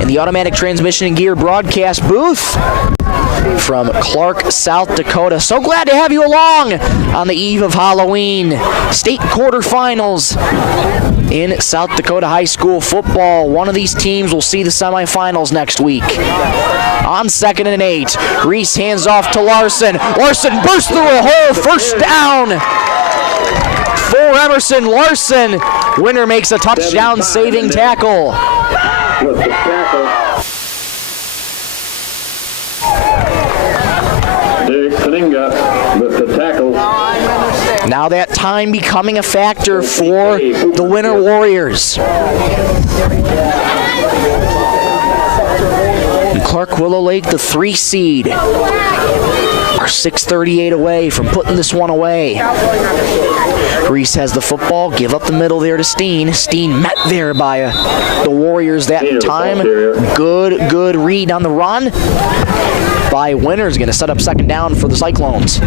in the Automatic Transmission and Gear broadcast booth from Clark, South Dakota. So glad to have you along on the eve of Halloween. State quarterfinals in South Dakota high school football. One of these teams will see the semifinals next week. On 2nd and 8, Reese hands off to Larson. Larson bursts through a hole, 1st down for Emerson. Larson, Winter makes a touchdown saving tackle. With the tackle. Derek Kaninga with the tackle. Now that time becoming a factor for the Winter Warriors. Clark Willow Lake, the 3 seed, are 6:38 away from putting this one away. Reese has the football, give up the middle there to Steen. Steen met there by the Warriors that time. Good read on the run by Winter. Is going to set up 2nd down for the Cyclones. A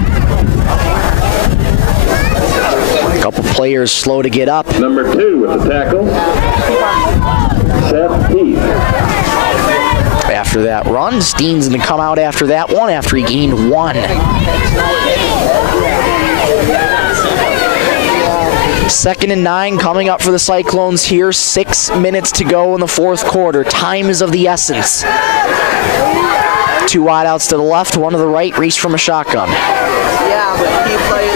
couple players slow to get up. Number 2 with the tackle. Seth Heath. After that run, Steen's going to come out after that one after he gained 1. 2nd and 9 coming up for the Cyclones here. 6 minutes to go in the fourth quarter. Time is of the essence. 2 wideouts to the left, 1 to the right. Reese from a shotgun. Yeah, but he plays.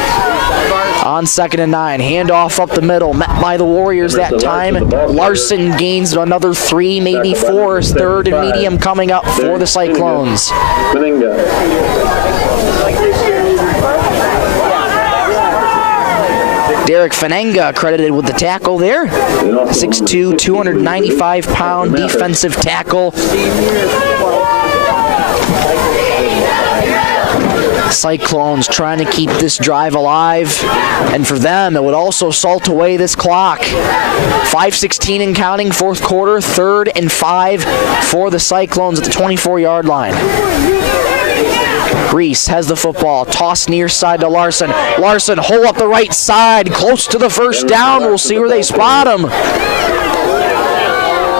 On 2nd and 9, handoff up the middle, met by the Warriors that time. Larson gains another 3, maybe 4. 3rd and medium coming up for the Cyclones. Derek Fanenga credited with the tackle there. 6'2", 295-pound defensive tackle. Cyclones trying to keep this drive alive, and for them it would also salt away this clock. 5:16 and counting, fourth quarter, 3rd and 5 for the Cyclones at the 24-yard line. Reese has the football, toss near side to Larson. Larson, hole up the right side, close to the first down. We'll see where they spot him.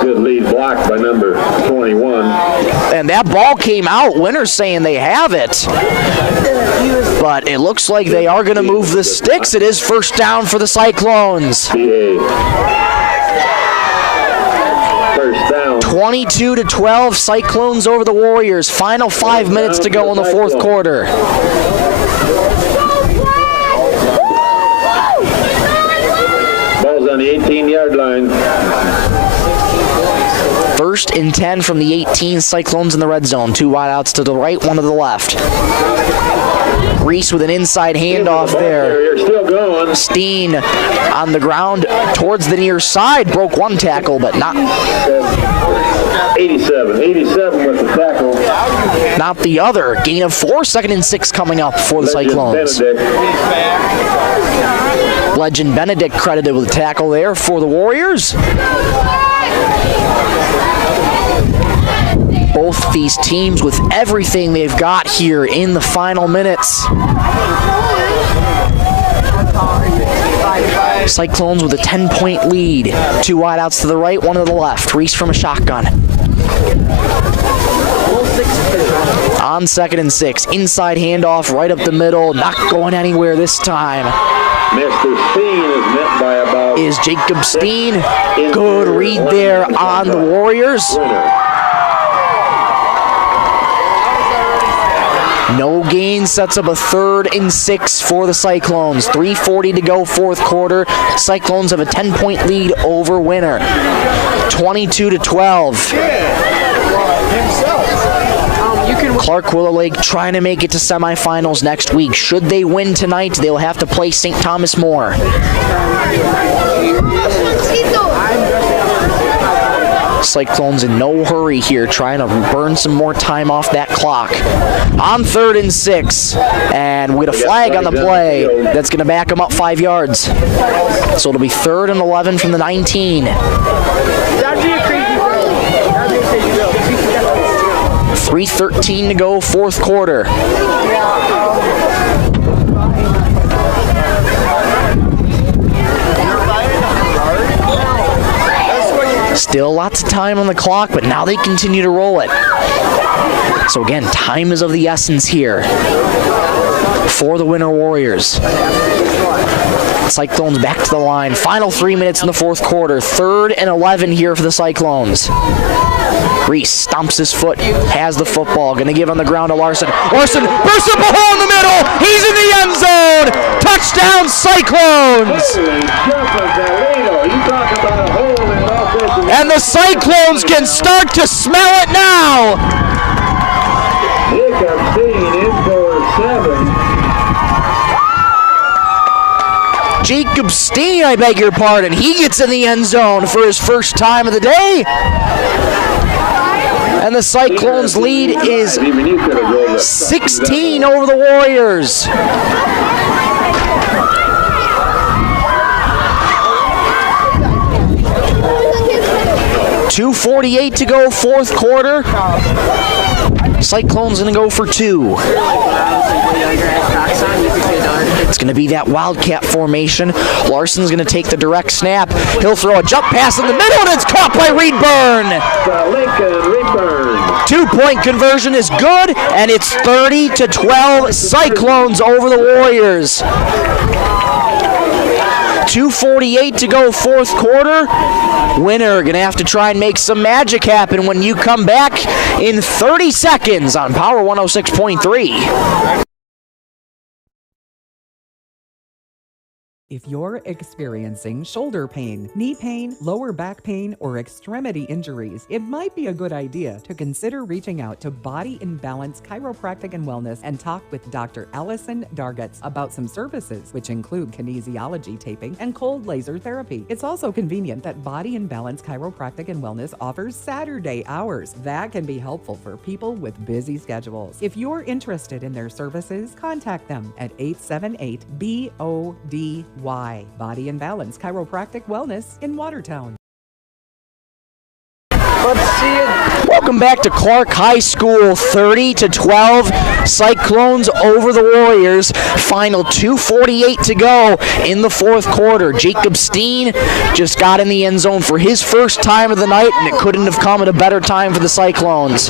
Good lead block by number 21. And that ball came out. Winner's saying they have it. But it looks like they are going to move the sticks. It is first down for the Cyclones. First down. 22-12, Cyclones over the Warriors. Final 5 minutes to go in the fourth quarter. Ball's on the 18-yard line. 1st and 10 from the 18, Cyclones in the red zone. 2 wideouts to the right, 1 to the left. Reese with an inside handoff there. Still going. Steen on the ground towards the near side. Broke 1 tackle, but not... 87 with the tackle. Not the other. Gain of 4, 2nd and 6 coming up for the Cyclones. Legend Benedict credited with the tackle there for the Warriors. Both these teams with everything they've got here in the final minutes. Cyclones with a 10-point lead. 2 wideouts to the right, 1 to the left. Reese from a shotgun. On 2nd and 6, inside handoff right up the middle, not going anywhere this time. Mr. Steen is met by about... Is Jacob Steen. Good read there on the Warriors. No gain, sets up a 3rd and 6 for the Cyclones. 3:40 to go, fourth quarter. Cyclones have a 10-point lead over Winner. 22-12. Clark Willow Lake trying to make it to semifinals next week. Should they win tonight, they'll have to play St. Thomas More. Cyclones in no hurry here, trying to burn some more time off that clock. On 3rd and 6, and we get a flag on the play that's going to back them up 5 yards. So it'll be 3rd and 11 from the 19. 3:13 to go, fourth quarter. Still lots of time on the clock, but now they continue to roll it. So again, time is of the essence here for the Winter Warriors. Cyclones back to the line. Final 3 minutes in the fourth quarter. 3rd and 11 here for the Cyclones. Reese stomps his foot, has the football, going to give on the ground to Larson. Larson bursts up a hole in the middle. He's in the end zone. Touchdown, Cyclones. And the Cyclones can start to smell it now. Jacob Steen, I beg your pardon. He gets in the end zone for his first time of the day. And the Cyclones' lead is 16 over the Warriors. .248 to go, fourth quarter. Cyclones going to go for 2. It's going to be that Wildcat formation. Larson's going to take the direct snap. He'll throw a jump pass in the middle, and it's caught by Reedburn. 2-point conversion is good, and it's 30-12. Cyclones over the Warriors. 2:48 to go, fourth quarter. Winner going to have to try and make some magic happen when you come back in 30 seconds on Power 106.3. If you're experiencing shoulder pain, knee pain, lower back pain, or extremity injuries, it might be a good idea to consider reaching out to Body in Balance Chiropractic and Wellness and talk with Dr. Allison Dargetz about some services, which include kinesiology taping and cold laser therapy. It's also convenient that Body in Balance Chiropractic and Wellness offers Saturday hours. That can be helpful for people with busy schedules. If you're interested in their services, contact them at 878-BODY. Body and Balance Chiropractic Wellness in Watertown. Welcome back to Clark High School, 30-12. Cyclones over the Warriors. Final 2:48 to go in the fourth quarter. Jacob Steen just got in the end zone for his first time of the night, and it couldn't have come at a better time for the Cyclones.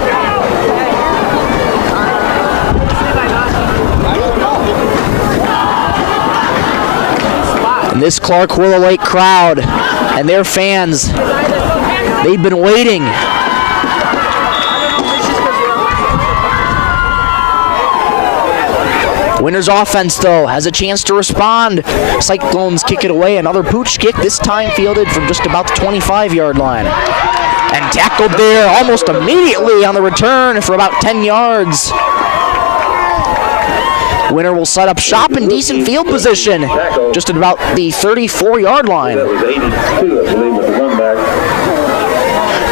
And this Clark Willow Lake crowd and their fans, they've been waiting. Winter's offense, though, has a chance to respond. Cyclones kick it away. Another pooch kick, this time fielded from just about the 25-yard line. And tackled there almost immediately on the return for about 10 yards. Winter will set up shop in decent field position, just at about the 34-yard line.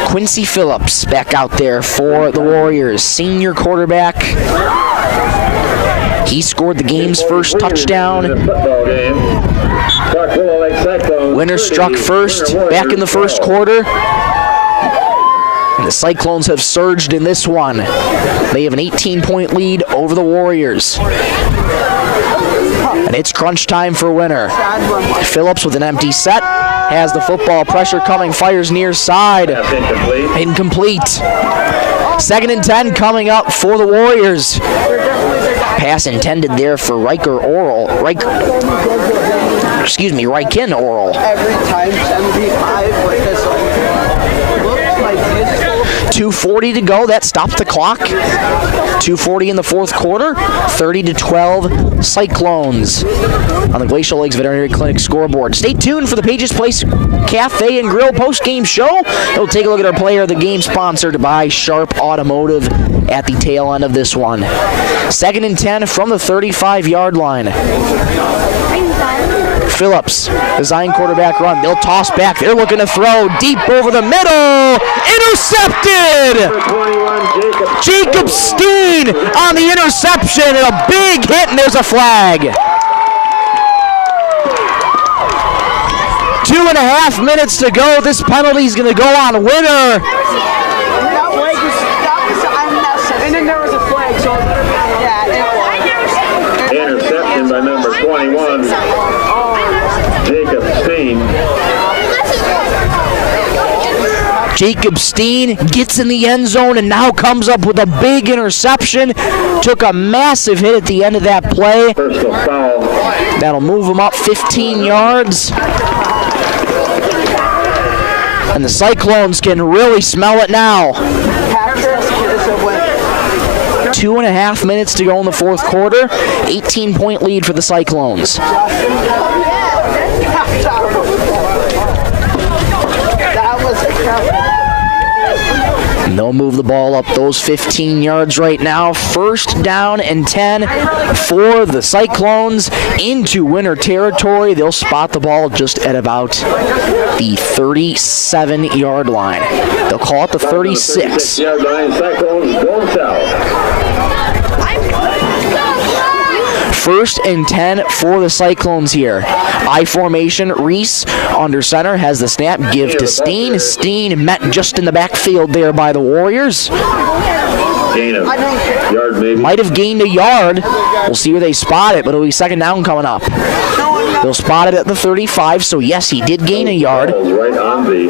Quincy Phillips back out there for the Warriors, senior quarterback. He scored the game's first touchdown. Winter struck first back in the first quarter. The Cyclones have surged in this one. They have an 18-point lead over the Warriors. And it's crunch time for Winter. Phillips with an empty set. Has the football, pressure coming, fires near side. Incomplete. 2nd and 10 coming up for the Warriors. Pass intended there for Rykin Oral. 2:40 to go. That stops the clock. 2:40 in the fourth quarter. 30-12 Cyclones on the Glacial Lakes Veterinary Clinic scoreboard. Stay tuned for the Pages Place Cafe and Grill post-game show. We'll take a look at our player of the game, sponsored by Sharp Automotive at the tail end of this one. 2nd and 10 from the 35-yard line. Phillips, design quarterback run. They'll toss back. They're looking to throw deep over the middle. Intercepted! Jacob Steen on the interception, and a big hit, and there's a flag. 2.5 minutes to go. This penalty is going to go on Winter. And then there was a flag, so Interception by number 21, Jacob Steen. Jacob Steen gets in the end zone and now comes up with a big interception. Took a massive hit at the end of that play. Personal foul. That'll move him up 15 yards. And the Cyclones can really smell it now. 2.5 minutes to go in the fourth quarter. 18-point lead for the Cyclones. And they'll move the ball up those 15 yards right now. 1st down and 10 for the Cyclones into Winter territory. They'll spot the ball just at about the 37-yard line. They'll call it the 36. 36-yard line, Cyclones going south. 1st and 10 for the Cyclones here. I formation, Reese under center has the snap, give to Steen. Steen met just in the backfield there by the Warriors. Gain a yard maybe. Might have gained a yard. We'll see where they spot it, but it'll be 2nd down coming up. They'll spot it at the 35, so yes, he did gain a yard. Right on the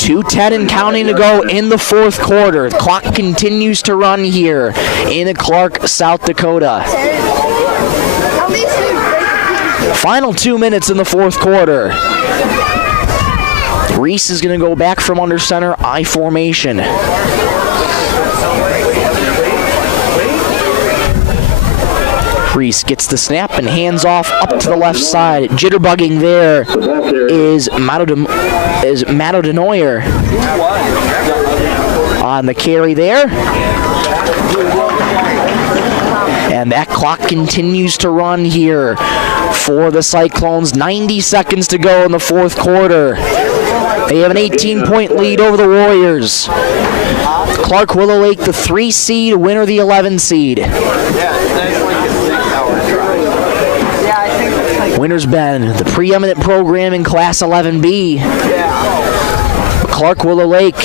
2:10 and counting to go in the fourth quarter. The clock continues to run here in Clark, South Dakota. Final 2 minutes in the fourth quarter. Reese is going to go back from under center, I formation. Reese gets the snap and hands off up to the left side. Jitterbugging there is Mato Denoyer on the carry there. And that clock continues to run here for the Cyclones. 90 seconds to go in the fourth quarter. They have an 18-point lead over the Warriors. Clark Willow Lake, the 3 seed, winner the 11 seed. Winner's been the preeminent program in Class 11B. Clark Willow Lake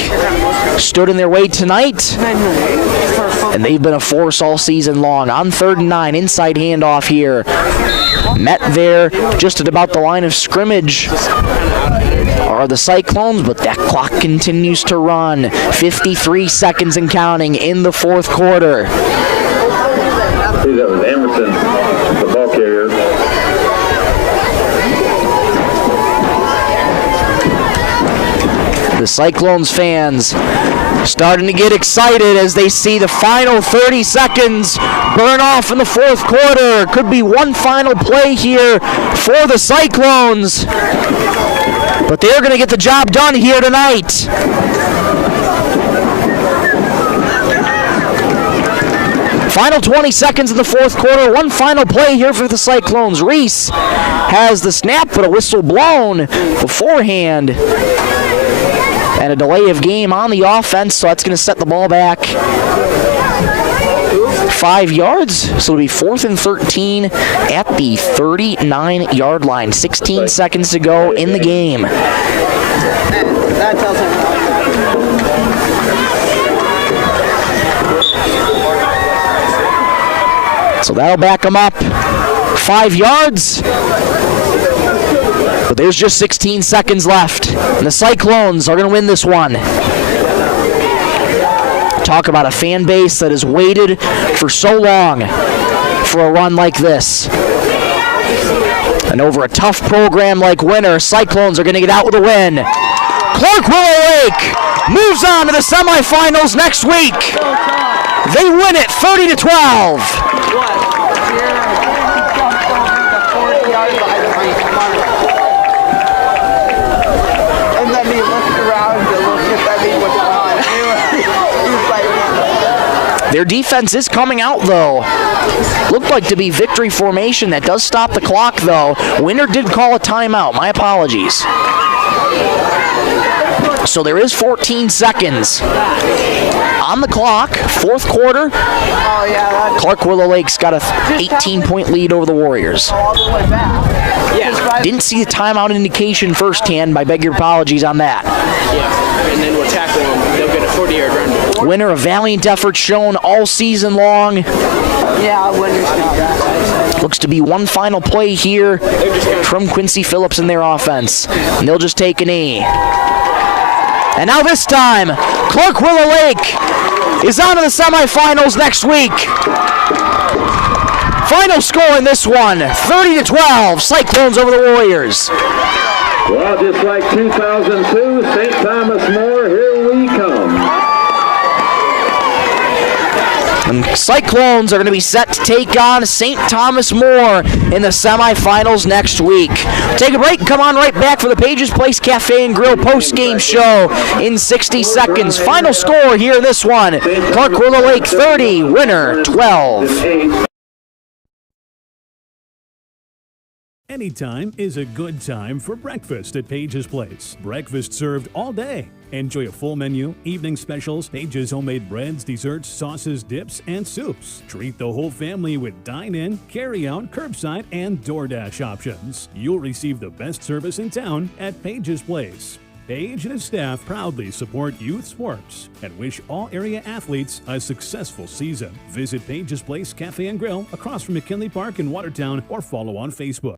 stood in their way tonight, and they've been a force all season long. On 3rd and 9, inside handoff here. Met there just at about the line of scrimmage are the Cyclones, but that clock continues to run. 53 seconds and counting in the fourth quarter. That was Emerson, the ball carrier. The Cyclones fans starting to get excited as they see the final 30 seconds burn off in the fourth quarter. Could be one final play here for the Cyclones, but they're going to get the job done here tonight. Final 20 seconds in the fourth quarter. One final play here for the Cyclones. Reese has the snap, but a whistle blown beforehand. And a delay of game on the offense, so that's going to set the ball back 5 yards. So it'll be 4th and 13 at the 39-yard line. 16 seconds to go in the game. So that'll back them up 5 yards. But there's just 16 seconds left, and the Cyclones are going to win this one. Talk about a fan base that has waited for so long for a run like this. And over a tough program like Winter, Cyclones are going to get out with a win. Clark Willow Lake moves on to the semifinals next week. They win it 30-12. Their defense is coming out, though. Looked like to be victory formation. That does stop the clock, though. Winter did call a timeout. My apologies. So there is 14 seconds on the clock. Fourth quarter. Clark Willow Lake's got a 18-point lead over the Warriors. Didn't see the timeout indication firsthand. I beg your apologies on that. Yeah, and then we'll tackle them. They'll get a 40-yard run. Winner, a valiant effort shown all season long. Yeah, Winter's not. Looks to be one final play here from Quincy Phillips in their offense. And they'll just take a knee. And now this time, Clark Willow Lake is on to the semifinals next week. Final score in this one, 30-12, Cyclones over the Warriors. Well, just like 2002, St. Thomas More, here we come. And Cyclones are going to be set to take on St. Thomas More in the semifinals next week. Take a break and come on right back for the Pages Place Cafe and Grill post-game show in 60 seconds. Final score here in this one, Clark Willow Lake 30, Winner 12. Anytime is a good time for breakfast at Page's Place. Breakfast served all day. Enjoy a full menu, evening specials, Page's homemade breads, desserts, sauces, dips, and soups. Treat the whole family with dine-in, carry-out, curbside, and DoorDash options. You'll receive the best service in town at Page's Place. Page and his staff proudly support youth sports and wish all area athletes a successful season. Visit Page's Place Cafe and Grill across from McKinley Park in Watertown or follow on Facebook.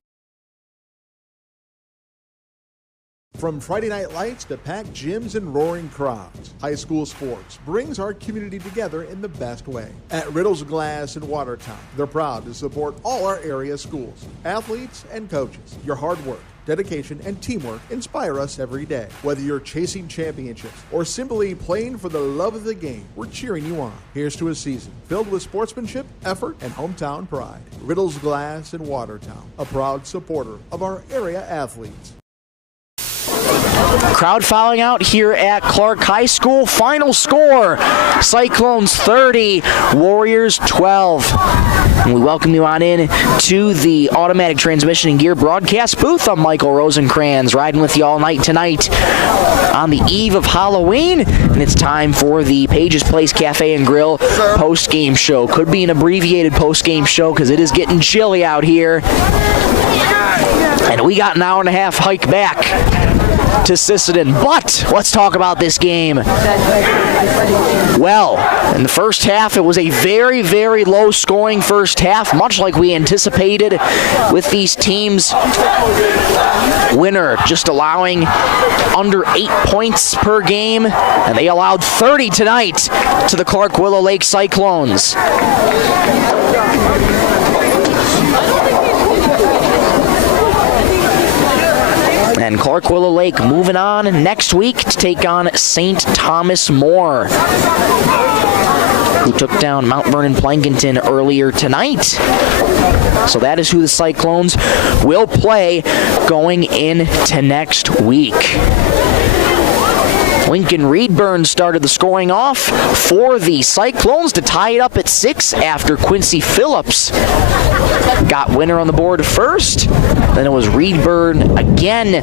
From Friday night lights to packed gyms and roaring crowds, high school sports brings our community together in the best way. At Riddle's Glass in Watertown, they're proud to support all our area schools, athletes, and coaches. Your hard work, dedication, and teamwork inspire us every day. Whether you're chasing championships or simply playing for the love of the game, we're cheering you on. Here's to a season filled with sportsmanship, effort, and hometown pride. Riddle's Glass in Watertown, a proud supporter of our area athletes. Crowd filing out here at Clark High School. Final score, Cyclones 30, Warriors 12. And we welcome you on in to the Automatic Transmission and Gear broadcast booth. I'm Michael Rosencrans, riding with you all night tonight on the eve of Halloween. And it's time for the Pages Place Cafe and Grill post-game show. Could be an abbreviated post-game show because it is getting chilly out here. And we got an hour and a half hike back to Sisseton. But let's talk about this game. Well, in the first half, it was a very, very low-scoring first half, much like we anticipated with these teams. Winner just allowing under 8 points per game, and they allowed 30 tonight to the Clark Willow Lake Cyclones. And Clark Willow Lake moving on next week to take on St. Thomas More, who took down Mount Vernon Plankinton earlier tonight. So that is who the Cyclones will play going into next week. Lincoln Reedburn started the scoring off for the Cyclones to tie it up at 6 after Quincy Phillips got winner on the board first. Then it was Reedburn again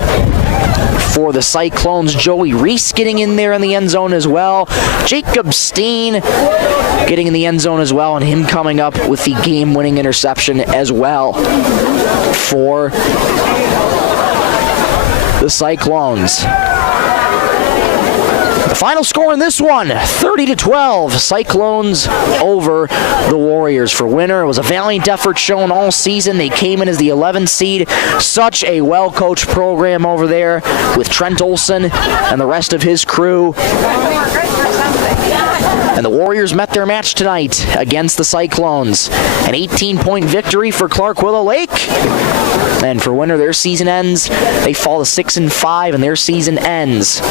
for the Cyclones. Joey Reese getting in there in the end zone as well. Jacob Steen getting in the end zone as well, and him coming up with the game-winning interception as well for the Cyclones. The final score in this one, 30-12, Cyclones over the Warriors. For winner, it was a valiant effort shown all season. They came in as the 11th seed. Such a well-coached program over there with Trent Olson and the rest of his crew. And the Warriors met their match tonight against the Cyclones. An 18-point victory for Clark Willow Lake. And for winner, their season ends. They fall to 6-5, and their season ends.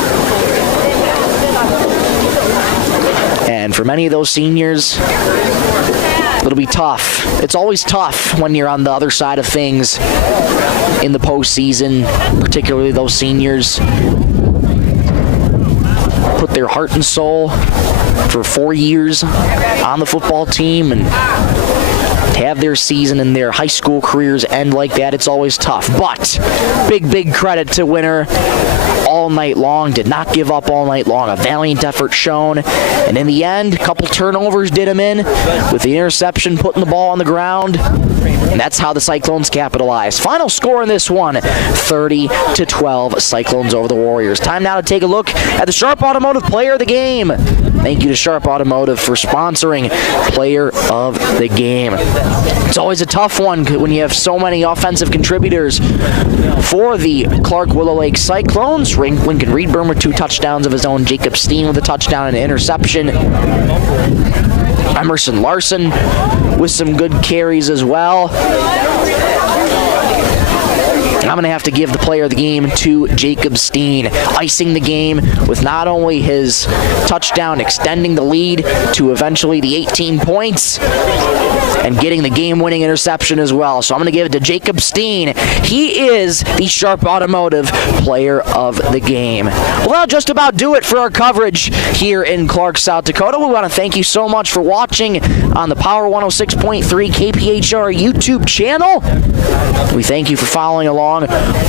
And for many of those seniors, it'll be tough. It's always tough when you're on the other side of things in the postseason, particularly those seniors put their heart and soul for 4 years on the football team and have their season and their high school careers end like that. It's always tough. But big credit to winner all night long. Did not give up all night long. A valiant effort shown. And in the end, a couple turnovers did him in with the interception, putting the ball on the ground. And that's how the Cyclones capitalized. Final score in this one, 30-12, Cyclones over the Warriors. Time now to take a look at the Sharp Automotive Player of the Game. Thank you to Sharp Automotive for sponsoring Player of the Game. It's always a tough one when you have so many offensive contributors for the Clark Willow Lake Cyclones. Lincoln Reedburn with 2 touchdowns of his own. Jacob Steen with a touchdown and an interception. Emerson Larson with some good carries as well. I'm going to have to give the player of the game to Jacob Steen, icing the game with not only his touchdown, extending the lead to eventually the 18 points, and getting the game-winning interception as well. So I'm going to give it to Jacob Steen. He is the Sharp Automotive Player of the Game. Well, that'll just about do it for our coverage here in Clark, South Dakota. We want to thank you so much for watching on the Power 106.3 KPHR YouTube channel. We thank you for following along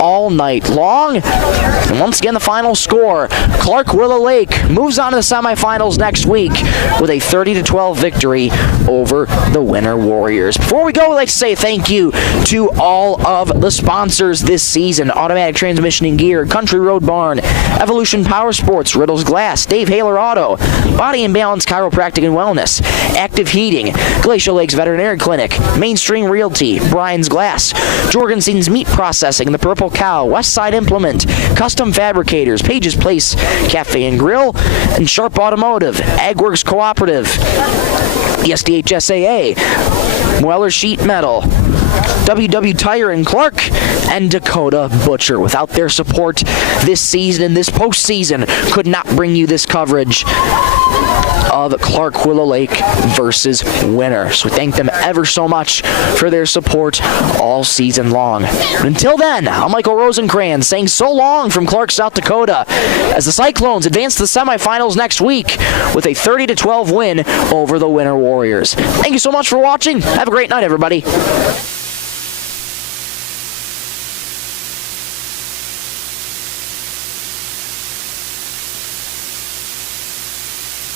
all night long. And once again, the final score, Clark Willow Lake moves on to the semifinals next week with a 30-12 victory over the winner Warriors. Before we go, we'd like to say thank you to all of the sponsors this season: Automatic Transmission and Gear, Country Road Barn, Evolution Power Sports, Riddles Glass, Dave Haler Auto, Body and Balance Chiropractic and Wellness, Active Heating, Glacial Lakes Veterinary Clinic, Mainstream Realty, Brian's Glass, Jorgensen's Meat Processing, The Purple Cow, Westside Implement, Custom Fabricators, Page's Place Cafe and Grill, and Sharp Automotive, AgWorks Cooperative, the SDHSAA, Weller Sheet Metal, WW Tire in Clark, and Dakota Butcher. Without their support this season and this postseason, could not bring you this coverage of Clark Willow Lake versus Winter. So thank them ever so much for their support all season long. But until then, I'm Michael Rosencrans saying so long from Clark, South Dakota, as the Cyclones advance to the semifinals next week with a 30-12 win over the Winter Warriors. Thank you so much for watching. Have a great night, everybody.